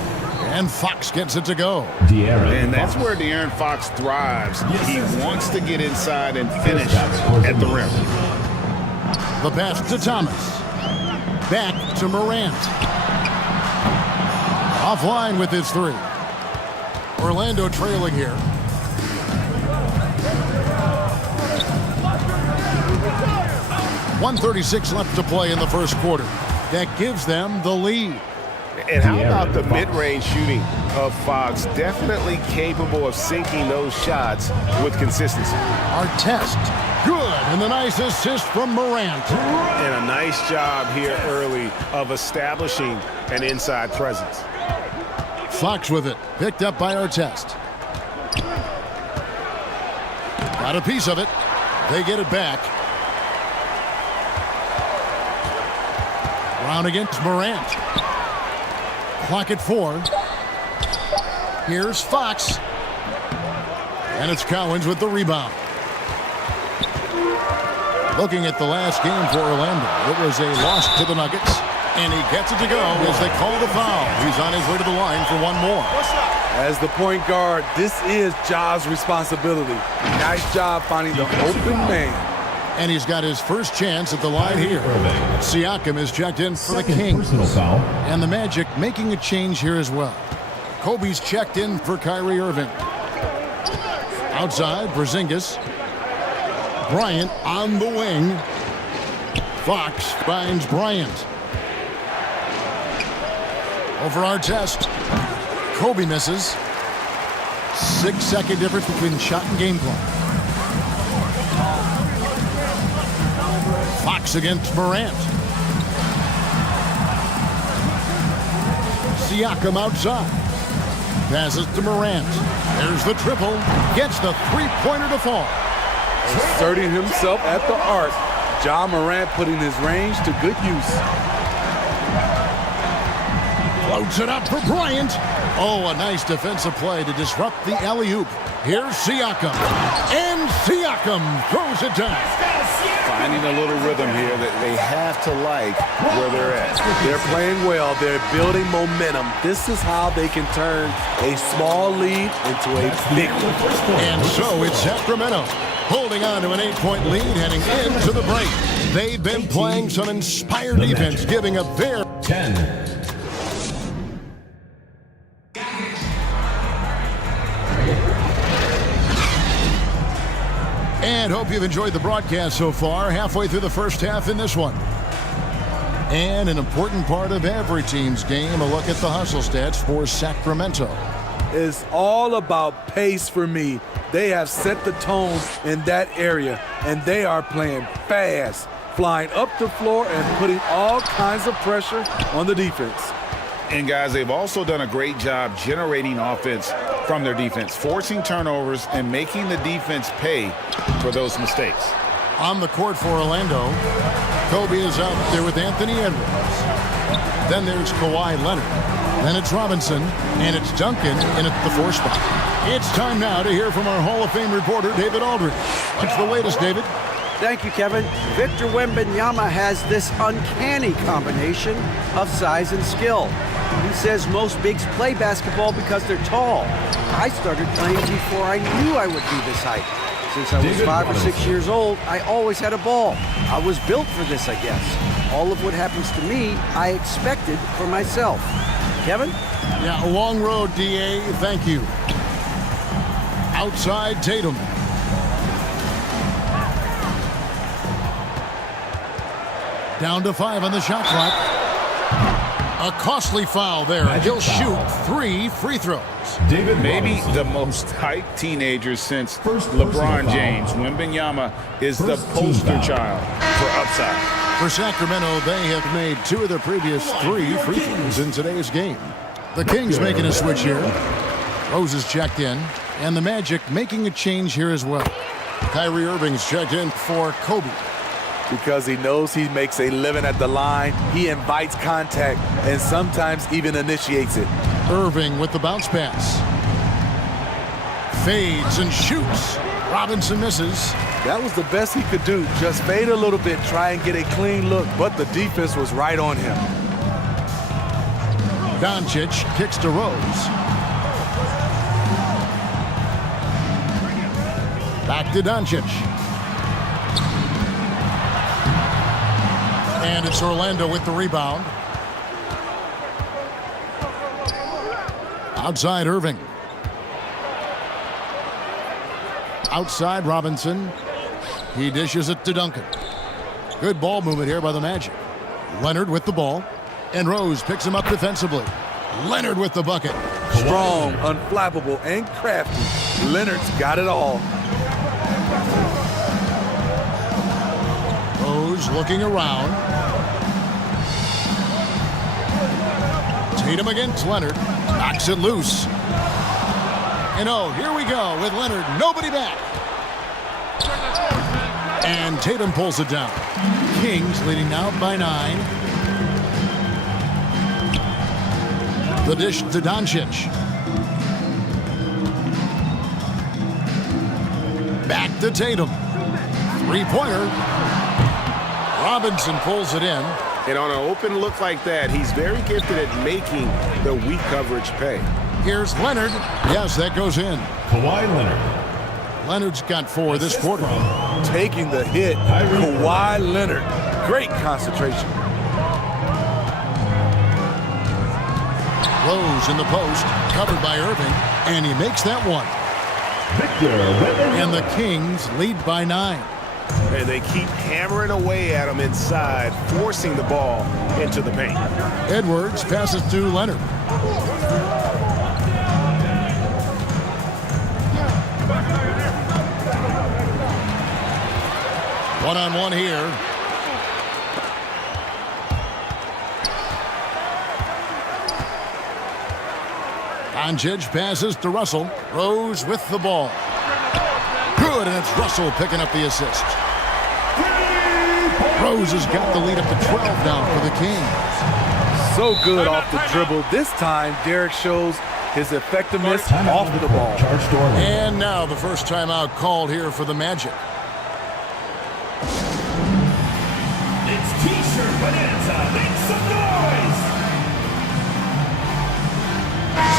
And Fox gets it to go. And that's where De'Aaron Fox thrives. He wants to get inside and finish at the rim. The pass to Thomas. Back to Morant. Offline with his three. Orlando trailing here. .136 left to play in the first quarter. That gives them the lead. And how about the mid-range shooting of Fox? Definitely capable of sinking those shots with consistency. Artest. Good. And the nice assist from Morant. And a nice job here early of establishing an inside presence. Fox with it. Picked up by Artest. Got a piece of it. They get it back. Brown against Morant. Clock at 4. Here's Fox. And it's Collins with the rebound. Looking at the last game for Orlando, it was a loss to the Nuggets. And he gets it to go as they call the foul. He's on his way to the line for one more. As the point guard, this is Ja's responsibility. Nice job finding the open man. And he's got his first chance at the line here. Siakam is checked in for the Kings. Personal foul. And the Magic making a change here as well. Kobe's checked in for Kyrie Irving. Outside, Porzingis. Bryant on the wing. Fox finds Bryant. Over Artest. Kobe misses. 6-second difference between shot and game clock. Fox against Morant. Siakam outside. Passes to Morant. There's the triple. Gets the three-pointer to fall. Asserting himself at the arc. Ja Morant putting his range to good use. Floats it up for Bryant. Oh, a nice defensive play to disrupt the alley-oop. Here's Siakam. And Siakam throws it down. Finding a little rhythm here that they have to like where they're at. They're playing well. They're building momentum. This is how they can turn a small lead into a big one. And so it's Sacramento holding on to an 8-point lead heading into the break. They've been playing some inspired defense, giving up their 10. And hope you've enjoyed the broadcast so far. Halfway through the first half in this one. And an important part of every team's game, a look at the hustle stats for Sacramento. It's all about pace for me. They have set the tone in that area, and they are playing fast, flying up the floor and putting all kinds of pressure on the defense. And guys, they've also done a great job generating offense from their defense, forcing turnovers and making the defense pay for those mistakes. On the court for Orlando, Kobe is out there with Anthony Edwards. Then there's Kawhi Leonard. Then it's Robinson, and it's Duncan in at the 4 spot. It's time now to hear from our Hall of Fame reporter, David Aldridge. What's the latest, David? Thank you, Kevin. Victor Wembanyama has this uncanny combination of size and skill. He says most bigs play basketball because they're tall. I started playing before I knew I would be this height. Since I was 5 or 6 years old, I always had a ball. I was built for this, I guess. All of what happens to me, I expected for myself. Kevin? Yeah, a long road, D.A. Thank you. Outside Tatum. Down to 5 on the shot clock. A costly foul there. He'll shoot 3 free throws. Maybe the most hyped teenager since LeBron James. Wembanyama is the poster child for upside. For Sacramento, they have made 2 of their previous 3 free throws in today's game. The Kings making a switch here. Rose is checked in, and the Magic making a change here as well. Kyrie Irving's checked in for Kobe. Because he knows he makes a living at the line, he invites contact and sometimes even initiates it. Irving with the bounce pass. Fades and shoots. Robinson misses. That was the best he could do. Just fade a little bit, try and get a clean look, but the defense was right on him. Doncic kicks to Rose. Back to Doncic. And it's Orlando with the rebound. Outside Irving. Outside Robinson. He dishes it to Duncan. Good ball movement here by the Magic. Leonard with the ball. And Rose picks him up defensively. Leonard with the bucket. Strong, unflappable, and crafty. Leonard's got it all. Rose looking around. Tatum against Leonard. Knocks it loose. And oh, here we go with Leonard. Nobody back. And Tatum pulls it down. Kings leading now by 9. The dish to Doncic. Back to Tatum. 3-pointer. Robinson pulls it in. And on an open look like that, he's very gifted at making the weak coverage pay. Here's Leonard. Yes, that goes in. Kawhi Leonard. Leonard's got 4 this quarter. Taking the hit. Kawhi Leonard. Great concentration. Rose in the post, covered by Irving, and he makes that one. And the Kings lead by 9. And they keep hammering away at him inside, forcing the ball into the paint. Edwards passes to Leonard. One-on-one here. Doncic passes to Russell. Rose with the ball. Good, and it's Russell picking up the assist. Rose has got the lead up to 12 now for the Kings. So good off the dribble. This time, Derek shows his effectiveness off the ball. And now the first timeout called here for the Magic. It's T-shirt Bonanza. Make some noise!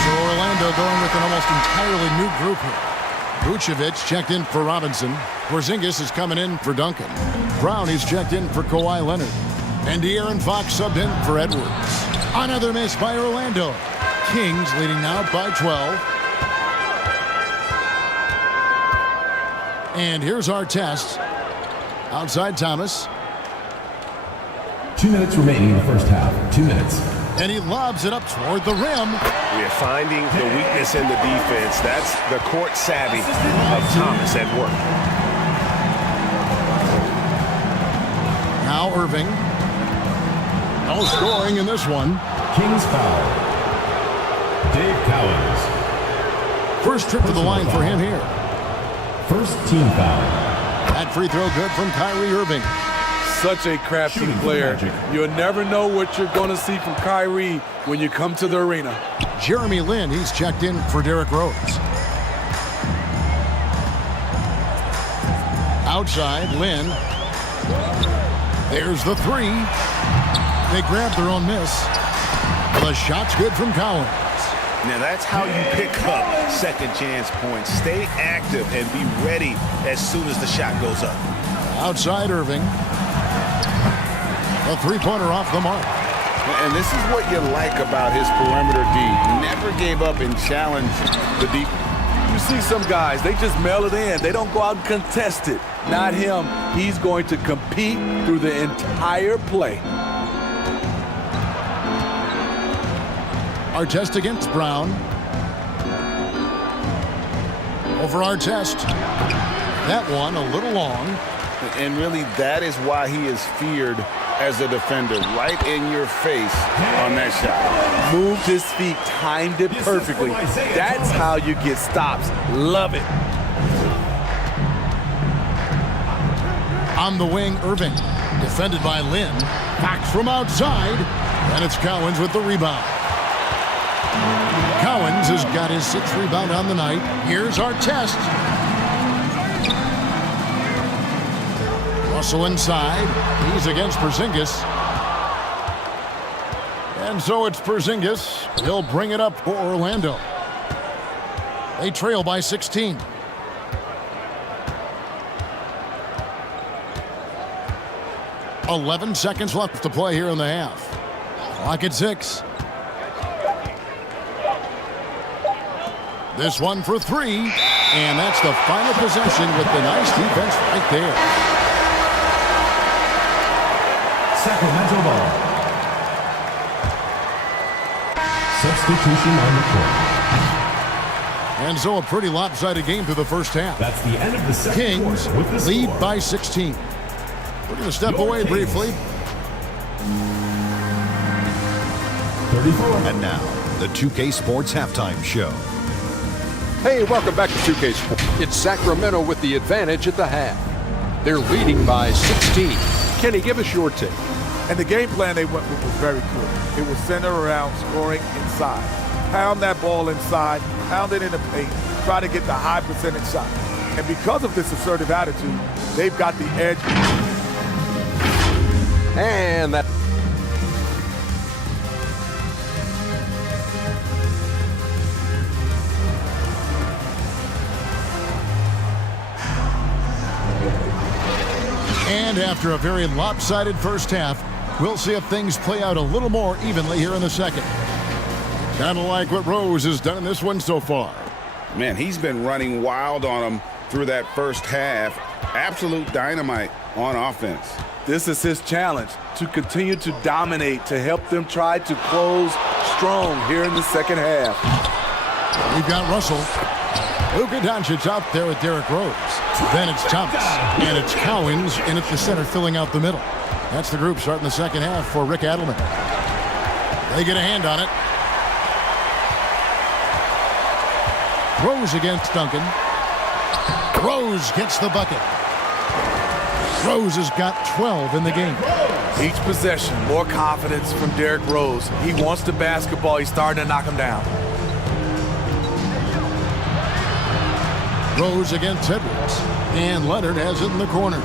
So Orlando going with an almost entirely new group here. Vucevic checked in for Robinson. Porzingis is coming in for Duncan. Brown is checked in for Kawhi Leonard. And De'Aaron Fox subbed in for Edwards. Another miss by Orlando. Kings leading now by 12. And here's our test. Outside Thomas. 2 minutes remaining in the first half. 2 minutes. And he lobs it up toward the rim. We are finding the weakness in the defense. That's the court savvy of Thomas at work. Now Irving. No scoring in this one. Kings foul. Dave Cowens. First trip to the line for him here. First team foul. That free throw good from Kyrie Irving. Such a crafty player. You'll never know what you're going to see from Kyrie when you come to the arena. Jeremy Lin, he's checked in for Derrick Rose. Outside, Lin. There's the 3. They grab their own miss. The shot's good from Cowens. Now that's how you pick up second chance points. Stay active and be ready as soon as the shot goes up. Outside Irving. A 3-pointer off the mark. And this is what you like about his perimeter D. Never gave up and challenged the deep. You see some guys, they just mail it in. They don't go out and contest it. Not him. He's going to compete through the entire play. Artest against Brown. Over Artest. That one a little long. And really, that is why he is feared as a defender. Right in your face on that shot. Moved his feet, timed it perfectly. That's how you get stops. Love it. On the wing, Irving. Defended by Lynn. Back from outside. And it's Cowens with the rebound. Cowens has got his 6th rebound on the night. Here's Artest. Russell inside. He's against Porzingis. And so it's Porzingis. He'll bring it up for Orlando. They trail by 16. "11 seconds left to play here in the half. Clock at 6. This one for 3. And that's the final possession with the nice defense right there. Sacramento ball. Substitution on the court. And so a pretty lopsided game through the first half. That's the end of the second Kings quarter with the lead score. by 16. We're going to step away briefly. 34. And now, the 2K Sports Halftime Show. Hey, welcome back to 2K Sports. It's Sacramento with the advantage at the half. They're leading by 16. Kenny, give us your take. And the game plan they went with was very clear. It was centered around scoring inside. Pound that ball inside, pound it in the paint, try to get the high percentage shot. And because of this assertive attitude, they've got the edge. And that. And after a very lopsided first half, we'll see if things play out a little more evenly here in the second. Kind of like what Rose has done in this one so far. Man, he's been running wild on him through that first half. Absolute dynamite on offense. This is his challenge, to continue to dominate, to help them try to close strong here in the second half. We've got Russell. Luka Doncic out there with Derrick Rose. Then it's Thomas. And it's Cowens in at the center, filling out the middle. That's the group starting the second half for Rick Adelman. They get a hand on it. Rose against Duncan. Rose gets the bucket. Rose has got 12 in the game. Each possession, more confidence from Derrick Rose. He wants the basketball. He's starting to knock him down. Rose against Edwards. And Leonard has it in the corner.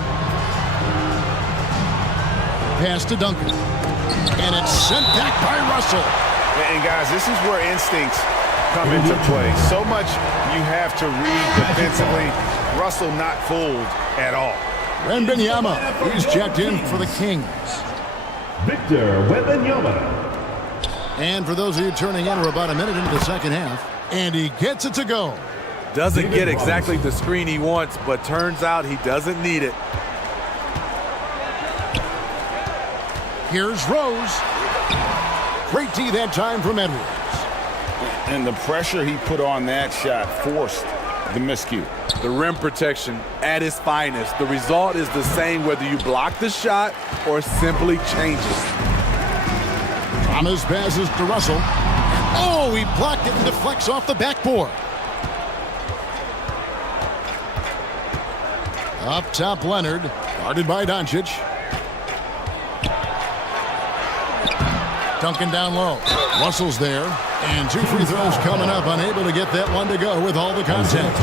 Pass to Duncan. And it's sent back by Russell. And guys, this is where instincts come into play. So much you have to read defensively. Russell not fooled at all. Wembanyama, he's checked in for the Kings. Victor Wembanyama. And for those of you turning in, we're about a minute into the second half. And he gets it to go. Doesn't get exactly the screen he wants, but turns out he doesn't need it. Here's Rose. Great D that time from Edwards. And the pressure he put on that shot forced the miscue. The rim protection at its finest. The result is the same whether you block the shot or simply change it. Thomas passes to Russell. Oh, he blocked it and deflects off the backboard. Up top, Leonard, guarded by Doncic. Duncan down low. Russell's there. And 2 free throws coming up. Unable to get that one to go with all the contact.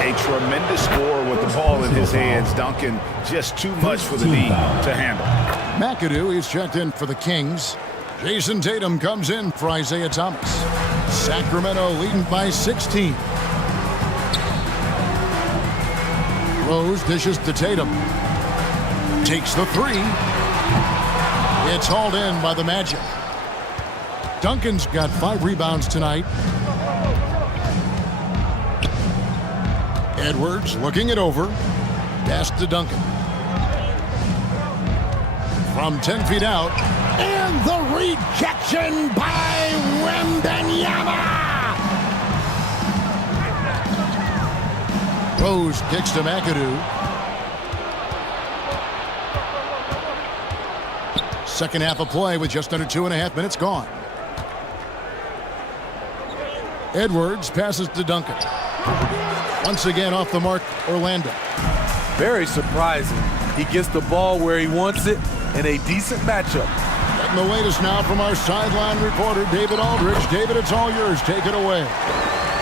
A tremendous score with the ball in his hands. Duncan just too much for the D to handle. McAdoo, he's checked in for the Kings. Jason Tatum comes in for Isaiah Thomas. Sacramento leading by 16. Rose dishes to Tatum. Takes the 3. It's hauled in by the Magic. Duncan's got 5 rebounds tonight. Edwards looking it over. Pass to Duncan. From 10 feet out, And the rejection by Wembanyama. Rose kicks to McAdoo. Second half of play with just under 2.5 minutes gone. Edwards passes to Duncan. Once again off the mark, Orlando. Very surprising. He gets the ball where he wants it in a decent matchup. Getting the latest now from our sideline reporter, David Aldridge. David, it's all yours. Take it away.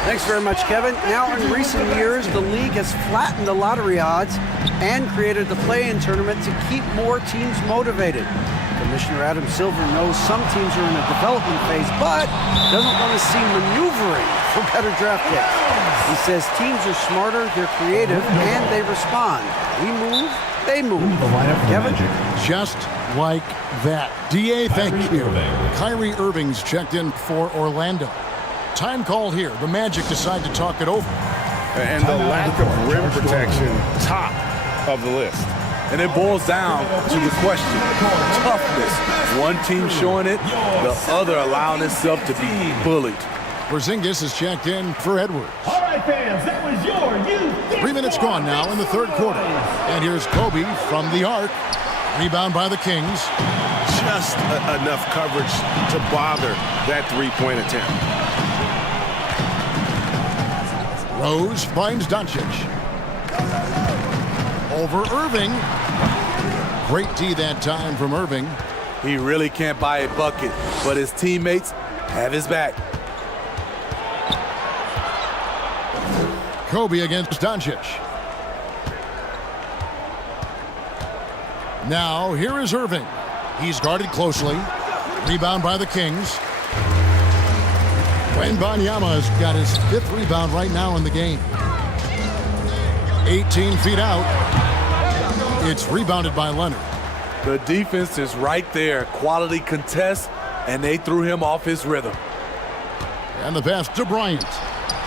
Thanks very much, Kevin. Now, in recent years, the league has flattened the lottery odds and created the play-in tournament to keep more teams motivated. Commissioner Adam Silver knows some teams are in a development phase, but doesn't want to see maneuvering for better draft picks. He says teams are smarter, they're creative, and they respond. We move, they move. Kevin? Just like that. DA, thank you. Kyrie Irving's checked in for Orlando. Time called here. The Magic decide to talk it over. And the lack of rim protection, top of the list. And it boils down to the question, toughness. One team showing it, the other allowing itself to be bullied. Porzingis is checked in for Edwards. All right, fans, that was your 3 minutes gone now in the third quarter. And here's Kobe from the arc. Rebound by the Kings. Just enough coverage to bother that three-point attempt. Rose finds Doncic. Over Irving. Great D that time from Irving. He really can't buy a bucket, but his teammates have his back. Kobe against Doncic. Now, here is Irving. He's guarded closely. Rebound by the Kings. Wembanyama has got his 5th rebound right now in the game. 18 feet out. It's rebounded by Leonard. The defense is right there. Quality contest, and they threw him off his rhythm. And the pass to Bryant.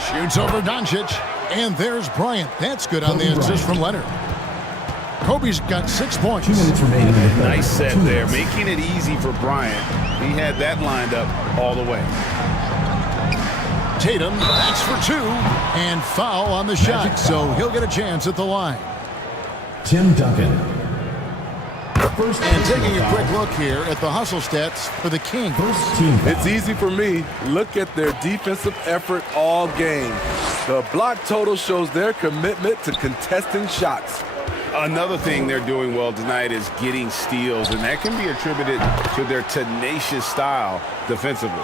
Shoots over Doncic. And there's Bryant. That's good on the assist from Leonard. Kobe's got 6 points. 2 minutes remaining. Nice set there, making it easy for Bryant. He had that lined up all the way. Tatum backs for 2 and foul on the shot, so he'll get a chance at the line. Tim Duncan. And taking a quick look here at the hustle stats for the Kings. It's easy for me. Look at their defensive effort all game. The block total shows their commitment to contesting shots. Another thing they're doing well tonight is getting steals, and that can be attributed to their tenacious style defensively.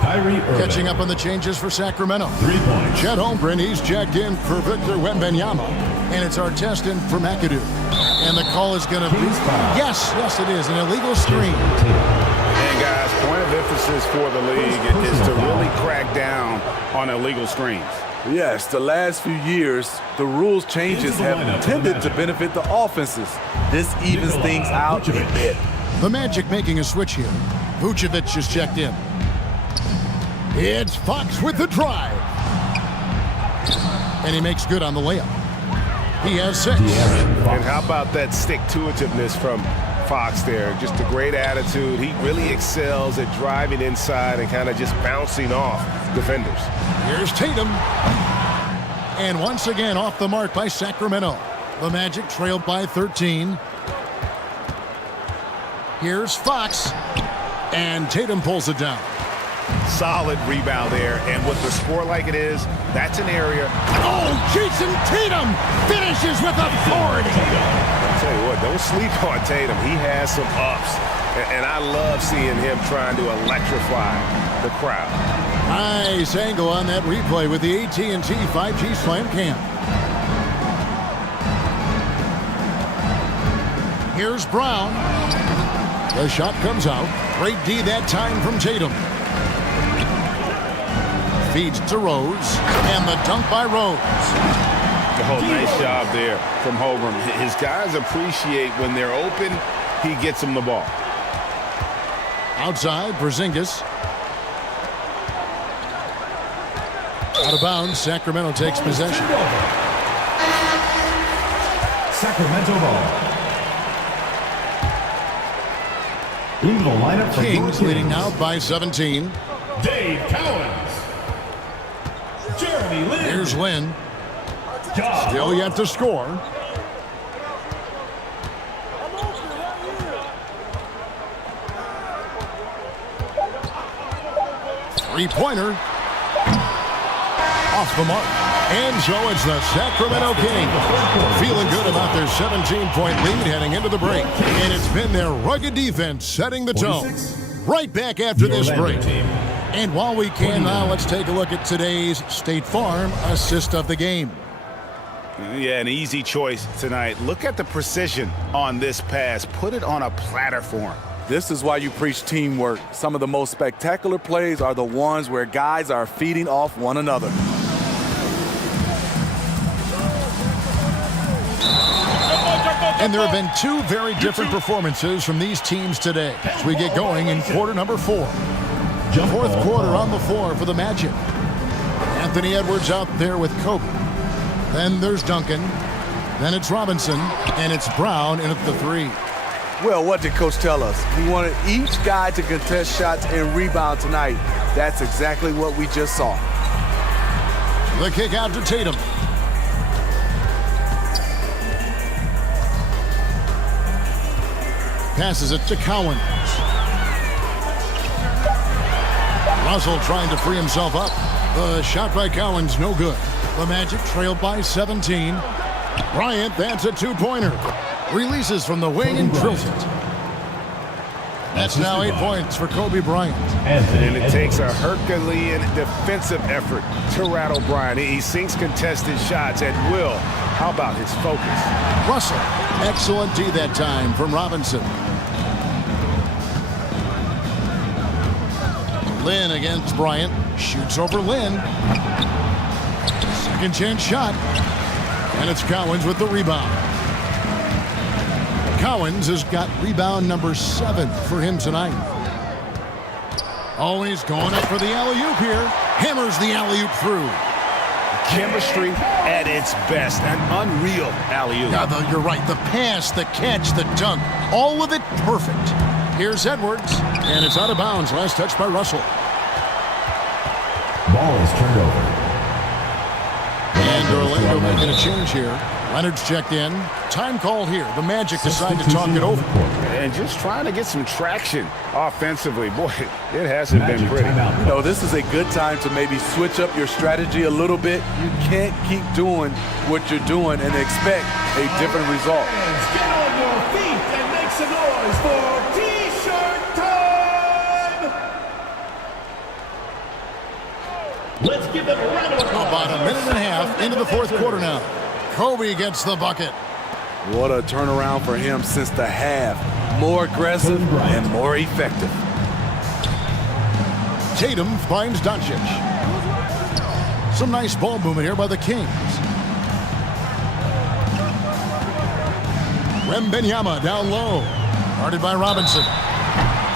Catching up on the changes for Sacramento. 3 points. Chet Holmgren, he's checked in for Victor Wembanyama. And it's Artestin for McAdoo. And the call is going to be... Yes, it is. An illegal screen. And guys, point of emphasis for the league is to really crack down on illegal screens. Yes, the last few years, the rules changes have tended to benefit the offenses. This evens things out a bit. The Magic making a switch here. Vucevic is checked in. It's Fox with the drive. And he makes good on the layup. He has 6. And how about that stick-to-itiveness from Fox there? Just a great attitude. He really excels at driving inside and kind of just bouncing off defenders. Here's Tatum. And once again off the mark by Sacramento. The Magic trailed by 13. Here's Fox. And Tatum pulls it down. Solid rebound there. And with the score like it is, that's an area. Oh, Jason Tatum finishes with authority. I'll tell you what, don't sleep on Tatum. He has some ups. And I love seeing him trying to electrify the crowd. Nice angle on that replay with the AT&T 5G Slam Cam. Here's Brown. The shot comes out. Great D that time from Tatum. Feeds to Rose. And the dunk by Rose. Oh, nice job there from Holmgren. His guys appreciate when they're open, he gets them the ball. Outside, Porzingis. Out of bounds, Sacramento takes possession. Sacramento ball. Into the lineup for Kings leading now by 17. Dave Cowens. Jeremy Lin. Here's Lin. Still yet to score. Three-pointer. Off the mark. And so it's the Sacramento Kings feeling good about their 17-point lead heading into the break. And it's been their rugged defense setting the tone. Right back after this break. And while we can now, let's take a look at today's State Farm assist of the game. Yeah, an easy choice tonight. Look at the precision on this pass. Put it on a platter for him. This is why you preach teamwork. Some of the most spectacular plays are the ones where guys are feeding off one another. And there have been two very different performances from these teams today as we get going in quarter number 4. Fourth quarter on the floor for the Magic. Anthony Edwards out there with Kobe. Then there's Duncan. Then it's Robinson. And it's Brown in at the 3. Well, what did Coach tell us? He wanted each guy to contest shots and rebound tonight. That's exactly what we just saw. The kick out to Tatum. Passes it to Cowens. Russell trying to free himself up. The shot by Cowens, no good. The Magic trailed by 17. Bryant, that's a two-pointer. Releases from the wing and drills it. That's now 8 points for Kobe Bryant. And it takes a Herculean defensive effort to rattle Bryant. He sinks contested shots at will. How about his focus? Russell, excellent D that time from Robinson. Lin against Bryant. Shoots over Lin. Second chance shot. And it's Cowens with the rebound. Cowens has got rebound number 7 for him tonight. Oh, he's going up for the alley-oop here. Hammers the alley-oop through. Chemistry at its best. An unreal alley-oop. Yeah, you're right. The pass, the catch, the dunk. All of it perfect. Here's Edwards. And it's out of bounds. Last touch by Russell. Ball is turned over. And Orlando making a change here. Leonard's checked in. Time call here. The Magic decide to talk it over. And just trying to get some traction offensively. Boy, it hasn't been pretty. You know, this is a good time to maybe switch up your strategy a little bit. You can't keep doing what you're doing and expect a different result. Get on your feet and make some noise for T-shirt time! Let's give them a round of applause. About a minute and a half into the fourth quarter now. Kobe gets the bucket. What a turnaround for him since the half. More aggressive and more effective. Tatum finds Doncic. Some nice ball movement here by the Kings. Wembanyama down low. Guarded by Robinson.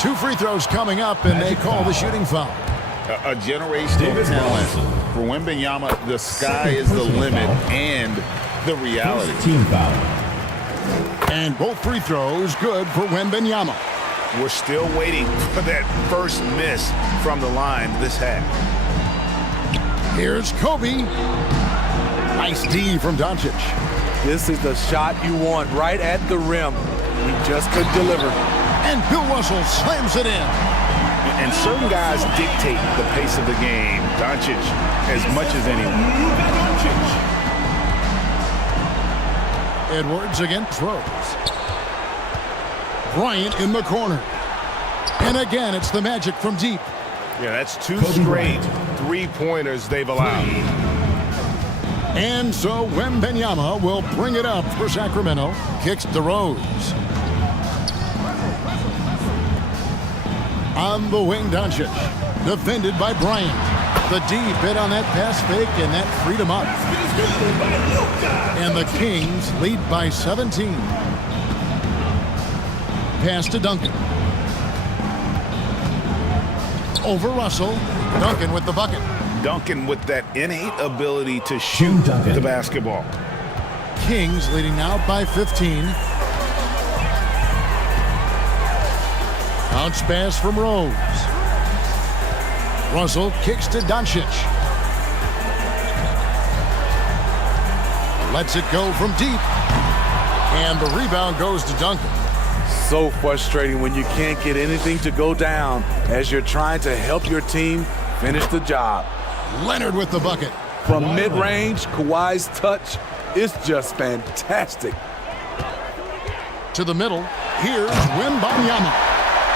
2 free throws coming up, and they call the shooting foul. A generational talent. For Wembanyama, the sky is the limit and the reality. Team foul. And both free throws good for Wembanyama. We're still waiting for that first miss from the line this half. Here's Kobe. Nice D from Doncic. This is the shot you want right at the rim. He just couldn't deliver. And Bill Russell slams it in. And certain guys dictate the pace of the game. Doncic as much as anyone. Edwards against Rose. Bryant in the corner. And again, it's the Magic from deep. Yeah, that's 2 straight three-pointers they've allowed. And so Wembanyama will bring it up for Sacramento. Kicks to Rose. On the wing, Doncic. Defended by Bryant. The D bit on that pass fake, and that freed him up. And the Kings lead by 17. Pass to Duncan. Over Russell. Duncan with the bucket. Duncan with that innate ability to shoot the basketball. Kings leading now by 15. Bounce pass from Rose. Russell kicks to Doncic. Lets it go from deep. And the rebound goes to Duncan. So frustrating when you can't get anything to go down as you're trying to help your team finish the job. Leonard with the bucket. From mid-range, Kawhi's touch is just fantastic. To the middle, here's Wembanyama.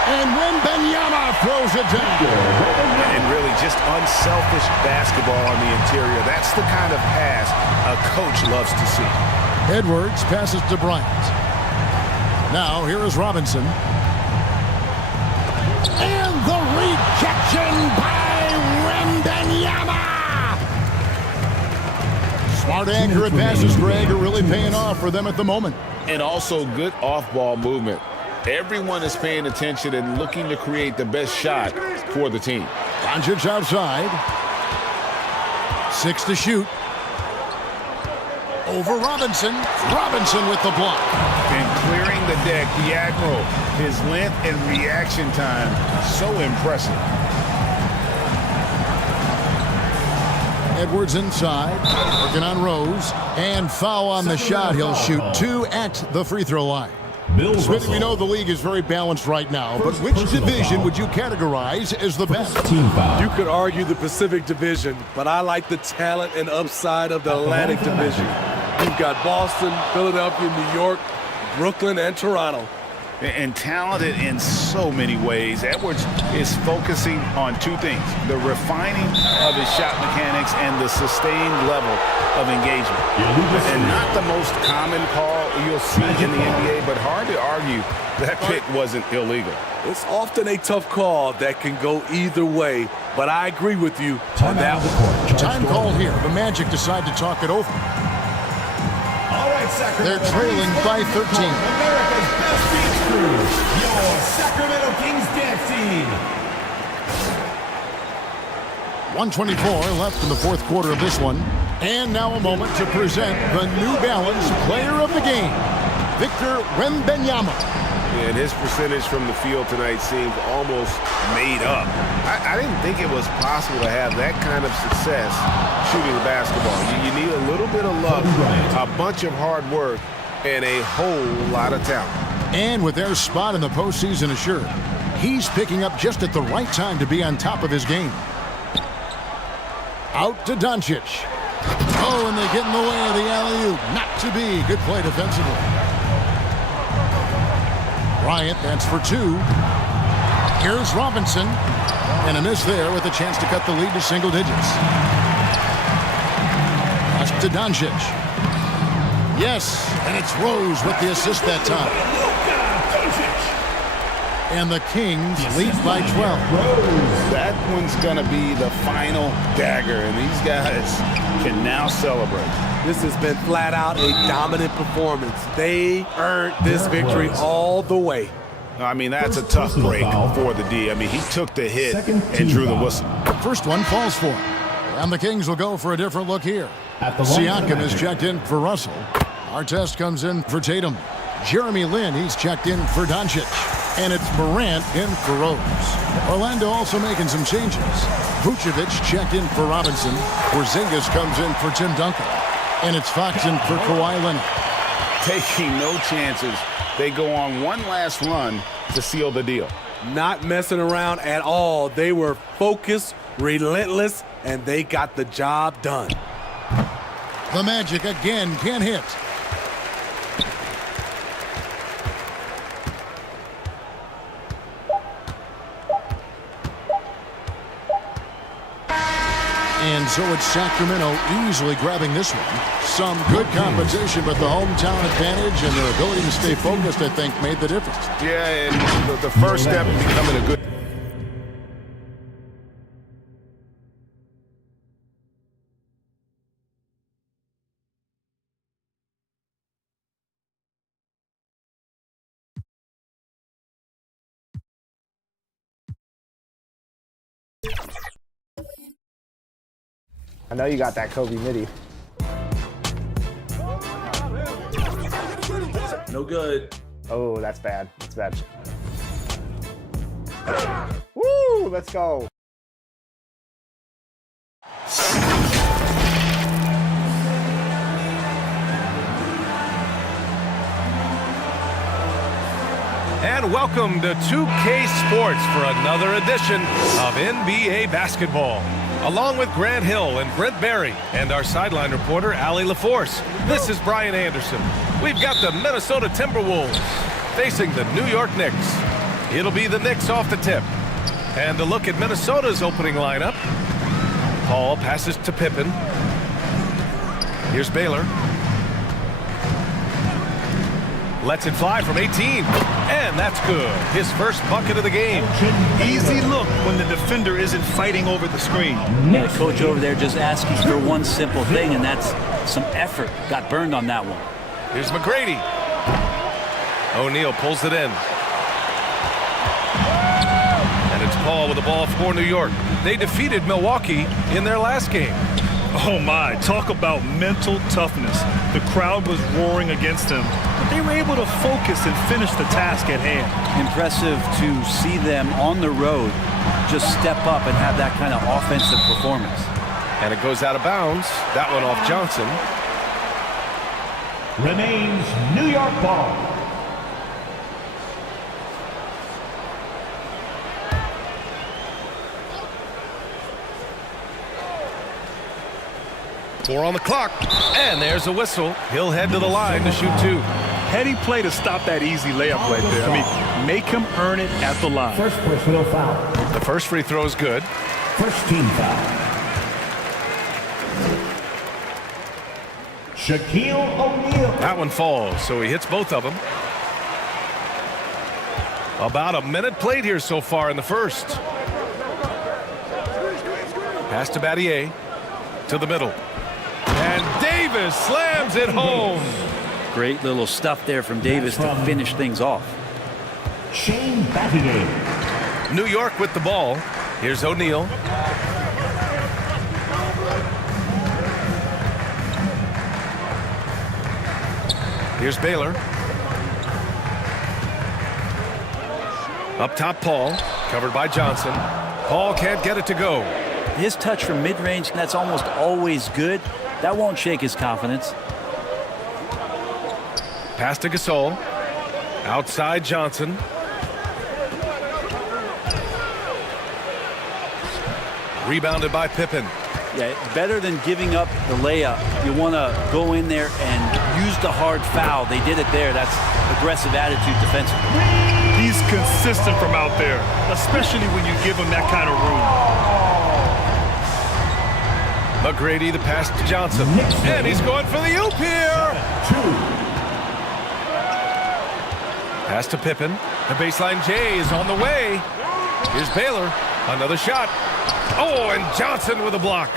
And Wembanyama throws it down. And really just unselfish basketball on the interior. That's the kind of pass a coach loves to see. Edwards passes to Bryant. Now here is Robinson. And the rejection by Wembanyama. Smart, accurate passes, Greg, are really paying off for them at the moment. And also good off-ball movement. Everyone is paying attention and looking to create the best shot for the team. Doncic outside. 6 to shoot. Over Robinson. Robinson with the block. And clearing the deck, the Admiral. His length and reaction time, so impressive. Edwards inside, working on Rose, and foul on the shot. He'll shoot 2 at the free throw line. Smitty, we know the league is very balanced right now, but which division would you categorize as the best? You could argue the Pacific Division, but I like the talent and upside of the Atlantic Division. You've got Boston, Philadelphia, New York, Brooklyn, and Toronto. And talented in so many ways. Edwards is focusing on 2 things: the refining of his shot mechanics and the sustained level of engagement. And not the most common call you'll see in the NBA, but hard to argue that pick wasn't illegal. It's often a tough call that can go either way, but I agree with you on that one. Time called here. The Magic decide to talk it over. They're trailing by 13. America's best beach crew, your Sacramento Kings dance team. 1:24 left in the fourth quarter of this one. And now a moment to present the New Balance Player of the Game, Victor Wembanyama. And his percentage from the field tonight seems almost made up. I didn't think it was possible to have that kind of success shooting the basketball. You need a little bit of luck, a bunch of hard work, and a whole lot of talent. And with their spot in the postseason assured, he's picking up just at the right time to be on top of his game. Out to Doncic. Oh, and they get in the way of the alley-oop. Not to be. Good play defensively. Bryant, that's for 2. Here's Robinson. And a miss there with a chance to cut the lead to single digits. Pass to Doncic. Yes, and it's Rose with the assist that time. And the Kings lead by 12. That one's going to be the final dagger, and these guys can now celebrate. This has been flat out a dominant performance. They earned this victory all the way. I mean, that's a tough break for the D. I mean, he took the hit and drew the whistle. First one falls for him. And the Kings will go for a different look here. Siakam is checked in for Russell. Artest comes in for Tatum. Jeremy Lin, he's checked in for Doncic. And it's Morant in for Rose. Orlando also making some changes. Vucevic checked in for Robinson. Porzingis comes in for Tim Duncan. And it's Fox in for Kawhi Leonard. Taking no chances. They go on one last run to seal the deal. Not messing around at all. They were focused, relentless, and they got the job done. The Magic again can't hit. And so it's Sacramento easily grabbing this one. Some good competition, but the hometown advantage and their ability to stay focused, I think, made the difference. Yeah, and the first step in becoming a good... I know you got that Kobe midi. No good. Oh, that's bad. That's bad. Woo! Let's go. And welcome to 2K Sports for another edition of NBA basketball. Along with Grant Hill and Brent Barry and our sideline reporter, Allie LaForce, this is Brian Anderson. We've got the Minnesota Timberwolves facing the New York Knicks. It'll be the Knicks off the tip. And to look at Minnesota's opening lineup, Paul passes to Pippen. Here's Baylor. Lets it fly from 18, and that's good. His first bucket of the game. Easy look when the defender isn't fighting over the screen. The coach over there just asking for one simple thing, and that's some effort. Got burned on that one. Here's McGrady. O'Neal pulls it in. And it's Paul with the ball for New York. They defeated Milwaukee in their last game. Oh my, talk about mental toughness. The crowd was roaring against them, but they were able to focus and finish the task at hand. Impressive to see them on the road just step up and have that kind of offensive performance. And it goes out of bounds. That one off Johnson. Remains New York ball. Four on the clock, and there's a whistle. He'll head to the line to shoot two. Heady play to stop that easy layup right there. I mean, make him earn it at the line. First personal foul. The first free throw is good. First team foul. Shaquille O'Neal. That one falls, so he hits both of them. About a minute played here so far in the first. Pass to Battier. To the middle. And Davis slams it home. Great little stuff there from Davis to finish things off. Shane Battier. New York with the ball. Here's O'Neal. Here's Baylor. Up top, Paul. Covered by Johnson. Paul can't get it to go. His touch from mid-range, that's almost always good. That won't shake his confidence. Pass to Gasol. Outside Johnson. Rebounded by Pippen. Yeah, better than giving up the layup. You want to go in there and use the hard foul. They did it there. That's aggressive attitude defensively. He's consistent from out there, especially when you give him that kind of room. McGrady, the pass to Johnson. And he's going for the oop here. Pass to Pippen. The baseline J is on the way. Here's Baylor. Another shot. Oh, and Johnson with a block.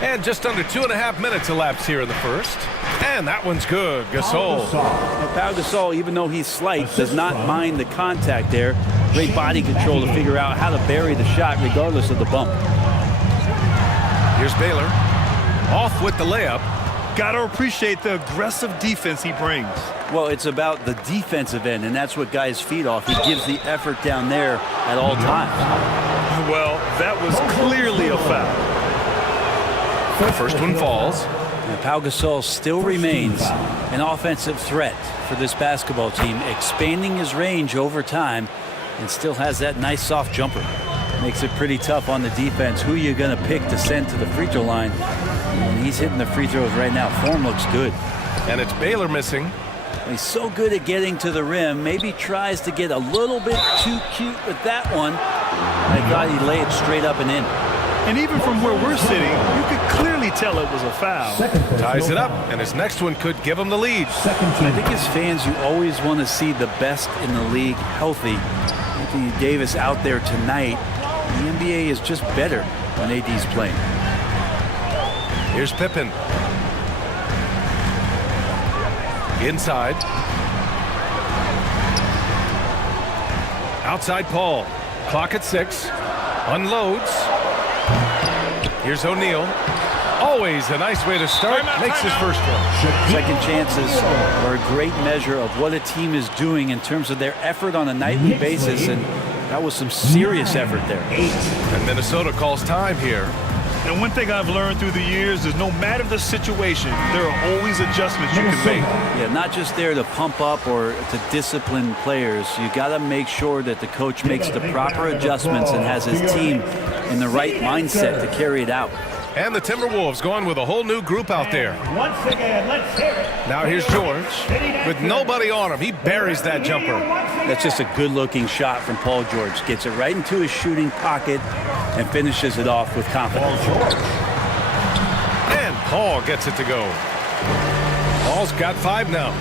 And just under 2.5 minutes elapsed here in the first. And that one's good. Gasol. Pau Gasol, even though he's slight, does not mind the contact there. Great body control to figure out how to bury the shot regardless of the bump. Here's Baylor. Off with the layup. Got to appreciate the aggressive defense he brings. Well, it's about the defensive end, and that's what guys feed off. He gives the effort down there at all times. Well, that was clearly a foul. The first one falls. And Pau Gasol still remains an offensive threat for this basketball team, expanding his range over time and still has that nice soft jumper. Makes it pretty tough on the defense. Who you going to pick to send to the free throw line? And he's hitting the free throws right now. Form looks good. And it's Baylor missing. He's so good at getting to the rim. Maybe tries to get a little bit too cute with that one. I thought he'd lay it straight up and in. And even from where we're sitting, you could clearly tell it was a foul. Ties it up, and his next one could give him the lead. I think as fans, you always want to see the best in the league healthy. Anthony Davis out there tonight. The NBA is just better when AD's playing. Here's Pippen. Inside. Outside Paul. Clock at 6. Unloads. Here's O'Neal. Always a nice way to start. Makes his first one. Second chances are a great measure of what a team is doing in terms of their effort on a nightly basis, and that was some serious effort there. And Minnesota calls time here. And one thing I've learned through the years is no matter the situation, there are always adjustments you can make. Yeah, not just there to pump up or to discipline players. You got to make sure that the coach makes the proper adjustments and has his team in the right mindset to carry it out. And the Timberwolves going with a whole new group out there. Once again, let's hear it. Now here's George with nobody on him. He buries that jumper. That's just a good-looking shot from Paul George. Gets it right into his shooting pocket and finishes it off with confidence. And Paul gets it to go. Paul's got 5 now.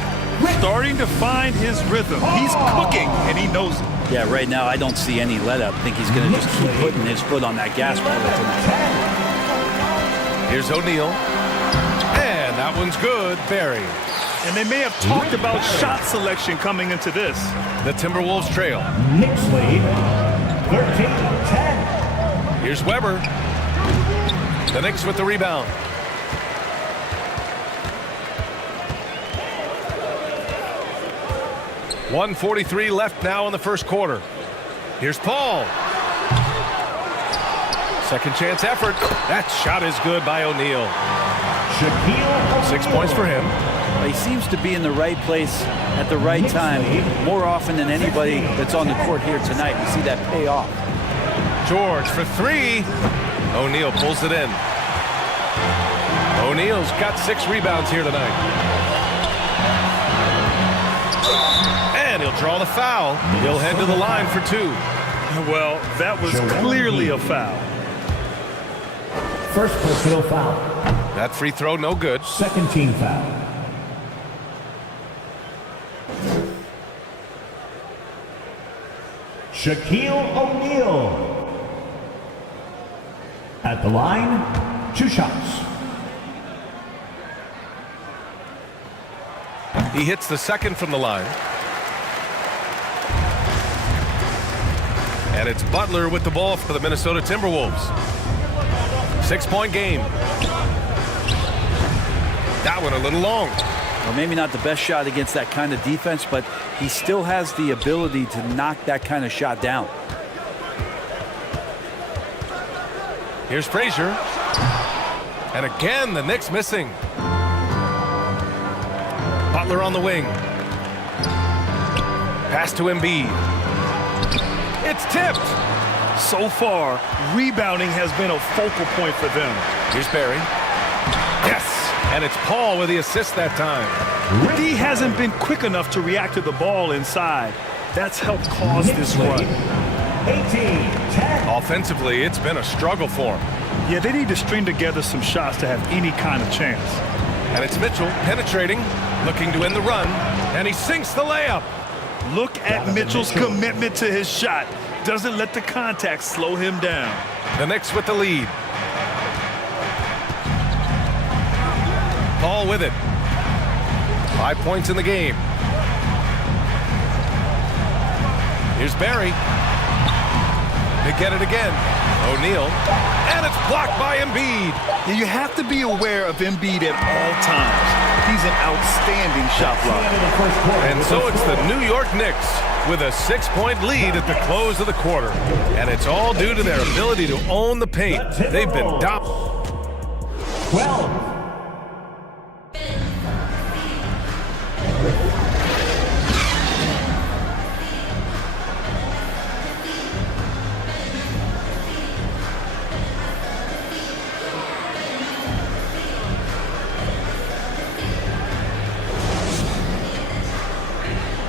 Starting to find his rhythm. He's cooking, and he knows it. Yeah, right now I don't see any let-up. I think he's going to just keep putting his foot on that gas pedal tonight. Here's O'Neal. And that one's good. Barry. And they may have talked about shot selection coming into this. The Timberwolves trail. Knicks lead 13-10. Here's Weber. The Knicks with the rebound. .143 left now in the first quarter. Here's Paul. Second chance effort. That shot is good by O'Neal. 6 points for him. He seems to be in the right place at the right time more often than anybody that's on the court here tonight. We see that pay off. George for 3. O'Neal pulls it in. O'Neal's got 6 rebounds here tonight. And he'll draw the foul. He'll head to the line for 2. Well, that was clearly a foul. First personal foul. That free throw, no good. Second team foul. Shaquille O'Neal. At the line, 2 shots. He hits the second from the line. And it's Butler with the ball for the Minnesota Timberwolves. 6-point game. That one a little long. Well, maybe not the best shot against that kind of defense, but he still has the ability to knock that kind of shot down. Here's Frazier. And again, the Knicks missing. Butler on the wing. Pass to Embiid. It's tipped. So far, rebounding has been a focal point for them. Here's Barry. Yes. And it's Paul with the assist that time. The D hasn't been quick enough to react to the ball inside. That's helped cause this run. 18-10. Offensively, it's been a struggle for him. Yeah, they need to string together some shots to have any kind of chance. And it's Mitchell penetrating, looking to end the run, and he sinks the layup. Look at Mitchell's commitment to his shot. Doesn't let the contact slow him down. The Knicks with the lead. Paul with it. 5 points in the game. Here's Barry. They get it again. O'Neal. And it's blocked by Embiid. Yeah, you have to be aware of Embiid at all times. He's an outstanding shot blocker. And so it's the New York Knicks with a 6-point lead at the close of the quarter. And it's all due to their ability to own the paint. They've been dominant. 12.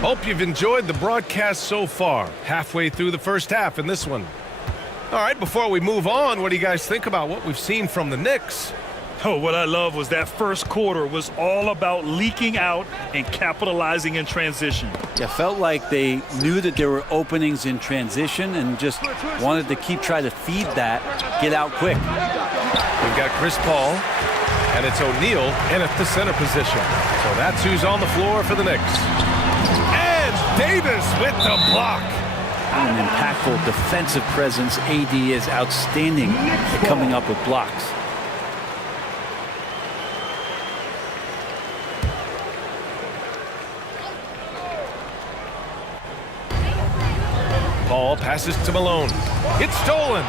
Hope you've enjoyed the broadcast so far. Halfway through the first half in this one. All right, before we move on, what do you guys think about what we've seen from the Knicks? Oh, what I love was that first quarter was all about leaking out and capitalizing in transition. Yeah, felt like they knew that there were openings in transition and just wanted to try to feed that, get out quick. We've got Chris Paul, and it's O'Neal in at the center position. So that's who's on the floor for the Knicks. And Davis with the block. An impactful defensive presence. AD is outstanding at coming up with blocks. Ball passes to Malone. It's stolen.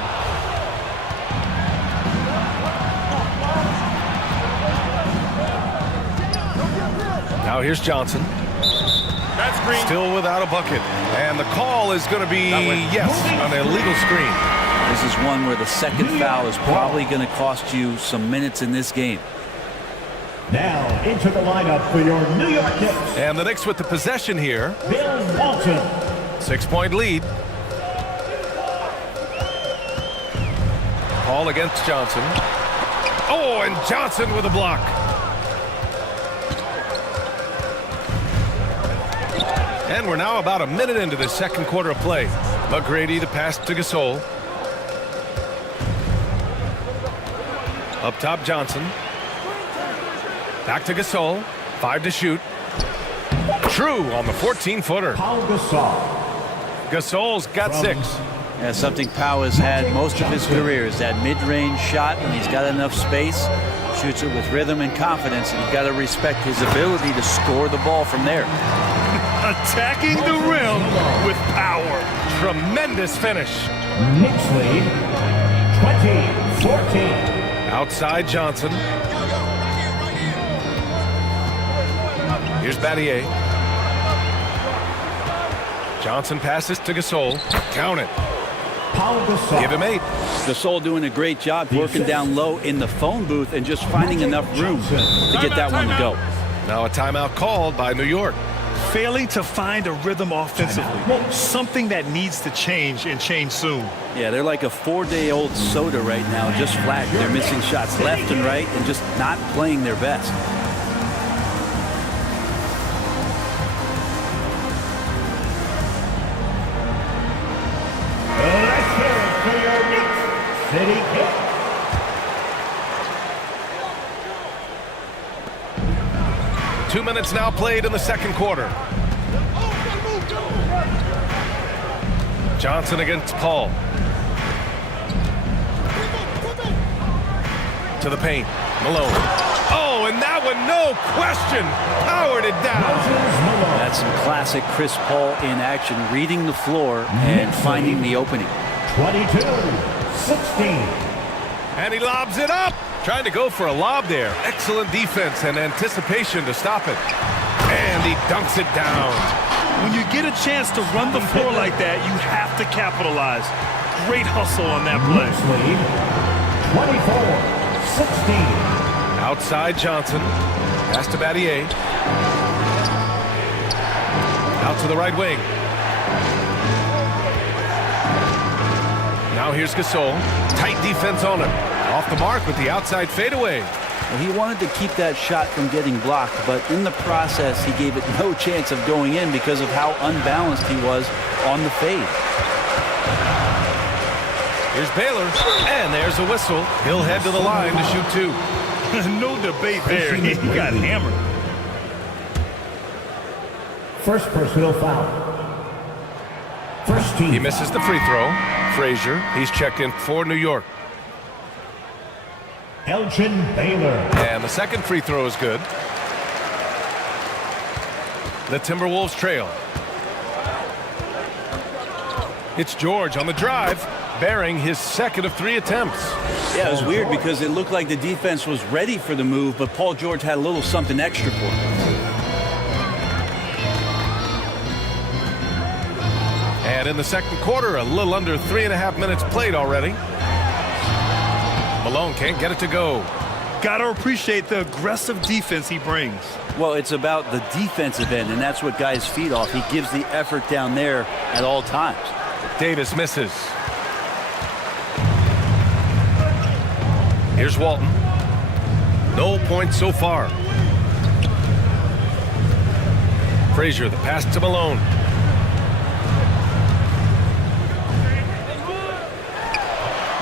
Now here's Johnson. That's green. Still without a bucket. And the call is going to be, yes, an illegal screen. This is one where the second foul is probably going to cost you some minutes in this game. Now into the lineup for your New York Knicks. And the Knicks with the possession here. Bill Walton. 6-point lead. Paul against Johnson. Oh, and Johnson with a block. And we're now about a minute into the second quarter of play. McGrady, the pass to Gasol. Up top, Johnson. Back to Gasol. 5 to shoot. True on the 14-footer. Paul Gasol. Gasol's got 6. Yeah, something Pau has had most of his career is that mid-range shot when he's got enough space. Shoots it with rhythm and confidence, and you've got to respect his ability to score the ball from there. Attacking the rim with power. Tremendous finish. Knicks lead 20-14. Outside Johnson. Here's Battier. Johnson passes to Gasol. Count it. Give him 8. Gasol doing a great job working down low in the phone booth and just finding enough room to get that one to go. Now a timeout called by New York. Failing to find a rhythm offensively. Something that needs to change and change soon. Yeah, they're like a 4-day-old soda right now, just flat. They're missing shots left and right and just not playing their best. Let's hear it for your Knicks City Kicks. Two minutes now played in the second quarter. Johnson against Paul. To the paint. Malone. Oh, and that one, no question, powered it down. That's some classic Chris Paul in action, reading the floor and finding the opening. 22-16. And he lobs it up. Trying to go for a lob there. Excellent defense and anticipation to stop it. And he dunks it down. When you get a chance to run the floor like that, you have to capitalize. Great hustle on that play. Lead 24-16. Outside Johnson. Pass to Battier. Out to the right wing. Now here's Gasol. Tight defense on him. Off the mark with the outside fadeaway. Well, he wanted to keep that shot from getting blocked, but in the process, he gave it no chance of going in because of how unbalanced he was on the fade. Here's Baylor, and there's a whistle. He'll head to the line to shoot 2. No debate there. He got hammered. First personal foul. First team. He misses the free throw. Frazier, he's checked in for New York. Elgin Baylor. And the second free throw is good. The Timberwolves trail. It's George on the drive, bearing his second of 3 attempts. Yeah, it was weird because it looked like the defense was ready for the move, but Paul George had a little something extra for him. And in the second quarter, a little under 3.5 minutes played already. Malone can't get it to go. Got to appreciate the aggressive defense he brings. Well, it's about the defensive end, and that's what guys feed off. He gives the effort down there at all times. Davis misses. Here's Walton. No points so far. Frazier, the pass to Malone.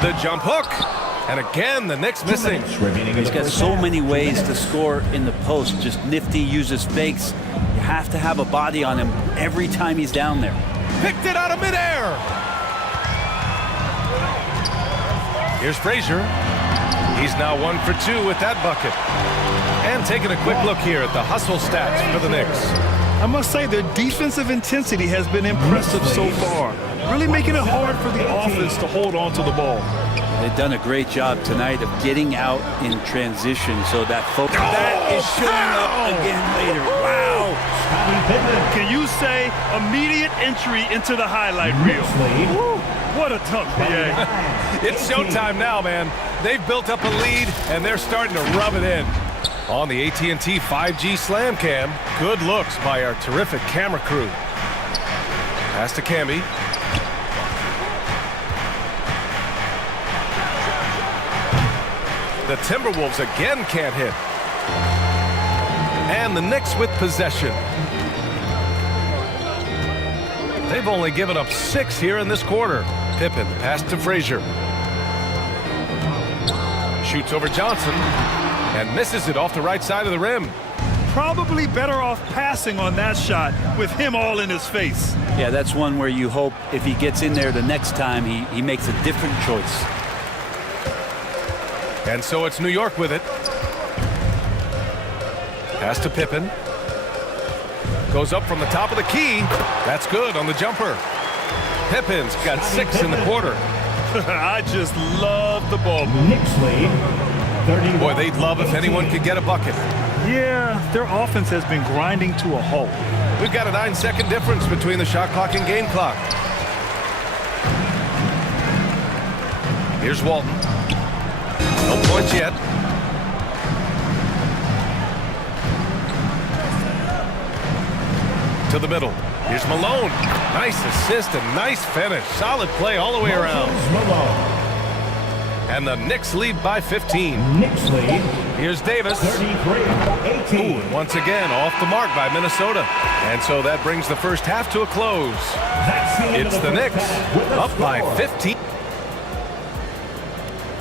The jump hook. And again, the Knicks missing. He's got so many ways to score in the post. Just nifty, uses fakes. You have to have a body on him every time he's down there. picked it out of midair. Here's Frazier. He's now 1 for 2 with that bucket. And taking a quick look here at the hustle stats for the Knicks. I must say their defensive intensity has been impressive so far, really making it hard for the offense to hold on to the ball. They've done a great job tonight of getting out in transition so that that is showing up again later. Wow. Can you say immediate entry into the highlight reel? Woo, what a tough PA. It's showtime now, man. They've built up a lead, and they're starting to rub it in. On the AT&T 5G Slam Cam, good looks by our terrific camera crew. Pass to Camby. The Timberwolves again can't hit. And the Knicks with possession. They've only given up 6 here in this quarter. Pippen pass to Frazier. Shoots over Johnson and misses it off the right side of the rim. Probably better off passing on that shot with him all in his face. Yeah, that's one where you hope if he gets in there the next time, he makes a different choice. And so it's New York with it. Pass to Pippen. Goes up from the top of the key. That's good on the jumper. Pippen's got 6 in the quarter. I just love the ball. Knicks lead. Boy, they'd love if anyone could get a bucket. Yeah, their offense has been grinding to a halt. We've got a 9-second difference between the shot clock and game clock. Here's Walton. No points yet. To the middle. Here's Malone. Nice assist and nice finish. Solid play all the way around. And the Knicks lead by 15. Knicks lead. Here's Davis. 33-18. Ooh, once again off the mark by Minnesota. And so that brings the first half to a close. It's the Knicks up by 15.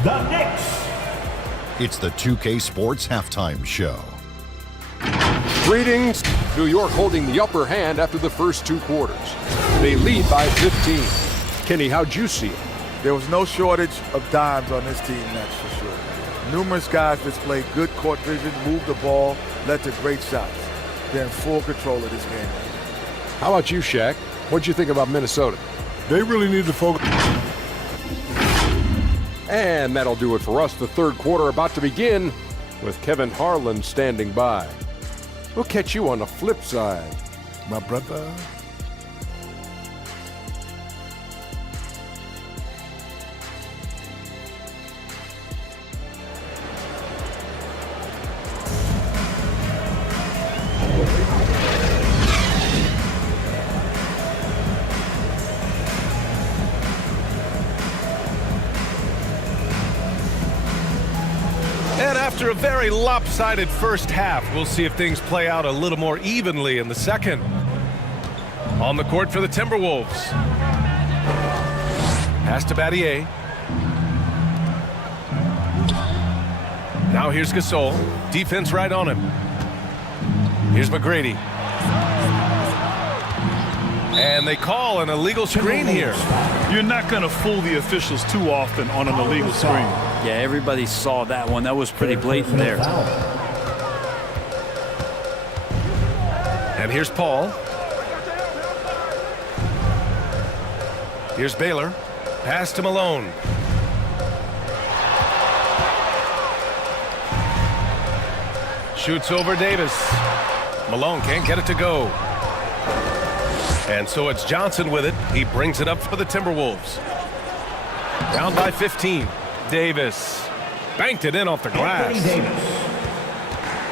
The Knicks. It's the 2K Sports Halftime Show. Greetings. New York holding the upper hand after the first 2 quarters. They lead by 15. Kenny, how'd you see it? There was no shortage of dimes on this team, that's for sure. Numerous guys displayed good court vision, moved the ball, led to great shots. They're in full control of this game. How about you, Shaq? What'd you think about Minnesota? They really need to focus. And that'll do it for us. The third quarter about to begin with Kevin Harlan standing by. We'll catch you on the flip side. My brother. After a very lopsided first half, we'll see if things play out a little more evenly in the second. On the court for the Timberwolves. Pass to Battier. Now here's Gasol. Defense right on him. Here's McGrady. And they call an illegal screen here. You're not going to fool the officials too often on an illegal screen. Yeah, everybody saw that one. That was pretty blatant there. And here's Paul. Here's Baylor. Pass to Malone. Shoots over Davis. Malone can't get it to go. And so it's Johnson with it. He brings it up for the Timberwolves. Down by 15. Davis banked it in off the glass.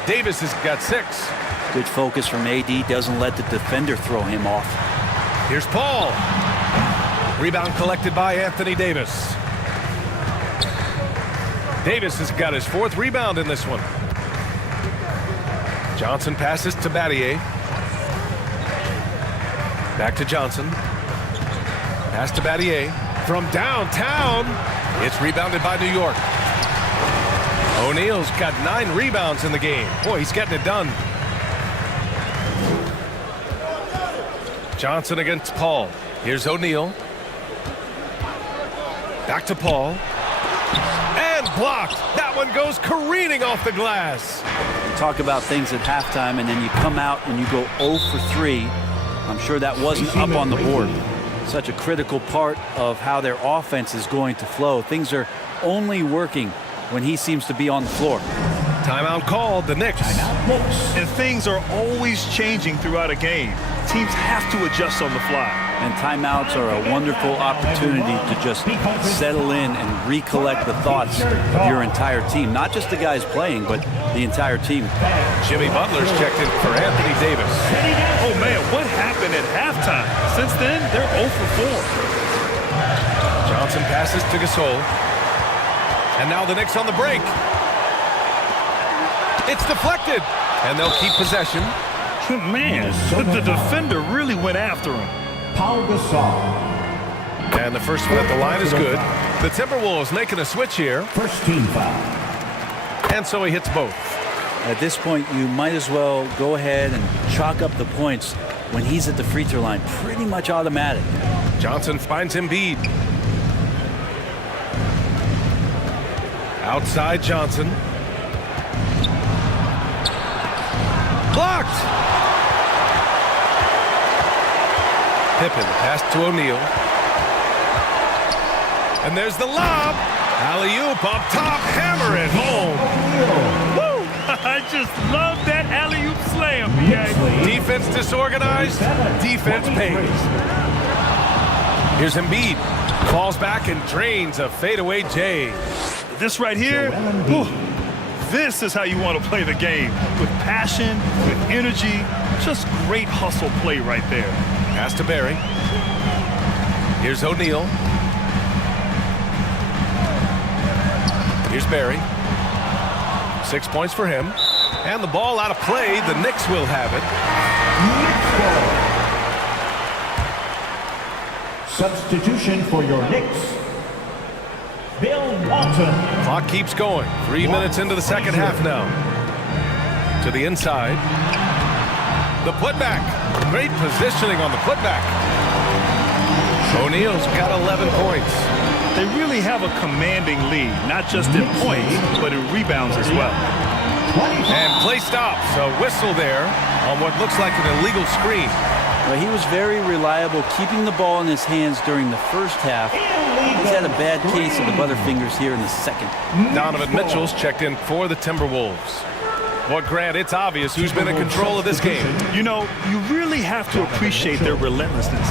Davis has got 6. Good focus from AD. Doesn't let the defender throw him off. Here's Paul. Rebound collected by Anthony Davis. Davis has got his 4th rebound in this one. Johnson passes to Battier. Back to Johnson. Pass to Battier. From downtown, it's rebounded by New York. O'Neal's got 9 rebounds in the game. Boy, he's getting it done. Johnson against Paul. Here's O'Neal. Back to Paul. And blocked. That one goes careening off the glass. You talk about things at halftime, and then you come out and you go 0 for 3. I'm sure that wasn't up on the board. Such a critical part of how their offense is going to flow. Things are only working when he seems to be on the floor. Timeout called, the Knicks. And things are always changing throughout a game. Teams have to adjust on the fly. And timeouts are a wonderful opportunity to just settle in and recollect the thoughts of your entire team. Not just the guys playing, but the entire team. Jimmy Butler's checked in for Anthony Davis. Oh, man, what happened at halftime? Since then, they're 0 for 4. Johnson passes to Gasol. And now the Knicks on the break. It's deflected. And they'll keep possession. Man, the defender really went after him. Paul Gasol. And the first one at the line is good. The Timberwolves making a switch here. First team foul. And so he hits both. At this point, you might as well go ahead and chalk up the points when he's at the free throw line. Pretty much automatic. Johnson finds Embiid. Outside Johnson. Blocked! Pippen pass to O'Neal. And there's the lob. Alley-oop up top, hammer it home. Woo! I just love that alley-oop slam, BA. Defense disorganized, defense pays. Here's Embiid. Falls back and drains a fadeaway J. This right here, this is how you want to play the game. With passion, with energy, just great hustle play right there. Pass to Barry. Here's O'Neal. Here's Barry. 6 points for him. And the ball out of play. The Knicks will have it. Substitution for your Knicks. Bill Walton. Clock keeps going. 3 minutes into the second half now. To the inside. The putback. Great positioning on the putback. O'Neal's got 11 points. They really have a commanding lead, not just in points, but in rebounds as well. And play stops. A whistle there on what looks like an illegal screen. Well, he was very reliable, keeping the ball in his hands during the first half. He's had a bad case of the butterfingers here in the second. Donovan Mitchell's checked in for the Timberwolves. Well, Grant, it's obvious who's been in control of this game. You know, you really have to appreciate their relentlessness.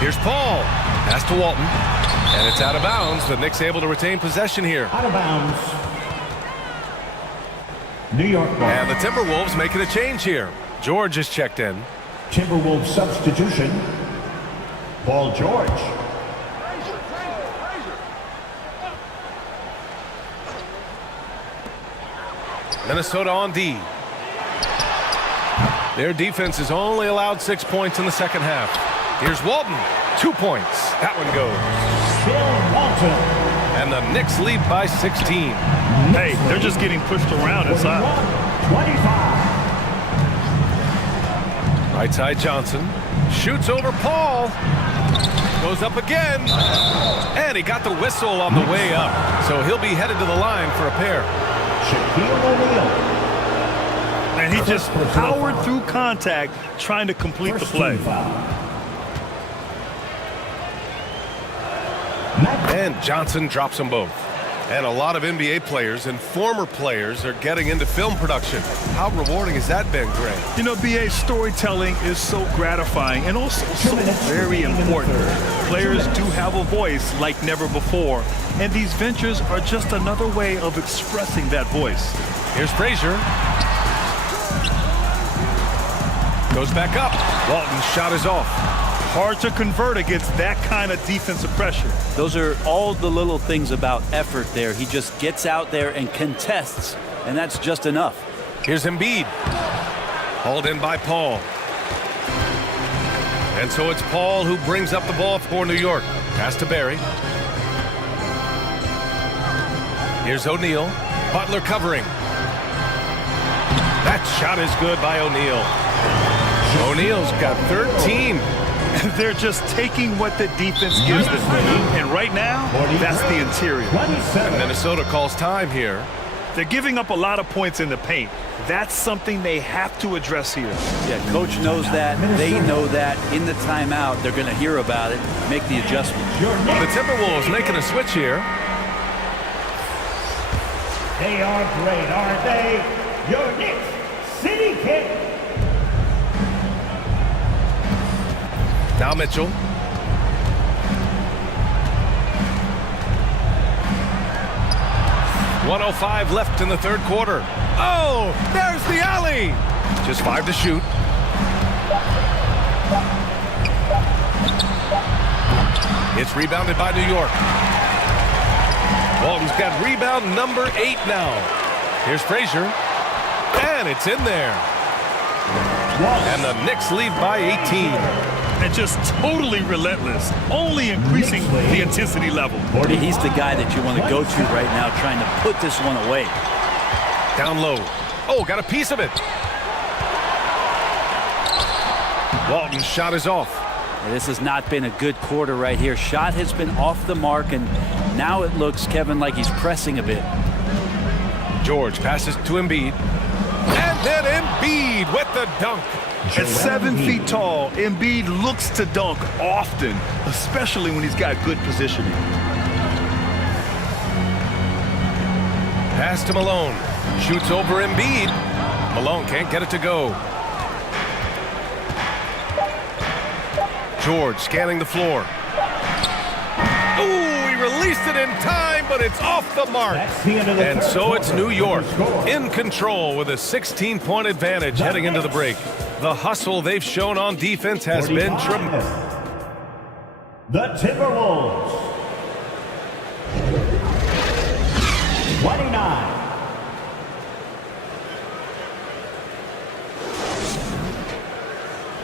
Here's Paul. Pass to Walton. And it's out of bounds. The Knicks able to retain possession here. Out of bounds. New York ball. And the Timberwolves making a change here. George is checked in. Timberwolves substitution. Paul George. Minnesota on D. Their defense has only allowed 6 points in the second half. Here's Walton. 2 points. That one goes. Bill Walton. And the Knicks lead by 16. Hey, they're just getting pushed around inside. 25. Right side Johnson. Shoots over Paul. Goes up again. And he got the whistle on the way up. So he'll be headed to the line for a pair. Shaquille O'Neal. And he just powered through contact trying to complete the play. And Johnson drops them both. And a lot of NBA players and former players are getting into film production. How rewarding has that been, Greg? You know, BA, storytelling is so gratifying and also so very important. Players do have a voice like never before, and these ventures are just another way of expressing that voice. Here's Frazier. Goes back up. Walton's shot is off. Hard to convert against that kind of defensive pressure. Those are all the little things about effort there. He just gets out there and contests, and that's just enough. Here's Embiid. Hauled in by Paul. And so it's Paul who brings up the ball for New York. Pass to Barry. Here's O'Neal. Butler covering. That shot is good by O'Neal. O'Neal's got 13. They're just taking what the defense gives them. And right now, that's the interior. And Minnesota calls time here. They're giving up a lot of points in the paint. That's something they have to address here. Yeah, coach knows that. They know that. In the timeout, they're going to hear about it, make the adjustment. The Timberwolves making a switch here. They are great, aren't they? Your Knicks City Kid. Now Mitchell. .105 left in the third quarter. Oh, there's the alley. Just 5 to shoot. It's rebounded by New York. Walton's got rebound number 8 now. Here's Frazier. And it's in there. And the Knicks lead by 18. And just totally relentless, only increasing the intensity level. He's the guy that you want to go to right now, trying to put this one away. Down low. Oh, got a piece of it. Walton's shot is off. This has not been a good quarter right here. Shot has been off the mark, and now it looks, Kevin, like he's pressing a bit. George passes to Embiid. And then Embiid with the dunk. At 7 feet tall, Embiid looks to dunk often, especially when he's got good positioning. Pass to Malone. Shoots over Embiid. Malone can't get it to go. George scanning the floor. Ooh, he released it in time, but it's off the mark. And so it's New York in control with a 16-point advantage heading into the break. The hustle they've shown on defense has been tremendous. The Timberwolves. 29.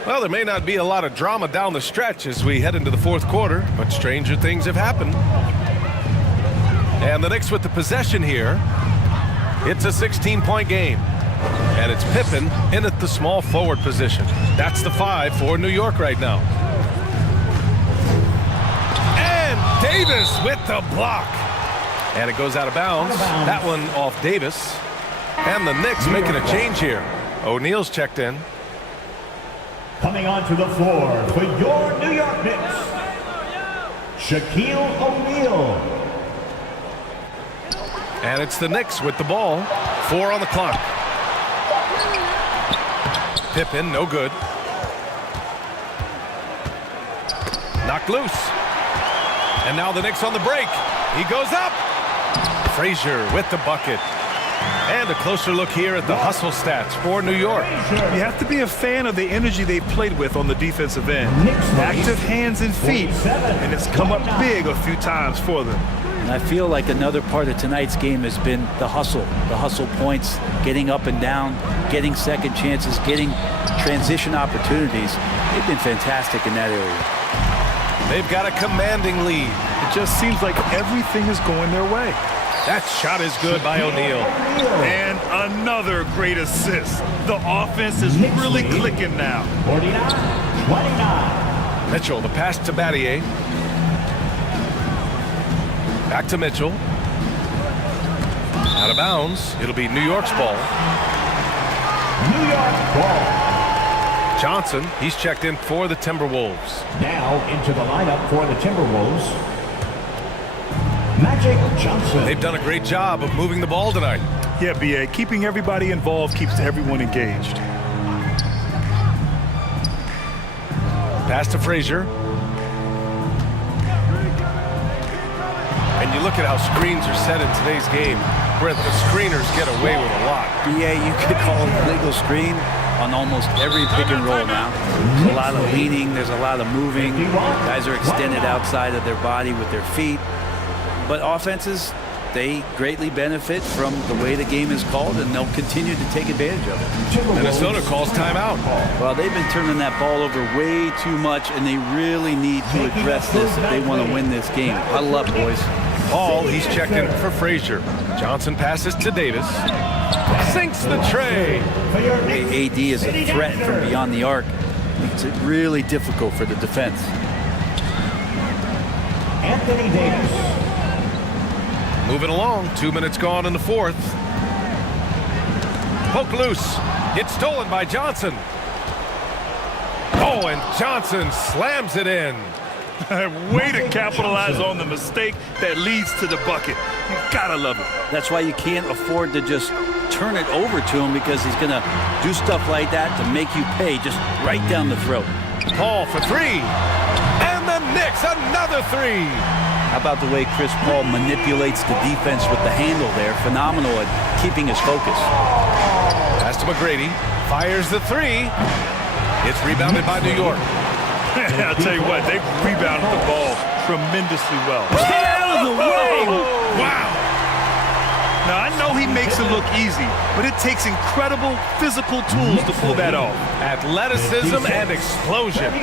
Well, there may not be a lot of drama down the stretch as we head into the fourth quarter, but stranger things have happened. And the Knicks with the possession here. It's a 16-point game. And it's Pippen in at the small forward position. That's the 5 for New York right now. And Davis with the block. And it goes out of bounds. That one off Davis. And the Knicks making a change here. O'Neal's checked in. Coming onto the floor for your New York Knicks, Shaquille O'Neal. And it's the Knicks with the ball. 4 on the clock. Pippen, no good. Knocked loose. And now the Knicks on the break. He goes up. Frazier with the bucket. And a closer look here at the hustle stats for New York. You have to be a fan of the energy they've played with on the defensive end. Active hands and feet, and it's come up big a few times for them. And I feel like another part of tonight's game has been the hustle points, getting up and down, getting second chances, getting transition opportunities. They've been fantastic in that area. They've got a commanding lead. It just seems like everything is going their way. That shot is good by O'Neal. And another great assist. The offense is really clicking now. 49. Mitchell, the pass to Battier. Back to Mitchell. Out of bounds. It'll be New York's ball. New York ball. Johnson, he's checked in for the Timberwolves. Now into the lineup for the Timberwolves, Magic Johnson. They've done a great job of moving the ball tonight. Yeah, B.A. Keeping everybody involved keeps everyone engaged. Pass to Frazier. And you look at how screens are set in today's game. Brent, the screeners get away with a lot. B.A., you could call it a legal screen on almost every pick and roll now. There's a lot of leaning. There's a lot of moving. Guys are extended outside of their body with their feet. But offenses, they greatly benefit from the way the game is called, and they'll continue to take advantage of it. Minnesota calls timeout. Well, they've been turning that ball over way too much, and they really need to address this if they want to win this game. Huddle up, boys. Paul, he's checked in for Frazier. Johnson passes to Davis. Sinks the tray. AD is a threat from beyond the arc. Makes it really difficult for the defense. Anthony Davis. Moving along, 2 minutes gone in the fourth. Poke loose. It's stolen by Johnson. Oh, and Johnson slams it in. Way to capitalize on the mistake that leads to the bucket. You gotta love it. That's why you can't afford to just turn it over to him, because he's gonna do stuff like that to make you pay just right down the throat. Paul for three. And the Knicks another three. How about the way Chris Paul manipulates the defense with the handle there? Phenomenal at keeping his focus. Pass to McGrady. Fires the three. It's rebounded by New York. I'll tell you what, they rebounded the ball tremendously well. Stay out of the way! Wow! Now, I know he makes it look easy, but it takes incredible physical tools to pull that off. Athleticism and explosion.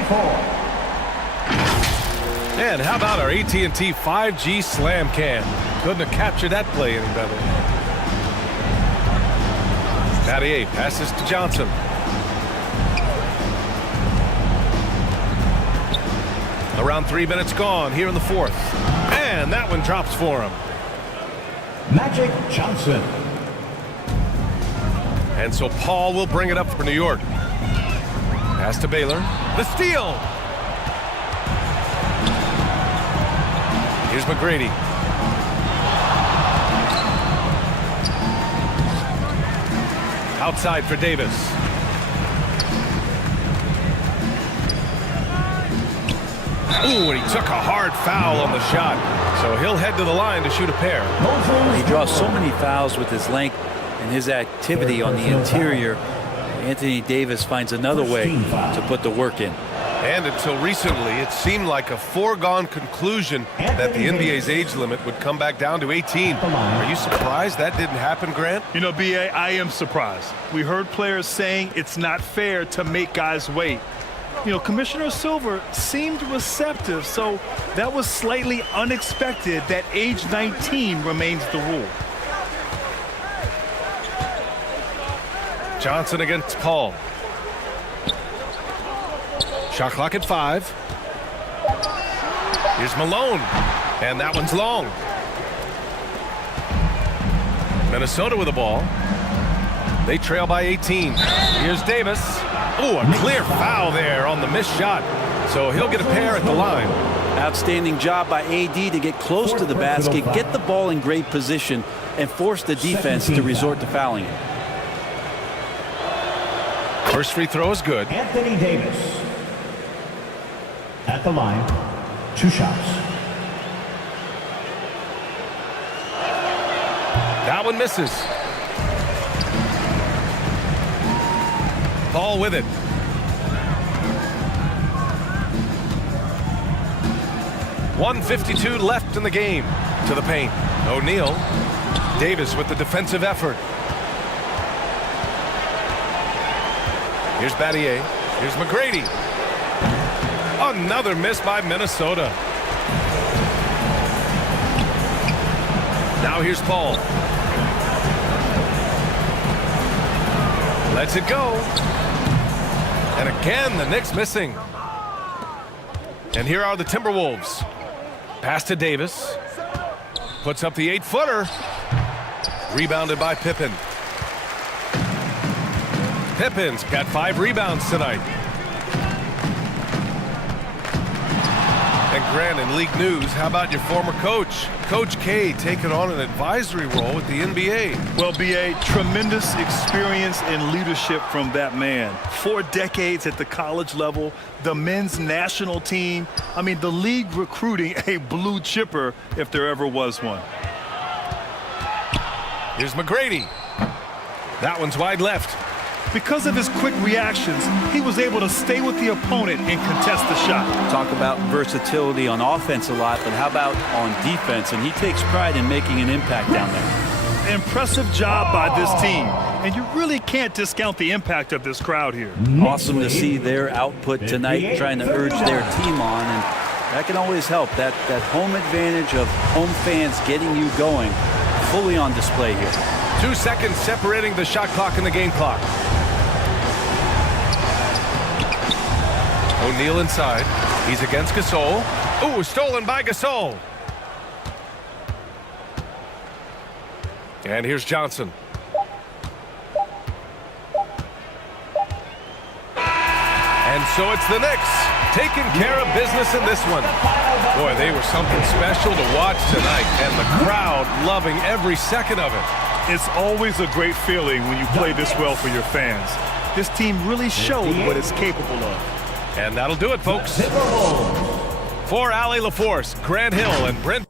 And how about our AT&T 5G slam cam? Couldn't have captured that play any better. Battier passes to Johnson. Around 3 minutes gone here in the fourth. And that one drops for him. Magic Johnson. And so Paul will bring it up for New York. Pass to Baylor. The steal. Here's McGrady. Outside for Davis. Ooh, and he took a hard foul on the shot. So he'll head to the line to shoot a pair. He draws so many fouls with his length and his activity on the interior. Anthony Davis finds another way to put the work in. And until recently, it seemed like a foregone conclusion that the NBA's age limit would come back down to 18. Are you surprised that didn't happen, Grant? You know, B.A., I am surprised. We heard players saying it's not fair to make guys wait. You know, Commissioner Silver seemed receptive, so that was slightly unexpected that age 19 remains the rule. Johnson against Paul. Shot clock at 5. Here's Malone. And that one's long. Minnesota with the ball. They trail by 18. Here's Davis. Oh, a clear foul there on the missed shot. So he'll get a pair at the line. Outstanding job by AD to get close to the basket, get the ball in great position, and force the defense to resort to fouling it. First free throw is good. Anthony Davis. At the line, 2 shots. That one misses. Paul with it. .152 left in the game. To the paint. O'Neal. Davis with the defensive effort. Here's Battier. Here's McGrady. Another miss by Minnesota. Now here's Paul. Lets it go. And again, the Knicks missing. And here are the Timberwolves. Pass to Davis. Puts up the 8-footer. Rebounded by Pippen. Pippen's got 5 rebounds tonight. And Grant, in league news, how about your former coach, Coach K, taking on an advisory role with the NBA? Well, B.A., tremendous experience and leadership from that man. 4 decades at the college level, the men's national team. I mean, the league recruiting a blue chipper if there ever was one. Here's McGrady. That one's wide left. Because of his quick reactions, he was able to stay with the opponent and contest the shot. Talk about versatility on offense a lot, but how about on defense? And he takes pride in making an impact down there. Impressive job by this team. And you really can't discount the impact of this crowd here. Awesome to see their output tonight, trying to urge their team on. And That can always help. That home advantage of home fans getting you going fully on display here. 2 seconds separating the shot clock and the game clock. O'Neal inside. He's against Gasol. Ooh, stolen by Gasol. And here's Johnson. And so it's the Knicks taking care of business in this one. Boy, they were something special to watch tonight, and the crowd loving every second of it. It's always a great feeling when you play this well for your fans. This team really showed what it's capable of. And that'll do it, folks. For Allie LaForce, Grant Hill, and Brent